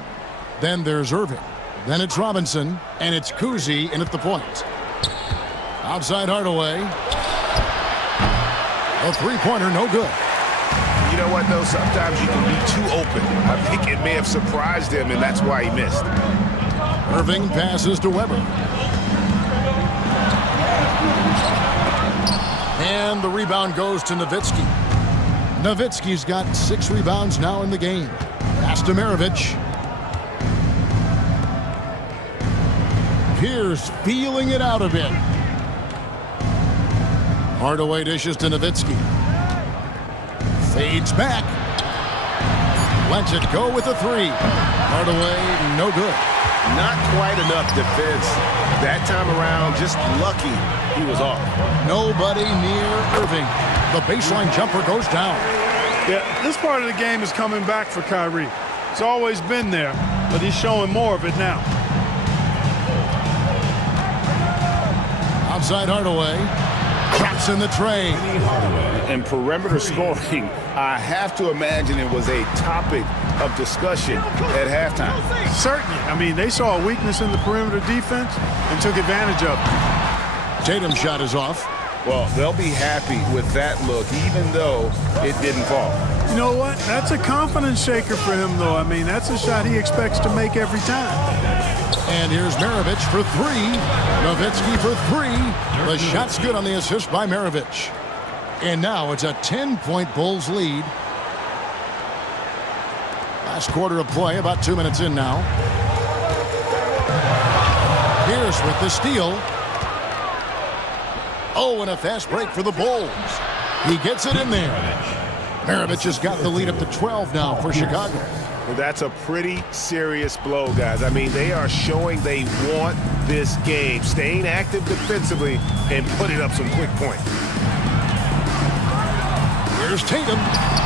Then there's Irving. Then it's Robinson. And it's Cousy in at the point. Outside Hardaway. A three-pointer, no good. You know what, though? Sometimes you can be too open. I think it may have surprised him, and that's why he missed. Irving passes to Weber. And the rebound goes to Nowitzki. Nowitzki's got 6 rebounds now in the game. Pass to Maravich. Pierce feeling it out a bit. Hardaway dishes to Nowitzki. Fades back. Lets it go with a 3. Hardaway, no good. Not quite enough defense that time around. Just lucky he was off. Nobody near Irving. The baseline jumper goes down. Yeah, this part of the game is coming back for Kyrie. It's always been there, but he's showing more of it now. Outside Hardaway. Traps in the tray. And perimeter scoring, I have to imagine it was a topic of discussion at halftime. Certainly. I mean, they saw a weakness in the perimeter defense and took advantage of it. Tatum's shot is off. Well, they'll be happy with that look, even though it didn't fall. You know what? That's a confidence shaker for him, though. I mean, that's a shot he expects to make every time. And here's Maravich for 3. Nowitzki for 3. The shot's good on the assist by Maravich. And now it's a 10-point Bulls lead. Last quarter of play, about 2 minutes in now. Pierce with the steal. Oh, and a fast break for the Bulls. He gets it in there. Maravich has got the lead up to 12 now for Chicago. Well, that's a pretty serious blow, guys. I mean, they are showing they want this game, staying active defensively and putting up some quick points. Here's Tatum.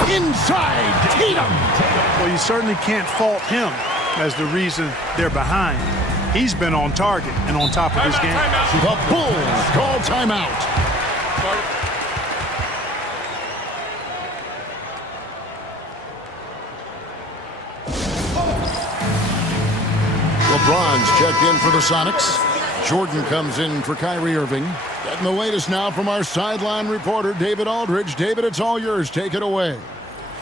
Inside Tatum. Well, you certainly can't fault him as the reason they're behind. He's been on target and on top of his game. The Bulls call timeout. LeBron's checked in for the Sonics. Jordan comes in for Kyrie Irving. Getting the latest now from our sideline reporter, David Aldridge. David, it's all yours. Take it away.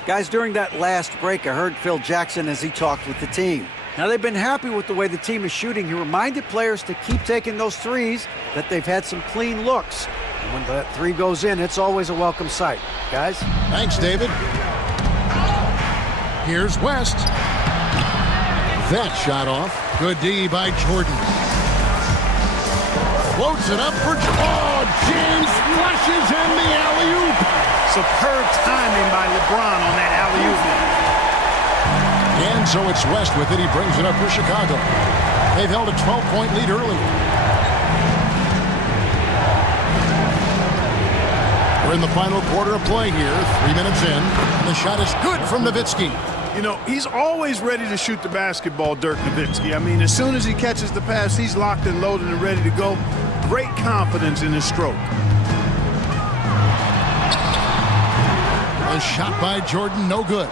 Guys, during that last break, I heard Phil Jackson as he talked with the team. Now, they've been happy with the way the team is shooting. He reminded players to keep taking those threes, that they've had some clean looks. And when that three goes in, it's always a welcome sight. Guys? Thanks, David. Here's West. That shot off. Good D by Jordan. Floats it up for... Oh, James flushes in the alley-oop. Superb timing by LeBron on that alley-oop. And so it's West with it. He brings it up for Chicago. They've held a 12-point lead early. We're in the final quarter of play here. 3 minutes in. And the shot is good from Nowitzki. You know, he's always ready to shoot the basketball, Dirk Nowitzki. I mean, as soon as he catches the pass, he's locked and loaded and ready to go. Great confidence in his stroke. A shot by Jordan, no good.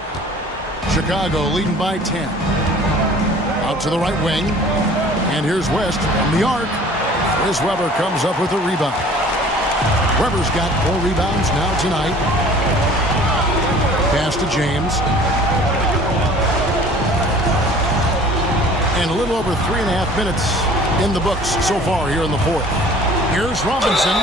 Chicago leading by 10. Out to the right wing. And here's West from the arc. Chris Webber comes up with a rebound. Webber's got 4 rebounds now tonight. Pass to James. And a little over 3.5 minutes in the books so far here in the fourth. Here's Robinson.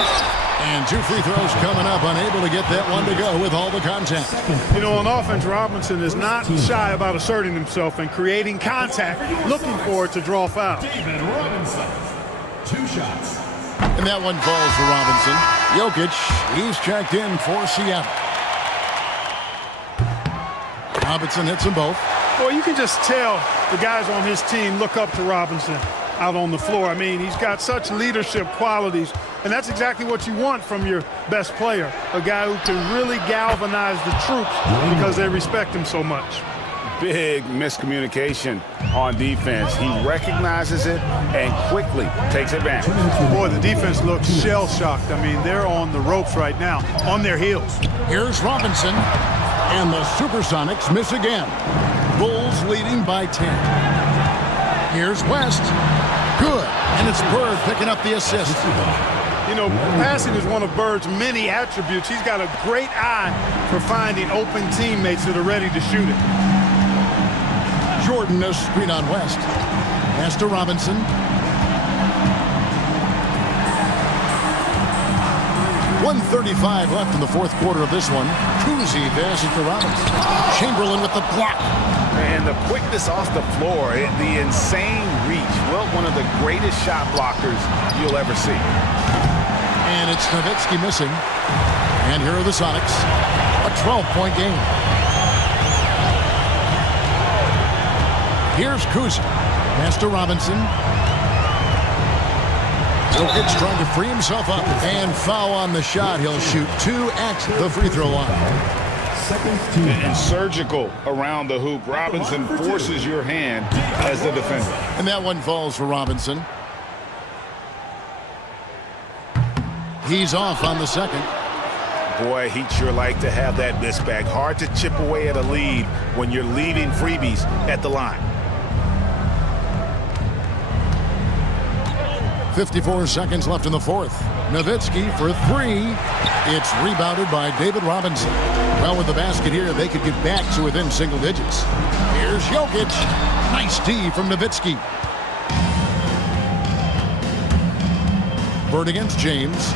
And 2 free throws coming up, unable to get that one to go with all the contact. You know, on offense, Robinson is not shy about asserting himself and creating contact, looking for it to draw foul. David Robinson, 2 shots. And that one falls for Robinson. Jokic, he's checked in for Seattle. Robinson hits them both. Boy, you can just tell the guys on his team look up to Robinson out on the floor. I mean, he's got such leadership qualities, and that's exactly what you want from your best player, a guy who can really galvanize the troops because they respect him so much. Big miscommunication on defense. He recognizes it and quickly takes advantage. Boy, the defense looks shell-shocked. I mean, they're on the ropes right now, on their heels. Here's Robinson, and the Supersonics miss again. Bulls leading by 10. Here's West. Good. And it's Bird picking up the assist. You know, passing is one of Bird's many attributes. He's got a great eye for finding open teammates that are ready to shoot it. Jordan, a screen on West. Pass to Robinson. .135 left in the fourth quarter of this one. Cousy passes to Robinson. Chamberlain with the block. And the quickness off the floor, the insane reach. Well, one of the greatest shot blockers you'll ever see. And it's Nowitzki missing. And here are the Sonics. A 12-point game. Here's Cousy. Pass to Robinson. Jokic trying to free himself up. And foul on the shot. He'll shoot 2 at the free throw line. And surgical around the hoop. Robinson forces your hand as the defender. And that one falls for Robinson. He's off on the second. Boy, he'd sure like to have that miss back. Hard to chip away at a lead when you're leaving freebies at the line. 54 seconds left in the fourth. Nowitzki for 3. It's rebounded by David Robinson. Well, with the basket here, they could get back to within single digits. Here's Jokic. Nice D from Nowitzki. Bird against James.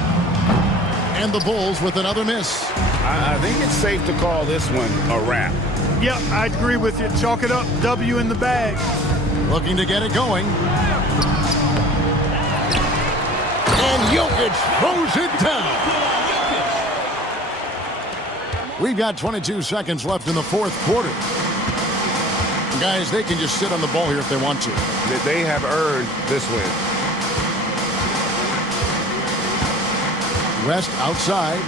And the Bulls with another miss. I think it's safe to call this one a wrap. Yep, I agree with you. Chalk it up. W in the bag. Looking to get it going. And Jokic throws it down. We've got 22 seconds left in the fourth quarter. Guys, they can just sit on the ball here if they want to. They have earned this win. West outside.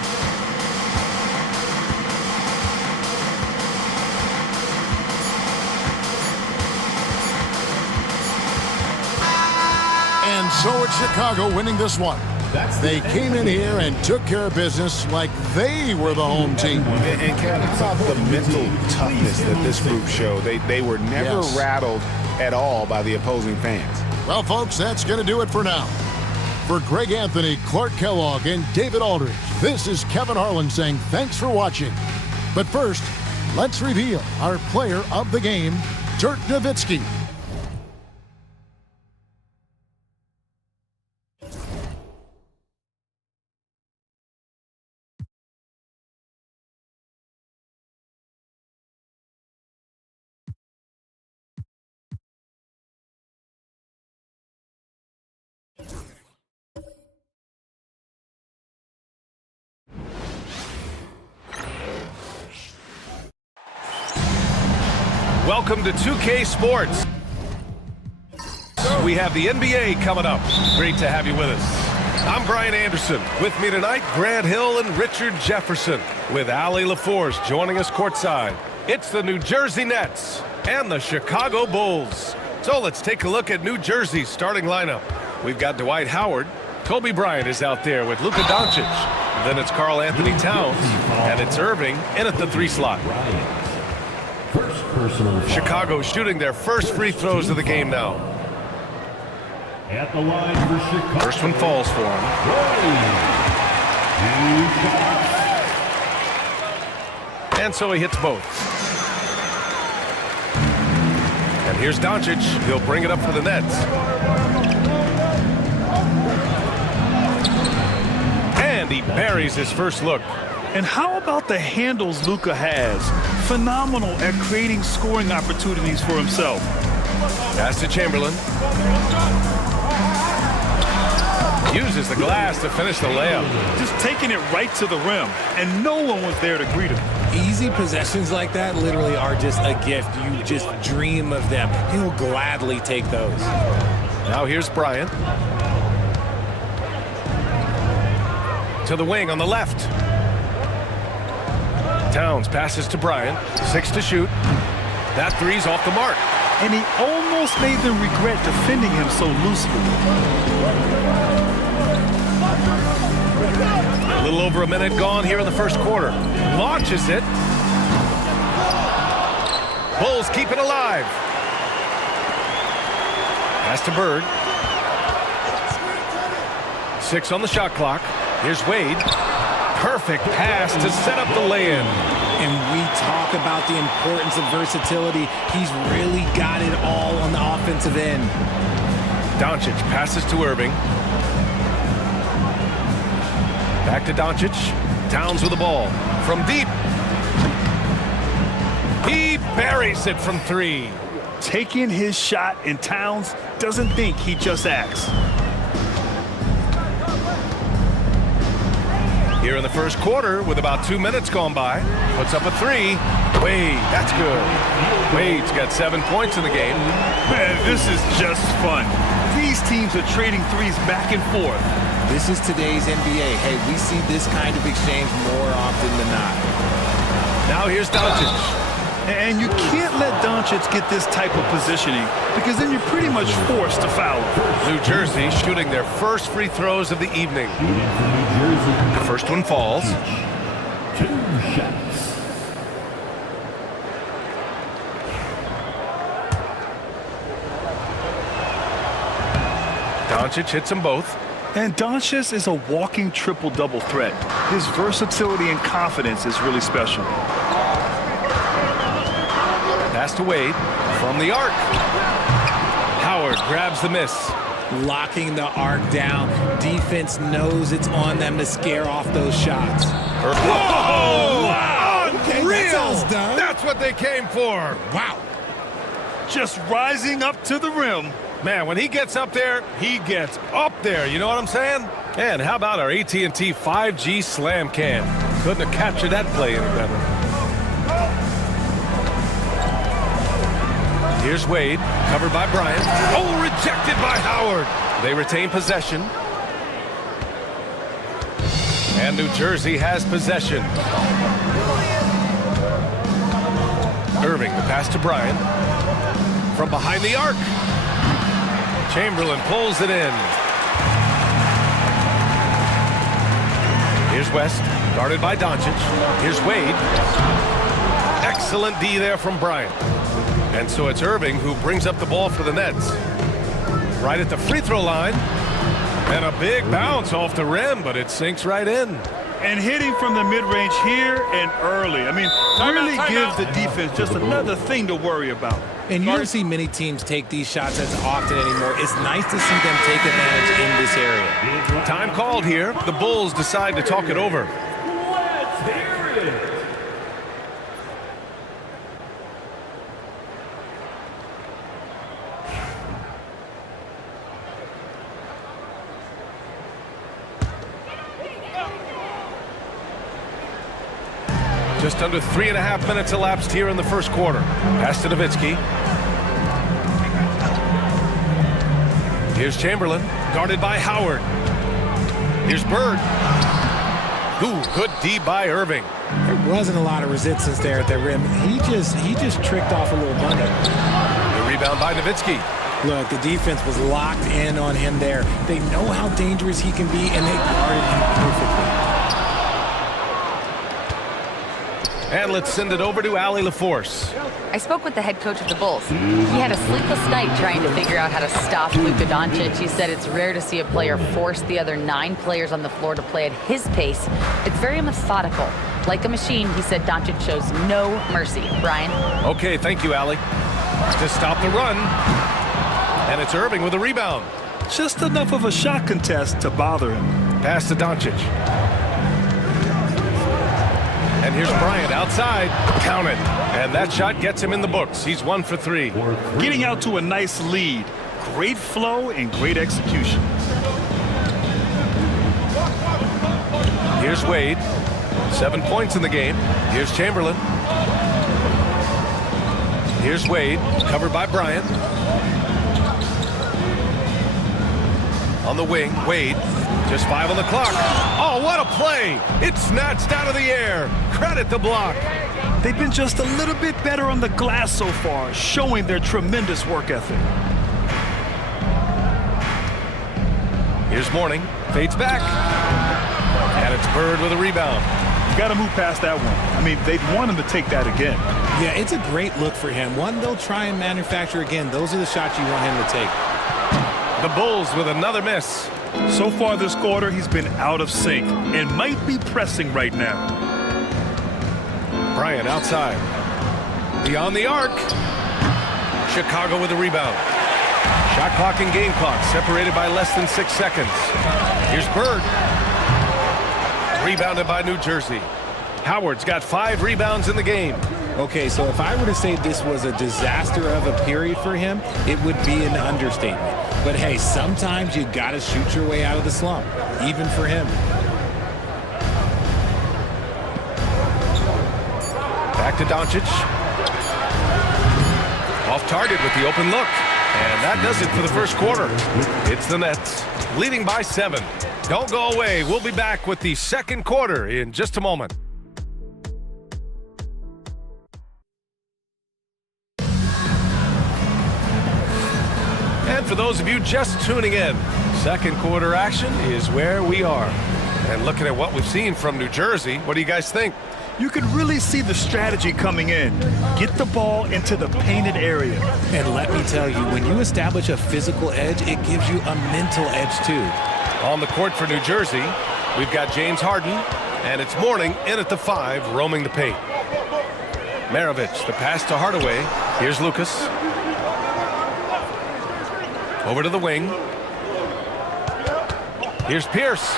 And so it's Chicago winning this one. They came in here and took care of business like they were the home team. And Kevin, how about the mental toughness that this group showed? They were never rattled at all by the opposing fans. Well, folks, that's going to do it for now. For Greg Anthony, Clark Kellogg, and David Aldridge, this is Kevin Harlan saying thanks for watching. But first, let's reveal our player of the game, Dirk Nowitzki. Welcome to 2K Sports. We have the NBA coming up. Great to have you with us. I'm Brian Anderson. With me tonight, Grant Hill and Richard Jefferson, with Allie LaForce joining us courtside. It's the New Jersey Nets and the Chicago Bulls. So let's take a look at New Jersey's starting lineup. We've got Dwight Howard. Kobe Bryant is out there with Luka Doncic. Then it's Karl Anthony Towns, and it's Irving in at the 3 slot. Chicago shooting their first free throws of the game now. At the line for Chicago. First one falls for him. And so he hits both. And here's Doncic. He'll bring it up for the Nets. And he buries his first look. And how about the handles Luka has? Phenomenal at creating scoring opportunities for himself. Pass to Chamberlain. Uses the glass to finish the layup. Just taking it right to the rim, and no one was there to greet him. Easy possessions like that literally are just a gift. You just dream of them. He'll gladly take those. Now here's Bryant. To the wing on the left. Towns passes to Bryant. 6 to shoot. That three's off the mark. And he almost made them regret defending him so loosely. A little over a minute gone here in the first quarter. Launches it. Bulls keep it alive. Pass to Bird. 6 on the shot clock. Here's Wade. Perfect pass to set up the lay-in. And we talk about the importance of versatility. He's really got it all on the offensive end. Doncic passes to Irving. Back to Doncic. Towns with the ball. From deep. He buries it from 3. Taking his shot, and Towns doesn't think, he just acts. Here in the first quarter, with about 2 minutes gone by, puts up a 3. Wade, that's good. Wade's got 7 points in the game. Man, this is just fun. These teams are trading threes back and forth. This is today's NBA. Hey, we see this kind of exchange more often than not. Now here's Doncic. And you can't let Doncic get this type of positioning, because then you're pretty much forced to foul him. New Jersey shooting their first free throws of the evening. The first one falls. 2 shots. Doncic hits them both. And Doncic is a walking triple-double threat. His versatility and confidence is really special. Pass to Wade from the arc. Howard grabs the miss. Locking the arc down. Defense knows it's on them to scare off those shots. Whoa! Wow! Okay, that's all it's done. That's what they came for. Wow. Just rising up to the rim. Man, when he gets up there, he gets up there. You know what I'm saying? And how about our AT&T 5G Slam Cam? Couldn't have captured that play any better. Here's Wade, covered by Bryant. Oh, rejected by Howard. They retain possession. And New Jersey has possession. Irving, the pass to Bryant. From behind the arc. Chamberlain pulls it in. Here's West, guarded by Doncic. Here's Wade. Excellent D there from Bryant. And so it's Irving who brings up the ball for the Nets. Right at the free throw line. And a big bounce off the rim, but it sinks right in. And hitting from the mid-range here and early. I mean, really gives the defense just another thing to worry about. And you don't see many teams take these shots as often anymore. It's nice to see them take advantage in this area. Time called here. The Bulls decide to talk it over. Just under 3.5 minutes elapsed here in the first quarter. Pass to Nowitzki. Here's Chamberlain, guarded by Howard. Here's Bird. Ooh, good D by Irving. There wasn't a lot of resistance there at the rim. He just tricked off a little bundle. The rebound by Nowitzki. Look, the defense was locked in on him there. They know how dangerous he can be, and they guarded him perfectly. And let's send it over to Allie LaForce. I spoke with the head coach of the Bulls. He had a sleepless night trying to figure out how to stop Luka Doncic. He said it's rare to see a player force the other 9 players on the floor to play at his pace. It's very methodical. Like a machine, he said Doncic shows no mercy. Brian? Okay, thank you, Allie. To stop the run. And it's Irving with a rebound. Just enough of a shot contest to bother him. Pass to Doncic. And here's Bryant outside. Count it. And that shot gets him in the books. He's 1 for 3. Getting out to a nice lead. Great flow and great execution. Here's Wade. 7 points in the game. Here's Chamberlain. Here's Wade. Covered by Bryant. On the wing, Wade. Just 5 on the clock. Oh, what a play! It's snatched out of the air. Credit the block. They've been just a little bit better on the glass so far, showing their tremendous work ethic. Here's Mourning. Fades back. And it's Bird with a rebound. You got to move past that one. I mean, they'd want him to take that again. Yeah, it's a great look for him. One they'll try and manufacture again. Those are the shots you want him to take. The Bulls with another miss. So far this quarter, he's been out of sync and might be pressing right now. Bryant outside. Beyond the arc. Chicago with a rebound. Shot clock and game clock separated by less than 6 seconds. Here's Bird. Rebounded by New Jersey. Howard's got 5 rebounds in the game. Okay, so if I were to say this was a disaster of a period for him, it would be an understatement. But hey, sometimes you gotta shoot your way out of the slump, even for him. Back to Doncic. Off target with the open look. And that does it for the first quarter. It's the Nets, leading by 7. Don't go away. We'll be back with the second quarter in just a moment. And for those of you just tuning in, second quarter action is where we are. And looking at what we've seen from New Jersey, what do you guys think? You could really see the strategy coming in. Get the ball into the painted area. And let me tell you, when you establish a physical edge, it gives you a mental edge too. On the court for New Jersey, we've got James Harden, and it's Mourning in at the 5, roaming the paint. Maravich, the pass to Hardaway. Here's Lucas. Over to the wing. Here's Pierce.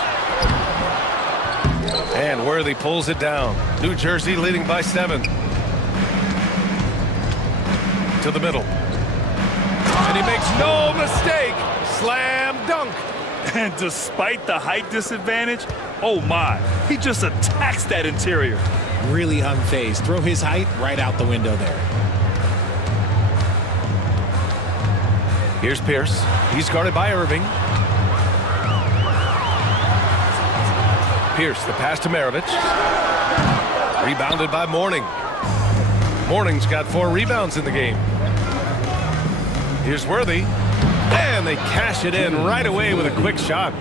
And Worthy pulls it down. New Jersey leading by 7. To the middle. And he makes no mistake. Slam dunk. And despite the height disadvantage, oh my, he just attacks that interior. Really unfazed. Throw his height right out the window there. Here's Pierce. He's guarded by Irving. Pierce, the pass to Maravich. Rebounded by Mourning. Mourning's got 4 rebounds in the game. Here's Worthy. And they cash it in right away with a quick shot.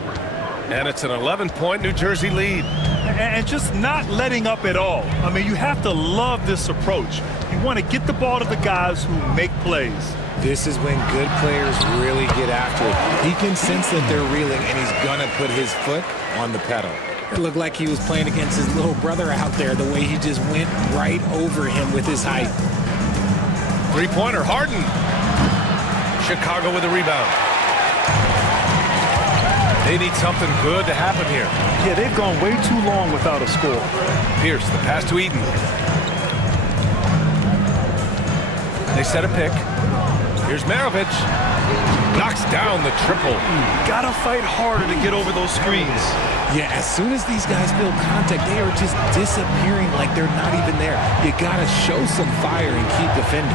And it's an 11-point New Jersey lead. And just not letting up at all. I mean, you have to love this approach. You want to get the ball to the guys who make plays. This is when good players really get after it. He can sense that they're reeling, and he's going to put his foot on the pedal. It looked like he was playing against his little brother out there, the way he just went right over him with his height. Three-pointer, Harden. Chicago with a rebound. They need something good to happen here. Yeah, they've gone way too long without a score. Pierce, the pass to Eaton. They set a pick. Here's Maravich. Knocks down the triple. Gotta fight harder to get over those screens. Yeah, as soon as these guys feel contact, they are just disappearing like they're not even there. You gotta show some fire and keep defending.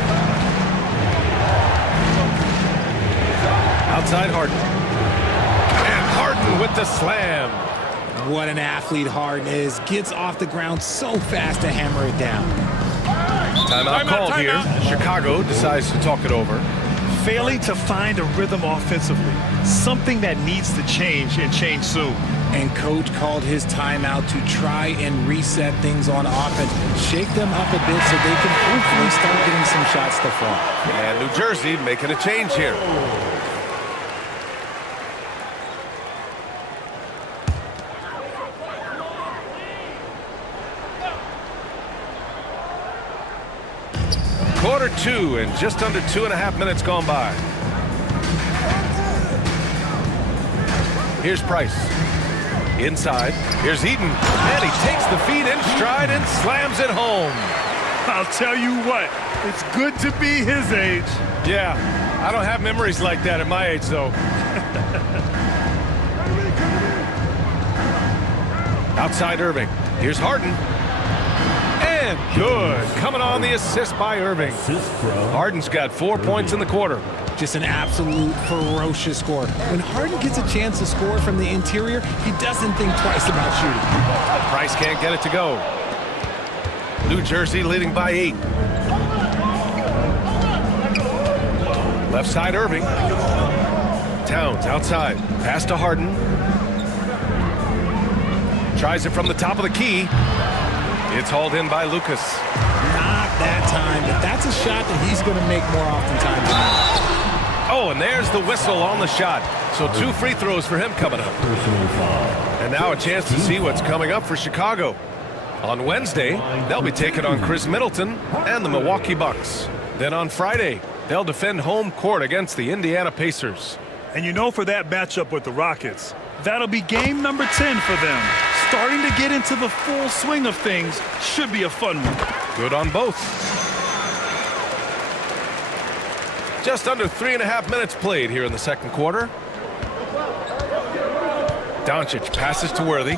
Outside Harden. And Harden with the slam. What an athlete Harden is. Gets off the ground so fast to hammer it down. Timeout called here. Chicago decides to talk it over. Failing to find a rhythm offensively. Something that needs to change and change soon. And coach called his timeout to try and reset things on offense. Shake them up a bit so they can hopefully start getting some shots to fall. And New Jersey making a change here. Quarter two and just under 2.5 minutes gone by. Here's Price. Inside. Here's Eaton. And he takes the feed in stride and slams it home. I'll tell you what, it's good to be his age. Yeah, I don't have memories like that at my age, though. Outside Irving. Here's Harden. And good. Coming on the assist by Irving. Harden's got 4 points in the quarter. Just an absolute ferocious score. When Harden gets a chance to score from the interior, he doesn't think twice about shooting. Price can't get it to go. New Jersey leading by 8. Left side Irving. Towns outside. Pass to Harden. Tries it from the top of the key. It's hauled in by Lucas. Not that time, but that's a shot that he's going to make more oftentimes than not. Oh, and there's the whistle on the shot. So 2 free throws for him coming up. And now a chance to see what's coming up for Chicago. On Wednesday, they'll be taking on Chris Middleton and the Milwaukee Bucks. Then on Friday, they'll defend home court against the Indiana Pacers. And you know, for that matchup with the Rockets, that'll be game number 10 for them. Starting to get into the full swing of things. Should be a fun one. Good on both. Just under 3.5 minutes played here in the second quarter. Doncic passes to Worthy.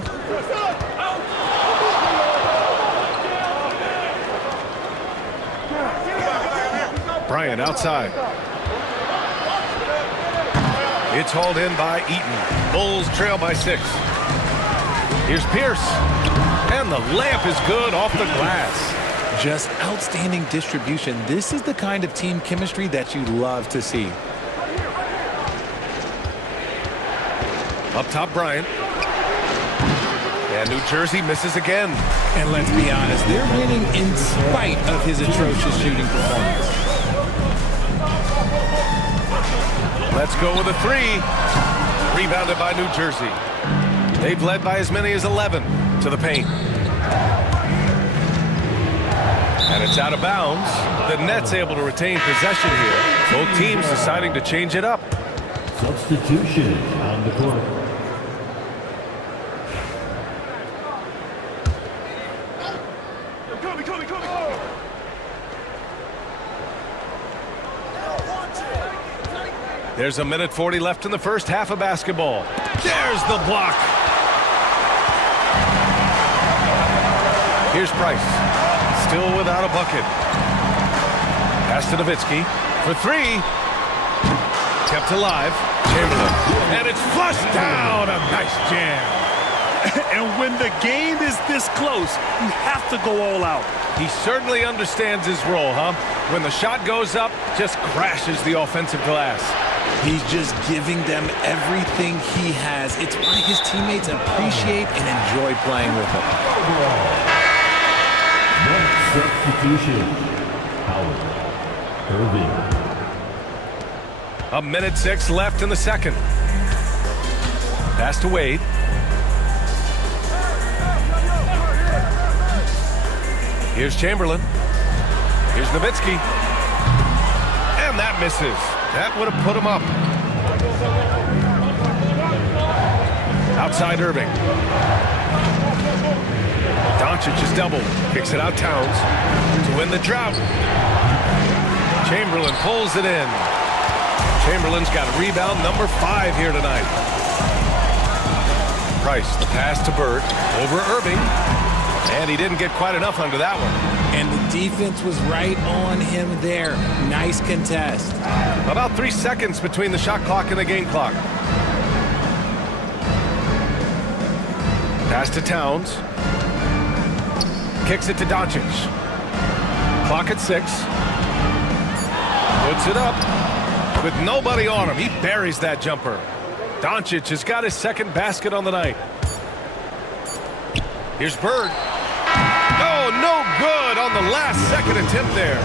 Bryant outside. It's hauled in by Eaton. Bulls trail by 6. Here's Pierce. And the layup is good off the glass. Just outstanding distribution. This is the kind of team chemistry that you love to see. Up top, Bryant. And New Jersey misses again. And let's be honest, they're winning in spite of his atrocious shooting performance. Let's go with a 3. Rebounded by New Jersey. They've led by as many as 11 to the paint. And it's out of bounds. The Nets able to retain possession here. Both teams deciding to change it up. Substitution on the court. There's 1:40 left in the first half of basketball. There's the block. Here's Price. Still without a bucket. Pass to Nowitzki for 3. Kept alive. Chamberlain. And it's flushed down. A nice jam. And when the game is this close, you have to go all out. He certainly understands his role, huh? When the shot goes up, just crashes the offensive glass. He's just giving them everything he has. It's why his teammates appreciate and enjoy playing with him. Next substitution. foul. Irving. 1:06 left in the second. Pass to Wade. Here's Chamberlain. Here's Nowitzki. And that misses. That would have put him up. Outside Irving. Doncic is doubled. Kicks it out Towns to win the drought. Chamberlain pulls it in. Chamberlain's got rebound number 5 here tonight. Price, the pass to Bird over Irving. And he didn't get quite enough under that one. And the defense was right on him there. Nice contest. About 3 seconds between the shot clock and the game clock. Pass to Towns. Kicks it to Doncic. Clock at 6. Puts it up with nobody on him. He buries that jumper. Doncic has got his second basket on the night. Here's Bird. Oh, no good on the last second attempt there.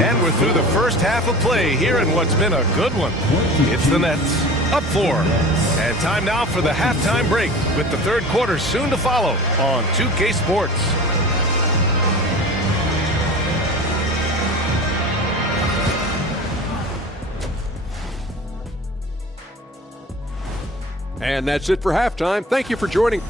And we're through the first half of play here in what's been a good one. It's the Nets up 4. And time now for the halftime break with the third quarter soon to follow on 2K Sports. And that's it for halftime. Thank you for joining.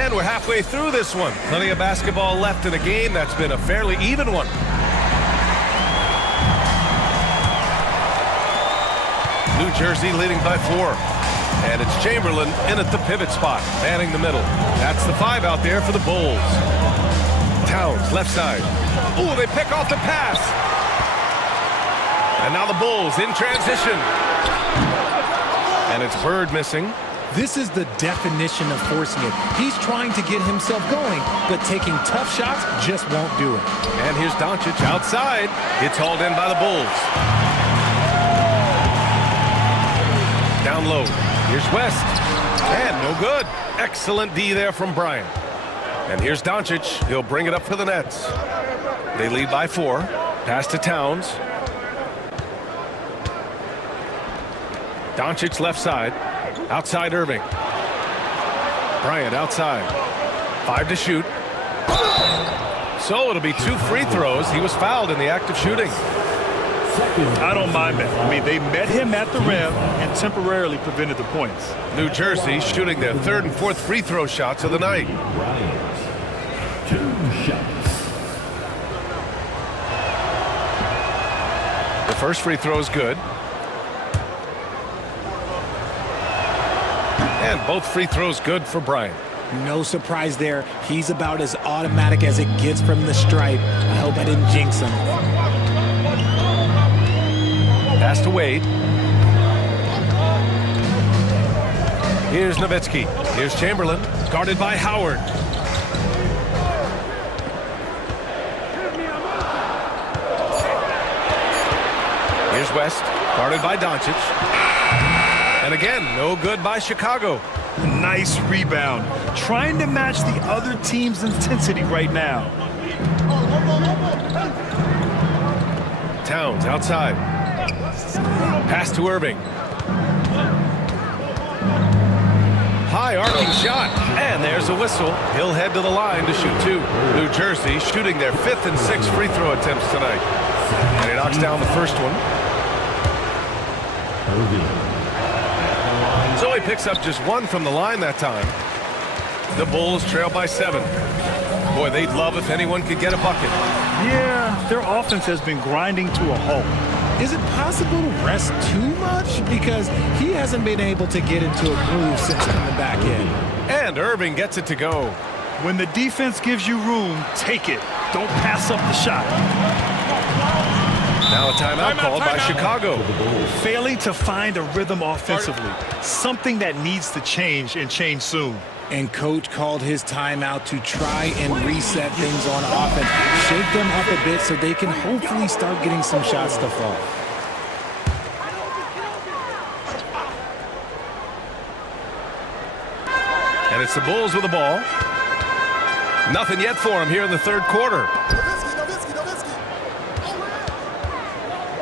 And we're halfway through this one. Plenty of basketball left in a game that's been a fairly even one. New Jersey leading by 4. And it's Chamberlain in at the pivot spot, manning the middle. That's the 5 out there for the Bulls. Towns, left side. Ooh, they pick off the pass. And now the Bulls in transition. And it's Bird missing. This is the definition of forcing it. He's trying to get himself going, but taking tough shots just won't do it. And here's Doncic outside. It's hauled in by the Bulls. Down low. Here's West. And no good. Excellent D there from Bryant. And here's Doncic. He'll bring it up for the Nets. They lead by 4. Pass to Towns. Doncic left side. Outside Irving. Bryant outside. 5 to shoot. So it'll be 2 free throws. He was fouled in the act of shooting. I don't mind that. I mean, they met him at the rim and temporarily prevented the points. New Jersey shooting their 3rd and 4th free throw shots of the night. 2 shots. The first free throw is good. And both free throws good for Bryant. No surprise there. He's about as automatic as it gets from the stripe. I hope I didn't jinx him. Pass to Wade. Here's Nowitzki. Here's Chamberlain. Guarded by Howard. Here's West. Guarded by Doncic. And again, no good by Chicago. Nice rebound. Trying to match the other team's intensity right now. Towns outside. Pass to Irving. High arcing shot. And there's a whistle. He'll head to the line to shoot 2. New Jersey shooting their 5th and 6th free throw attempts tonight. And he knocks down the first one. So he picks up just 1 from the line that time. The Bulls trail by 7. Boy, they'd love if anyone could get a bucket. Yeah, their offense has been grinding to a halt. Is it possible to rest too much? Because he hasn't been able to get into a groove since coming back in. And Irving gets it to go. When the defense gives you room, take it. Don't pass up the shot. Now a timeout called by Chicago. Failing to find a rhythm offensively. Something that needs to change and change soon. And coach called his timeout to try and reset things on offense. Shake them up a bit so they can hopefully start getting some shots to fall. And it's the Bulls with the ball. Nothing yet for him here in the third quarter.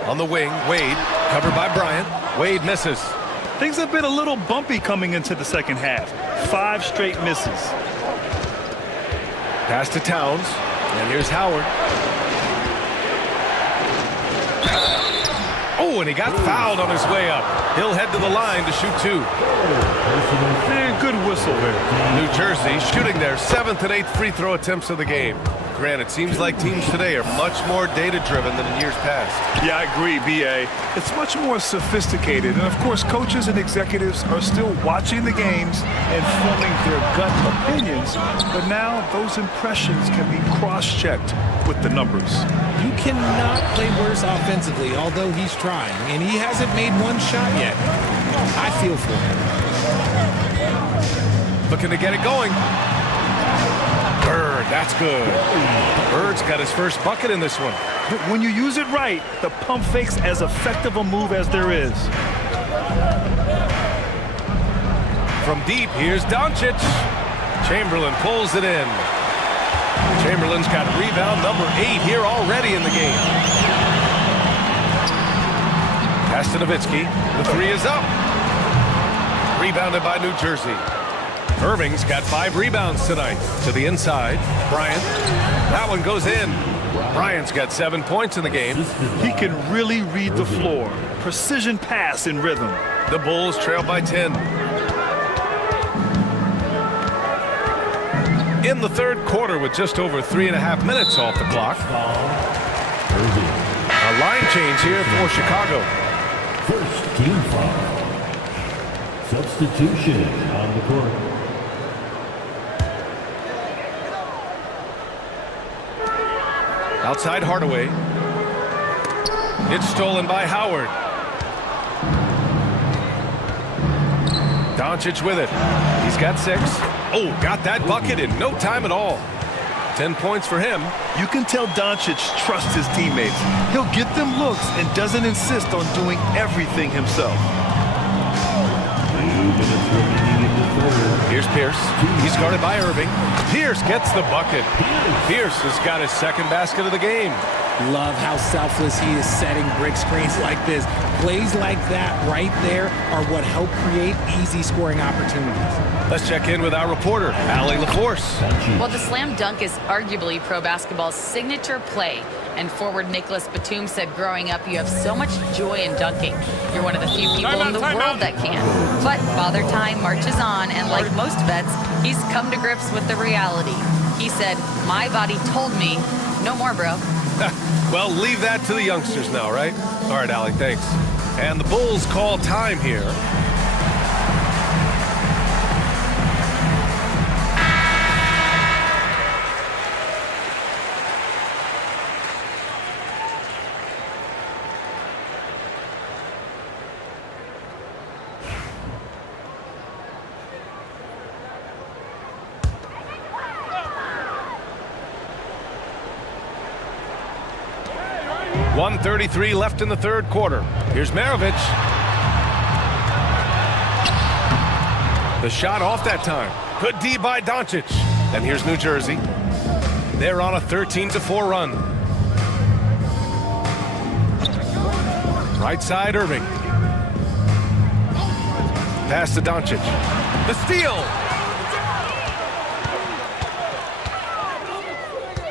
On the wing, Wade, covered by Bryant. Wade misses. Things have been a little bumpy coming into the second half. 5 straight misses. Pass to Towns. And here's Howard. Oh, and he got fouled on his way up. He'll head to the line to shoot 2. And good whistle there. New Jersey shooting their 7th and 8th free throw attempts of the game. Granted, it seems like teams today are much more data-driven than in years past. Yeah, I agree, B.A. It's much more sophisticated. And, of course, coaches and executives are still watching the games and forming their gut opinions. But now those impressions can be cross-checked with the numbers. You cannot play worse offensively, although he's trying. And he hasn't made one shot yet. I feel for him. Looking to get it going. Bird, that's good. Bird's got his first bucket in this one. But when you use it right, the pump fake's as effective a move as there is. From deep, here's Doncic. Chamberlain pulls it in. Chamberlain's got rebound number 8 here already in the game. Pass to Nowitzki. The 3 is up. Rebounded by New Jersey. Irving's got 5 rebounds tonight. To the inside. Bryant. That one goes in. Bryant's got 7 points in the game. He can really read the floor. Precision pass in rhythm. The Bulls trail by 10. In the third quarter with just over 3.5 minutes off the clock. A line change here for Chicago. First team foul. Substitution on the court. Outside Hardaway. It's stolen by Howard. Doncic with it. He's got 6. Oh, got that bucket in no time at all. 10 points for him. You can tell Doncic trusts his teammates. He'll get them looks and doesn't insist on doing everything himself. Here's Pierce. He's guarded by Irving. Pierce gets the bucket. Pierce has got his second basket of the game. Love how selfless he is setting brick screens like this. Plays like that right there are what help create easy scoring opportunities. Let's check in with our reporter, Allie LaForce. Well, the slam dunk is arguably pro basketball's signature play. And forward Nicholas Batum said growing up, you have so much joy in dunking. You're one of the few people in the world that can. But Father Time marches on, and like most vets, he's come to grips with the reality. He said, my body told me, no more, bro. Well, leave that to the youngsters now, right? All right, Allie, thanks. And the Bulls call time here. .133 left in the third quarter. Here's Maravich. The shot off that time. Good D by Doncic. And here's New Jersey. They're on a 13-4 run. Right side, Irving. Pass to Doncic. The steal.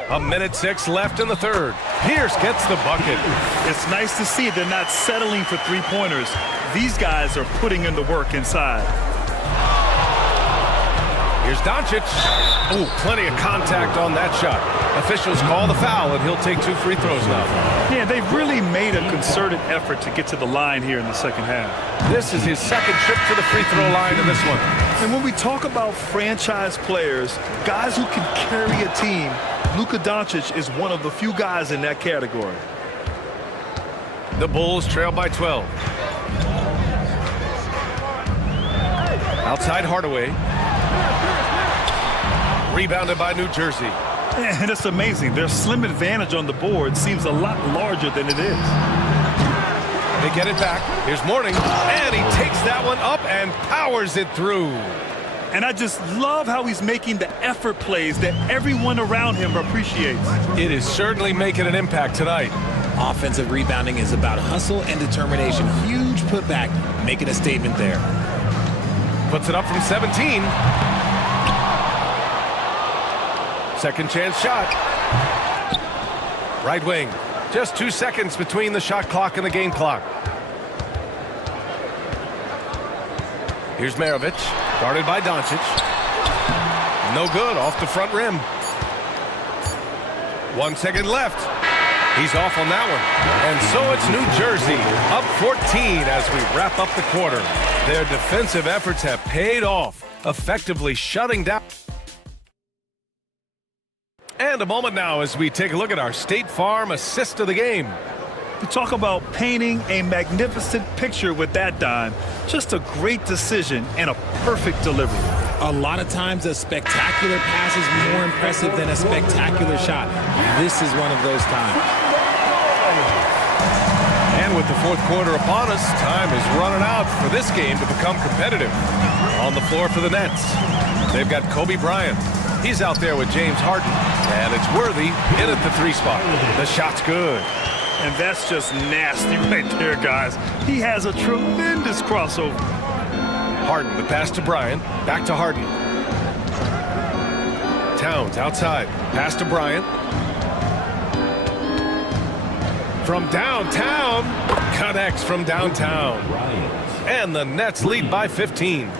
1:06 left in the third. Pierce gets the bucket. It's nice to see they're not settling for three-pointers. These guys are putting in the work inside. Here's Doncic. Oh, plenty of contact on that shot. Officials call the foul, and he'll take 2 free throws now. Yeah, they've really made a concerted effort to get to the line here in the second half. This is his second trip to the free throw line in this one. And when we talk about franchise players, guys who can carry a team, Luka Doncic is one of the few guys in that category. The Bulls trail by 12. Outside Hardaway. Rebounded by New Jersey. And it's amazing. Their slim advantage on the board seems a lot larger than it is. They get it back. Here's Mourning. And he takes that one up and powers it through. And I just love how he's making the effort plays that everyone around him appreciates. It is certainly making an impact tonight. Offensive rebounding is about hustle and determination. Huge putback, making a statement there. Puts it up from 17. Second chance shot. Right wing. Just 2 seconds between the shot clock and the game clock. Here's Maravich. Guarded by Doncic. No good. Off the front rim. 1 second left. He's off on that one. And so it's New Jersey up 14 as we wrap up the quarter. Their defensive efforts have paid off, effectively shutting down. And a moment now as we take a look at our State Farm assist of the game. You talk about painting a magnificent picture with that dime. Just a great decision and a perfect delivery. A lot of times a spectacular pass is more impressive than a spectacular shot. This is one of those times. And with the fourth quarter upon us, time is running out for this game to become competitive. On the floor for the Nets, they've got Kobe Bryant. He's out there with James Harden. And it's Worthy in at the 3 spot. The shot's good. And that's just nasty right there, guys. He has a tremendous crossover. Harden, the pass to Bryant. Back to Harden. Towns outside. Pass to Bryant. From downtown. Connects from downtown. And the Nets lead by 15.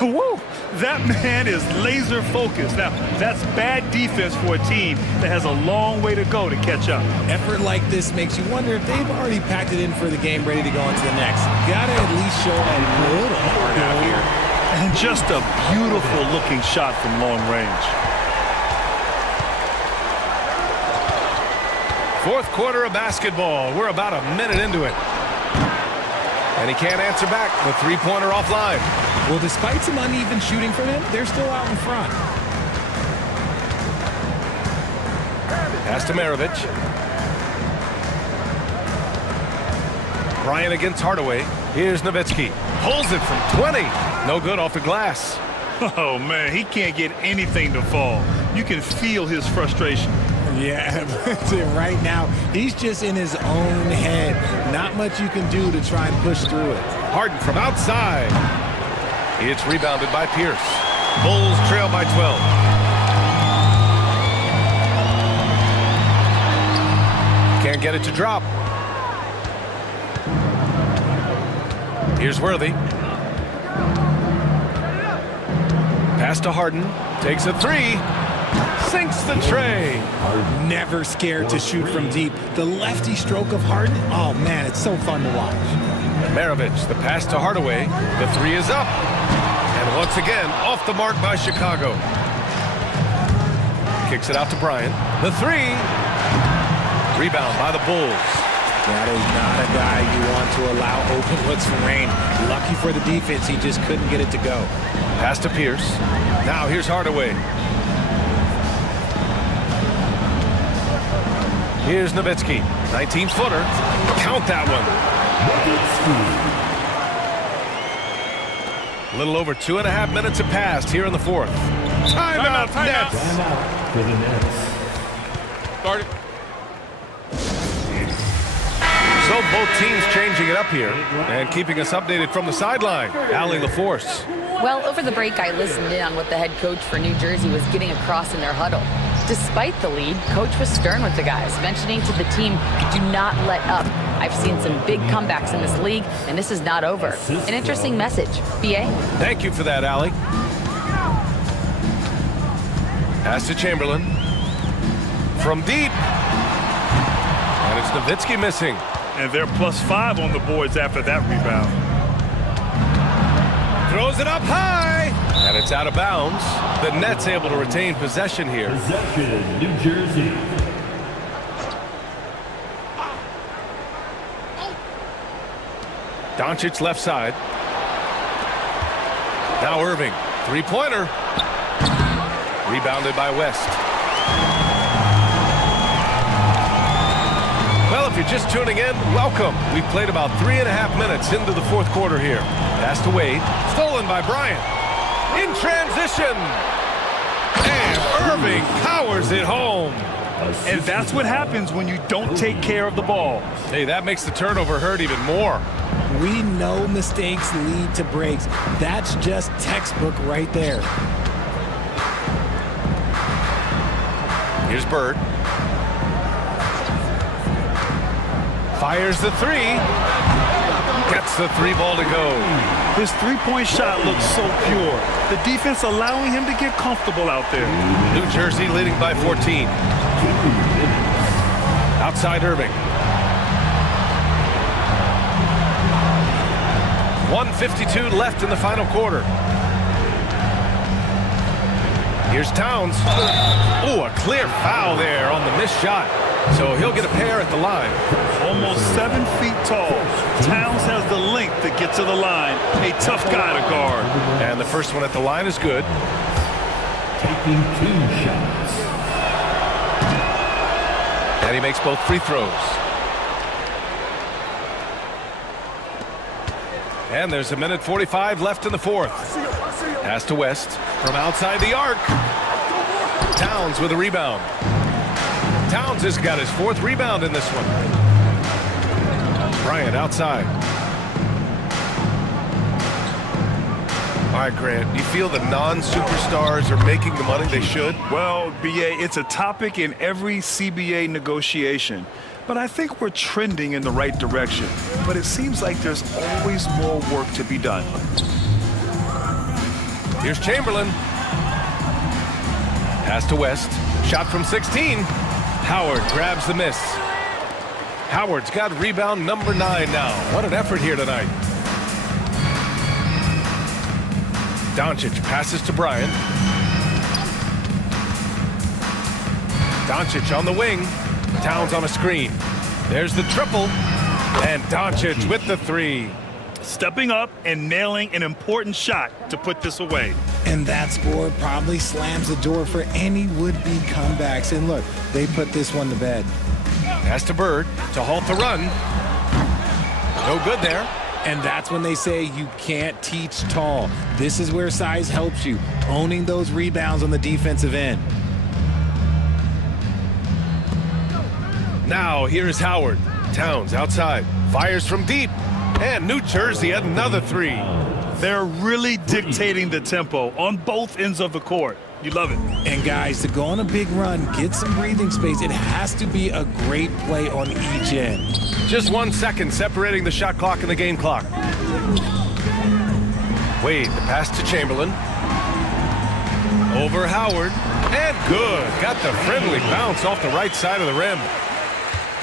Woo! That man is laser focused. Now, that's bad defense for a team that has a long way to go to catch up. Effort like this makes you wonder if they've already packed it in for the game, ready to go into the next. Gotta at least show a little heart out here. And just a beautiful looking shot from long range. Fourth quarter of basketball. We're about a minute into it. And he can't answer back. The three-pointer offline. Well, despite some uneven shooting from him, they're still out in front. Pass to Maravich. Bryant against Hardaway. Here's Nowitzki. Pulls it from 20. No good off the glass. Oh, man, he can't get anything to fall. You can feel his frustration. Yeah, right now, he's just in his own head. Not much you can do to try and push through it. Harden from outside. It's rebounded by Pierce. Bulls trail by 12. Can't get it to drop. Here's Worthy. Pass to Harden. Takes a 3. Sinks the tray. Never scared to shoot from deep. The lefty stroke of Harden, oh man, it's so fun to watch. Maravich, the pass to Hardaway. The 3 is up. And once again, off the mark by Chicago. Kicks it out to Bryant. The 3. Rebound by the Bulls. That is not a guy you want to allow open looks from Rain. Lucky for the defense, he just couldn't get it to go. Pass to Pierce. Now here's Hardaway. Here's Nowitzki. 19-footer. Count that one. A little over 2.5 minutes have passed here in the fourth. Timeout, Nets. Timeout for the Nets. Start it. So both teams changing it up here and keeping us updated from the sideline. Allie LaForce. Well, over the break, I listened in on what the head coach for New Jersey was getting across in their huddle. Despite the lead, coach was stern with the guys, mentioning to the team, do not let up. I've seen some big comebacks in this league, and this is not over. An interesting message. B.A.? Thank you for that, Allie. Pass to Chamberlain. From deep. And it's Nowitzki missing. And they're +5 on the boards after that rebound. Throws it up high. And it's out of bounds. The Nets able to retain possession here. Possession, New Jersey. Doncic left side. Now Irving. Three-pointer. Rebounded by West. Well, if you're just tuning in, welcome. We've played about 3.5 minutes into the fourth quarter here. Pass to Wade. Stolen by Bryant. In transition. And Irving powers it home. And that's what happens when you don't take care of the ball. Hey, that makes the turnover hurt even more. We know mistakes lead to breaks. That's just textbook right there. Here's Bird. Fires the three. Gets the three ball to go. His three-point shot looks so pure. The defense allowing him to get comfortable out there. New Jersey leading by 14. Outside Irving. 1:52 left in the final quarter. Here's Towns. Oh, a clear foul there on the missed shot. So he'll get a pair at the line. Almost 7 feet tall. Towns has the length to get to the line. A tough guy to guard. And the first one at the line is good. Taking 2 shots. And he makes both free throws. And there's 1:45 left in the fourth. Pass to West from outside the arc. Towns with a rebound. Towns has got his 4th rebound in this one. Bryant outside. All right, Grant, do you feel the non-superstars are making the money they should? Well, B.A., it's a topic in every CBA negotiation. But I think we're trending in the right direction. But it seems like there's always more work to be done. Here's Chamberlain. Pass to West. Shot from 16. Howard grabs the miss. Howard's got rebound number 9 now. What an effort here tonight. Doncic passes to Bryant. Doncic on the wing. Towns on a screen. There's the triple. And Doncic with the 3. Stepping up and nailing an important shot to put this away. And that score probably slams the door for any would-be comebacks. And look, they put this one to bed. Pass to Bird to halt the run. No good there. And that's when they say you can't teach tall. This is where size helps you, owning those rebounds on the defensive end. Now here's Howard. Towns outside. Fires from deep. And New Jersey another 3. They're really dictating the tempo on both ends of the court. You love it. And guys, to go on a big run, get some breathing space, it has to be a great play on each end. Just 1 second separating the shot clock and the game clock. Wade, the pass to Chamberlain. Over Howard. And good. Got the friendly bounce off the right side of the rim.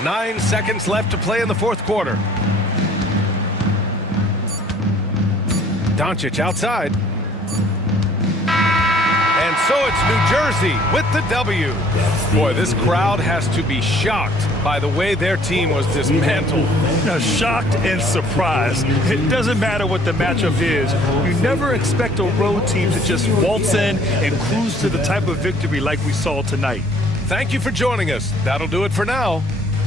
9 seconds left to play in the fourth quarter. Doncic outside. And so it's New Jersey with the W. Boy, this crowd has to be shocked by the way their team was dismantled. Shocked and surprised. It doesn't matter what the matchup is. You never expect a road team to just waltz in and cruise to the type of victory like we saw tonight. Thank you for joining us. That'll do it for now.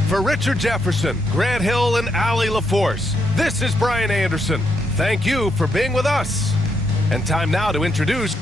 For Richard Jefferson, Grant Hill, and Allie LaForce, this is Brian Anderson. Thank you for being with us. And time now to introduce